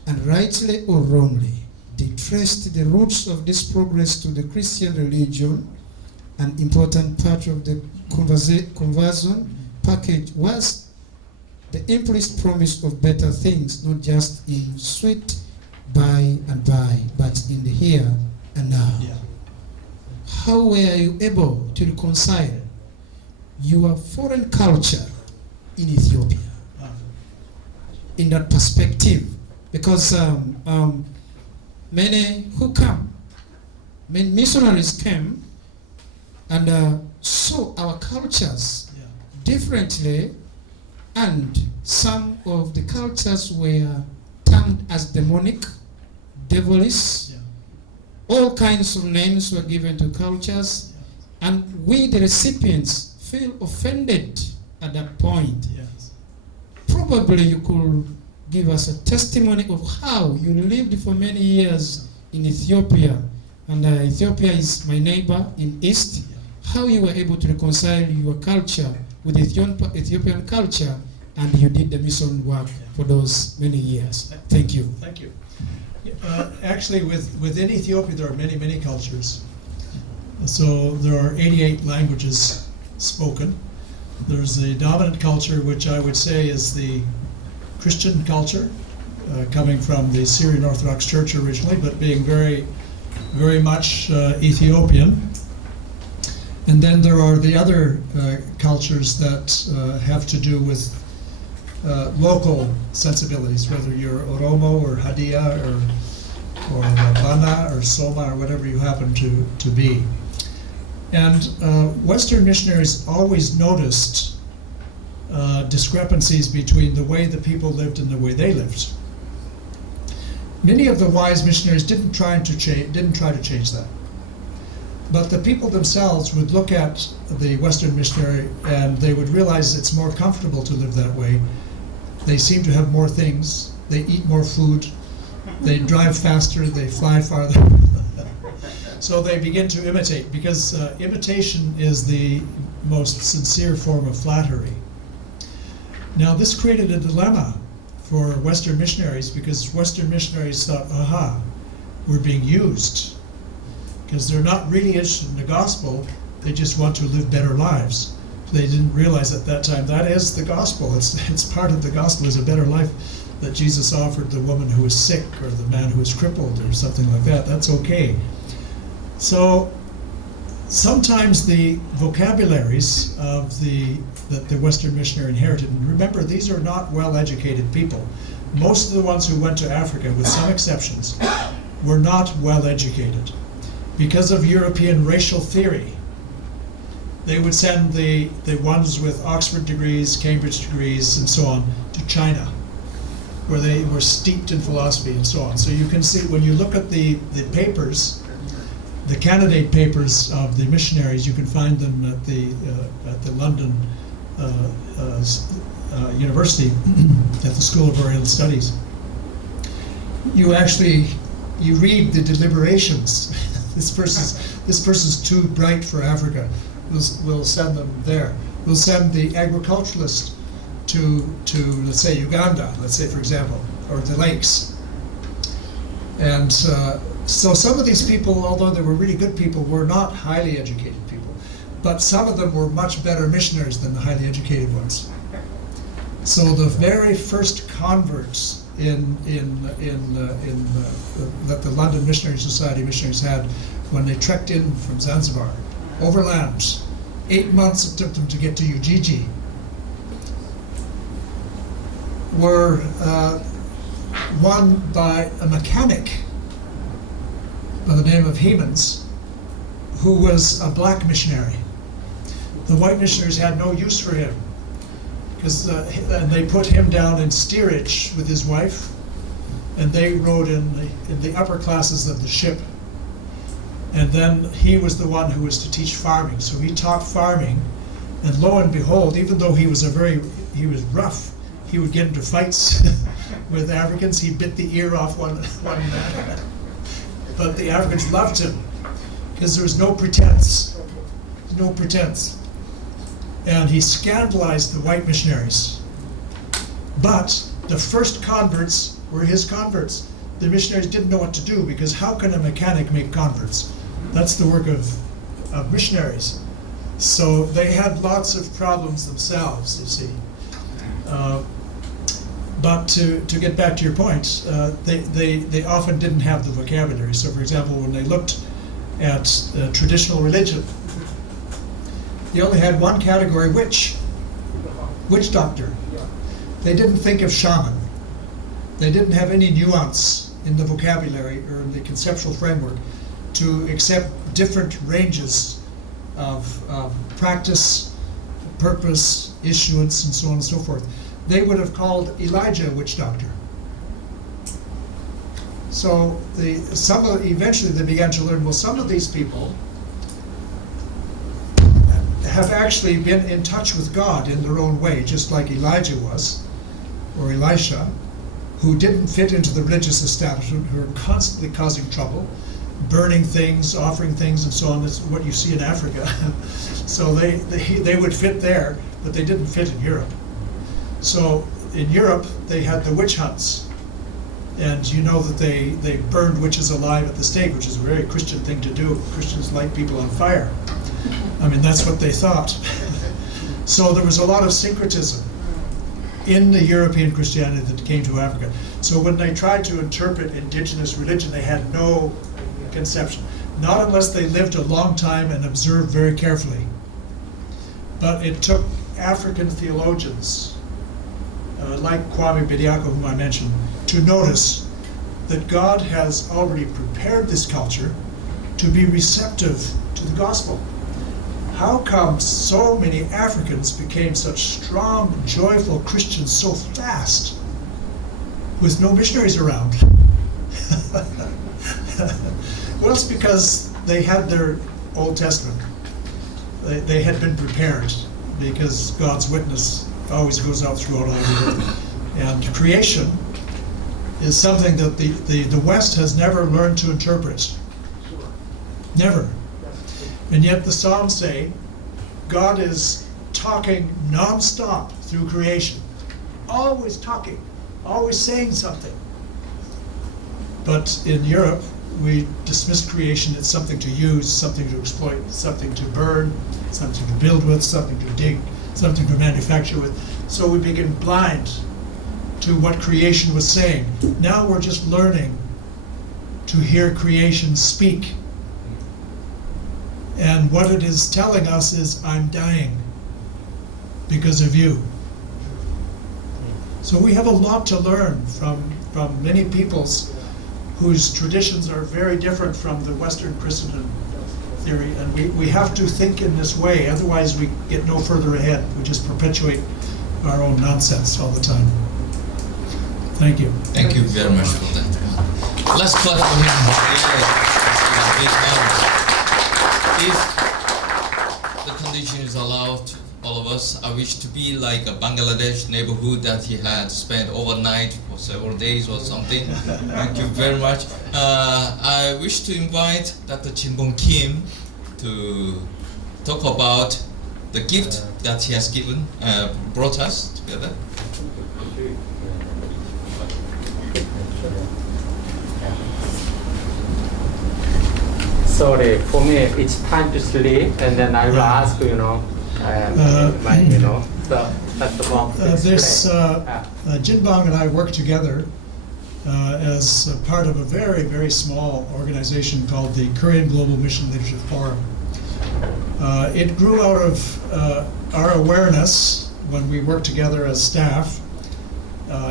and rightly or wrongly, they traced the roots of this progress to the Christian religion. An important part of the conversion package was the implicit promise of better things, not just in sweet by and by, but in the here and now. Yeah. How were you able to reconcile your foreign culture in Ethiopia in that perspective? Because many missionaries came and saw our cultures differently, and some of the cultures were termed as demonic, devilish. All kinds of names were given to cultures, and we, the recipients, feel offended at that point. Yes. Probably you could give us a testimony of how you lived for many years in Ethiopia, and Ethiopia is my neighbor in East, how you were able to reconcile your culture with Ethiopian culture, and you did the mission work for those many years. Thank you. Thank you. Actually, within Ethiopia, there are many, many cultures. So there are 88 languages spoken. There's the dominant culture, which I would say is the Christian culture, coming from the Syrian Orthodox Church originally, but being very, very much Ethiopian. And then there are the other cultures that have to do with local sensibilities, whether you're Oromo or Hadia or Bana or Soma or whatever you happen to be. And Western missionaries always noticed discrepancies between the way the people lived and the way they lived. Many of the wise missionaries didn't try to change that. But the people themselves would look at the Western missionary and they would realize it's more comfortable to live that way. They seem to have more things, they eat more food, they drive faster, they fly farther. So they begin to imitate, because imitation is the most sincere form of flattery. Now this created a dilemma for Western missionaries, because Western missionaries thought, aha, we're being used. Because they're not really interested in the gospel, they just want to live better lives. They didn't realize at that time that is the gospel. It's part of the gospel, is a better life that Jesus offered the woman who was sick or the man who was crippled or something like that. That's okay. So sometimes the vocabularies that the Western missionary inherited, and remember, these are not well-educated people. Most of the ones who went to Africa, with some exceptions, were not well-educated. Because of European racial theory, they would send the ones with Oxford degrees, Cambridge degrees, and so on to China, where they were steeped in philosophy and so on. So you can see, when you look at the papers, the candidate papers of the missionaries, you can find them at the London University, at the School of Oriental Studies. You read the deliberations. This person's too bright for Africa. We'll send them there. We'll send the agriculturalist to let's say Uganda, let's say for example, or the lakes. And so some of these people, although they were really good people, were not highly educated people. But some of them were much better missionaries than the highly educated ones. So the very first converts that the London Missionary Society missionaries had, when they trekked in from Zanzibar, overland, 8 months it took them to get to Ujiji, were won by a mechanic by the name of Hemans, who was a black missionary. The white missionaries had no use for him, because they put him down in steerage with his wife, and they rode in the upper classes of the ship. And then he was the one who was to teach farming. So he taught farming, and lo and behold, even though he was rough, he would get into fights with Africans. He bit the ear off one man. But the Africans loved him, because there was no pretense. No pretense. And he scandalized the white missionaries. But the first converts were his converts. The missionaries didn't know what to do, because how can a mechanic make converts? That's the work of missionaries. So they had lots of problems themselves, you see. But to get back to your point, they often didn't have the vocabulary. So for example, when they looked at traditional religion, they only had one category, witch doctor. They didn't think of shaman. They didn't have any nuance in the vocabulary or in the conceptual framework to accept different ranges of practice, purpose, issuance, and so on and so forth. They would have called Elijah a witch doctor. So eventually they began to learn, well, some of these people have actually been in touch with God in their own way, just like Elijah was, or Elisha, who didn't fit into the religious establishment, who were constantly causing trouble. burning things, offering things, and so on. That's what you see in Africa. So they would fit there, but they didn't fit in Europe. So in Europe, they had the witch hunts. And you know that they burned witches alive at the stake, which is a very Christian thing to do. Christians light people on fire. I mean, that's what they thought. So there was a lot of syncretism in the European Christianity that came to Africa. So when they tried to interpret indigenous religion, they had no conception. Not unless they lived a long time and observed very carefully. But it took African theologians, like Kwame Bediako, whom I mentioned, to notice that God has already prepared this culture to be receptive to the gospel. How come so many Africans became such strong, joyful Christians so fast with no missionaries around? Well, it's because they had their Old Testament. They had been prepared, because God's witness always goes out throughout all the earth. And creation is something that the West has never learned to interpret. Never. And yet the Psalms say God is talking non-stop through creation. Always talking, always saying something. But in Europe, we dismiss creation as something to use, something to exploit, something to burn, something to build with, something to dig, something to manufacture with. So we became blind to what creation was saying. Now we're just learning to hear creation speak. And what it is telling us is, I'm dying because of you. So we have a lot to learn from many peoples whose traditions are very different from the Western Christendom theory. And we have to think in this way, otherwise we get no further ahead. We just perpetuate our own nonsense all the time. Thank you. Thank you very much for that. Let's clap for him. If the condition is allowed, all of us, I wish to be like a Bangladesh neighborhood that he had spent overnight for several days or something. Thank you very much. I wish to invite Dr. Chimbong Kim to talk about the gift that he has given, brought us together. Sorry, for me it's time to sleep, and then I will ask so that's the one. Jinbang and I work together as a part of a very, very small organization called the Korean Global Mission Leadership Forum. It grew out of our awareness when we worked together as staff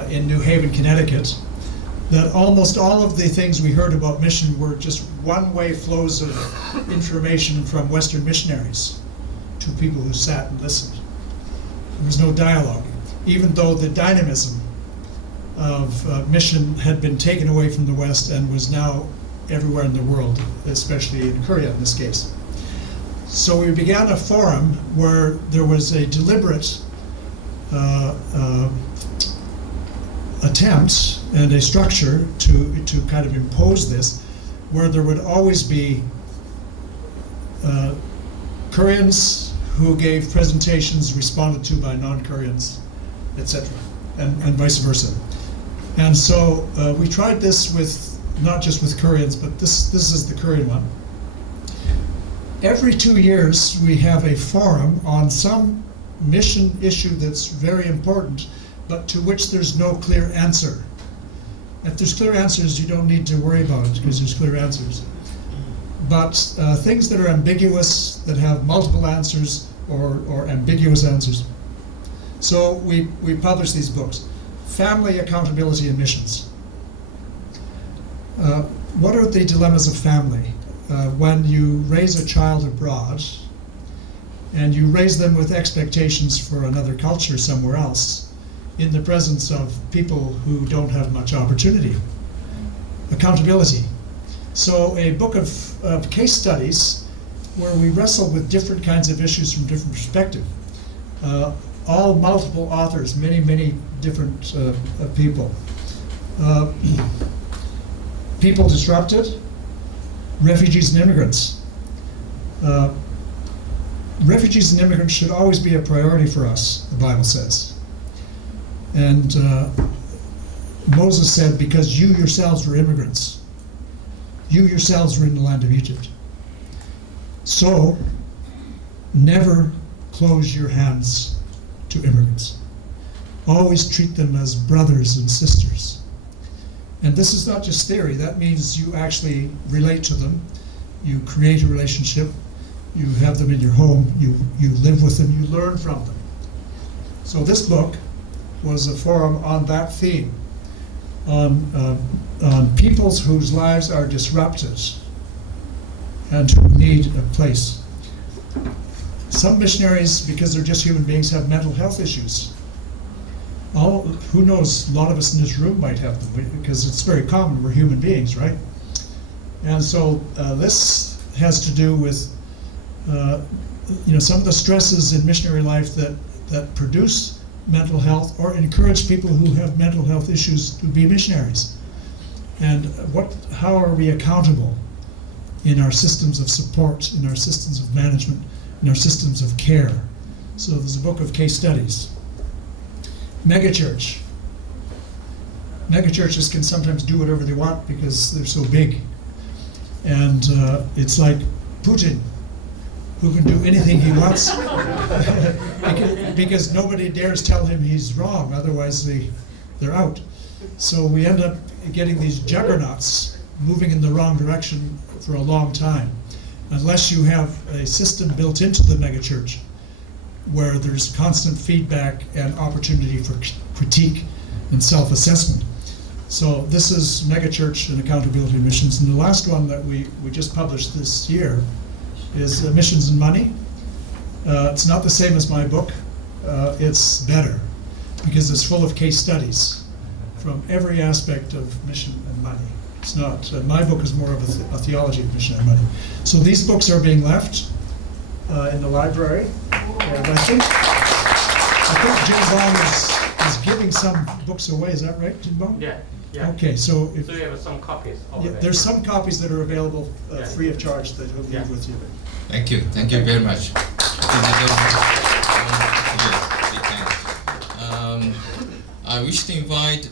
in New Haven, Connecticut, that almost all of the things we heard about mission were just one-way flows of information from Western missionaries to people who sat and listened. There was no dialogue, even though the dynamism of mission had been taken away from the West and was now everywhere in the world, especially in Korea in this case. So we began a forum where there was a deliberate attempt and a structure to kind of impose this, where there would always be Koreans who gave presentations responded to by non-Koreans, etc., and vice versa. And so we tried this with, not just with Koreans, but this is the Korean one. Every 2 years we have a forum on some mission issue that's very important, but to which there's no clear answer. If there's clear answers, you don't need to worry about it because there's clear answers. But things that are ambiguous, that have multiple answers or ambiguous answers. So we publish these books. Family Accountability and Missions. What are the dilemmas of family? When you raise a child abroad and you raise them with expectations for another culture somewhere else, in the presence of people who don't have much opportunity. Accountability. So a book of case studies where we wrestle with different kinds of issues from different perspectives. All multiple authors, many different people. People disrupted, refugees and immigrants. Refugees and immigrants should always be a priority for us, the Bible says. And Moses said, because you yourselves were immigrants. You yourselves were in the land of Egypt. So, never close your hands to immigrants. Always treat them as brothers and sisters. And this is not just theory. That means you actually relate to them. You create a relationship. You have them in your home. You live with them. You learn from them. So this book was a forum on that theme, on peoples whose lives are disrupted and who need a place. Some missionaries, because they're just human beings, have mental health issues. Who knows, a lot of us in this room might have them, because it's very common, we're human beings, right? And so this has to do with some of the stresses in missionary life that produce mental health or encourage people who have mental health issues to be missionaries. And how are we accountable in our systems of support, in our systems of management, in our systems of care? So there's a book of case studies. Megachurch. Megachurches can sometimes do whatever they want because they're so big. And it's like Putin, who can do anything he wants because nobody dares tell him he's wrong, otherwise they're out. So we end up getting these juggernauts moving in the wrong direction for a long time, unless you have a system built into the megachurch where there's constant feedback and opportunity for critique and self-assessment. So this is megachurch and accountability in missions. And the last one that we just published this year is Missions and Money. It's not the same as my book. It's better because it's full of case studies from every aspect of mission and money. It's not, my book is more of a theology of mission and money. So these books are being left in the library. And I think Jim Bonk is giving some books away. Is that right, Jim Bonk? Yeah. Okay, so so you have some copies over there. There's some copies that are available free of charge that will leave with you. Thank you very much. I wish to invite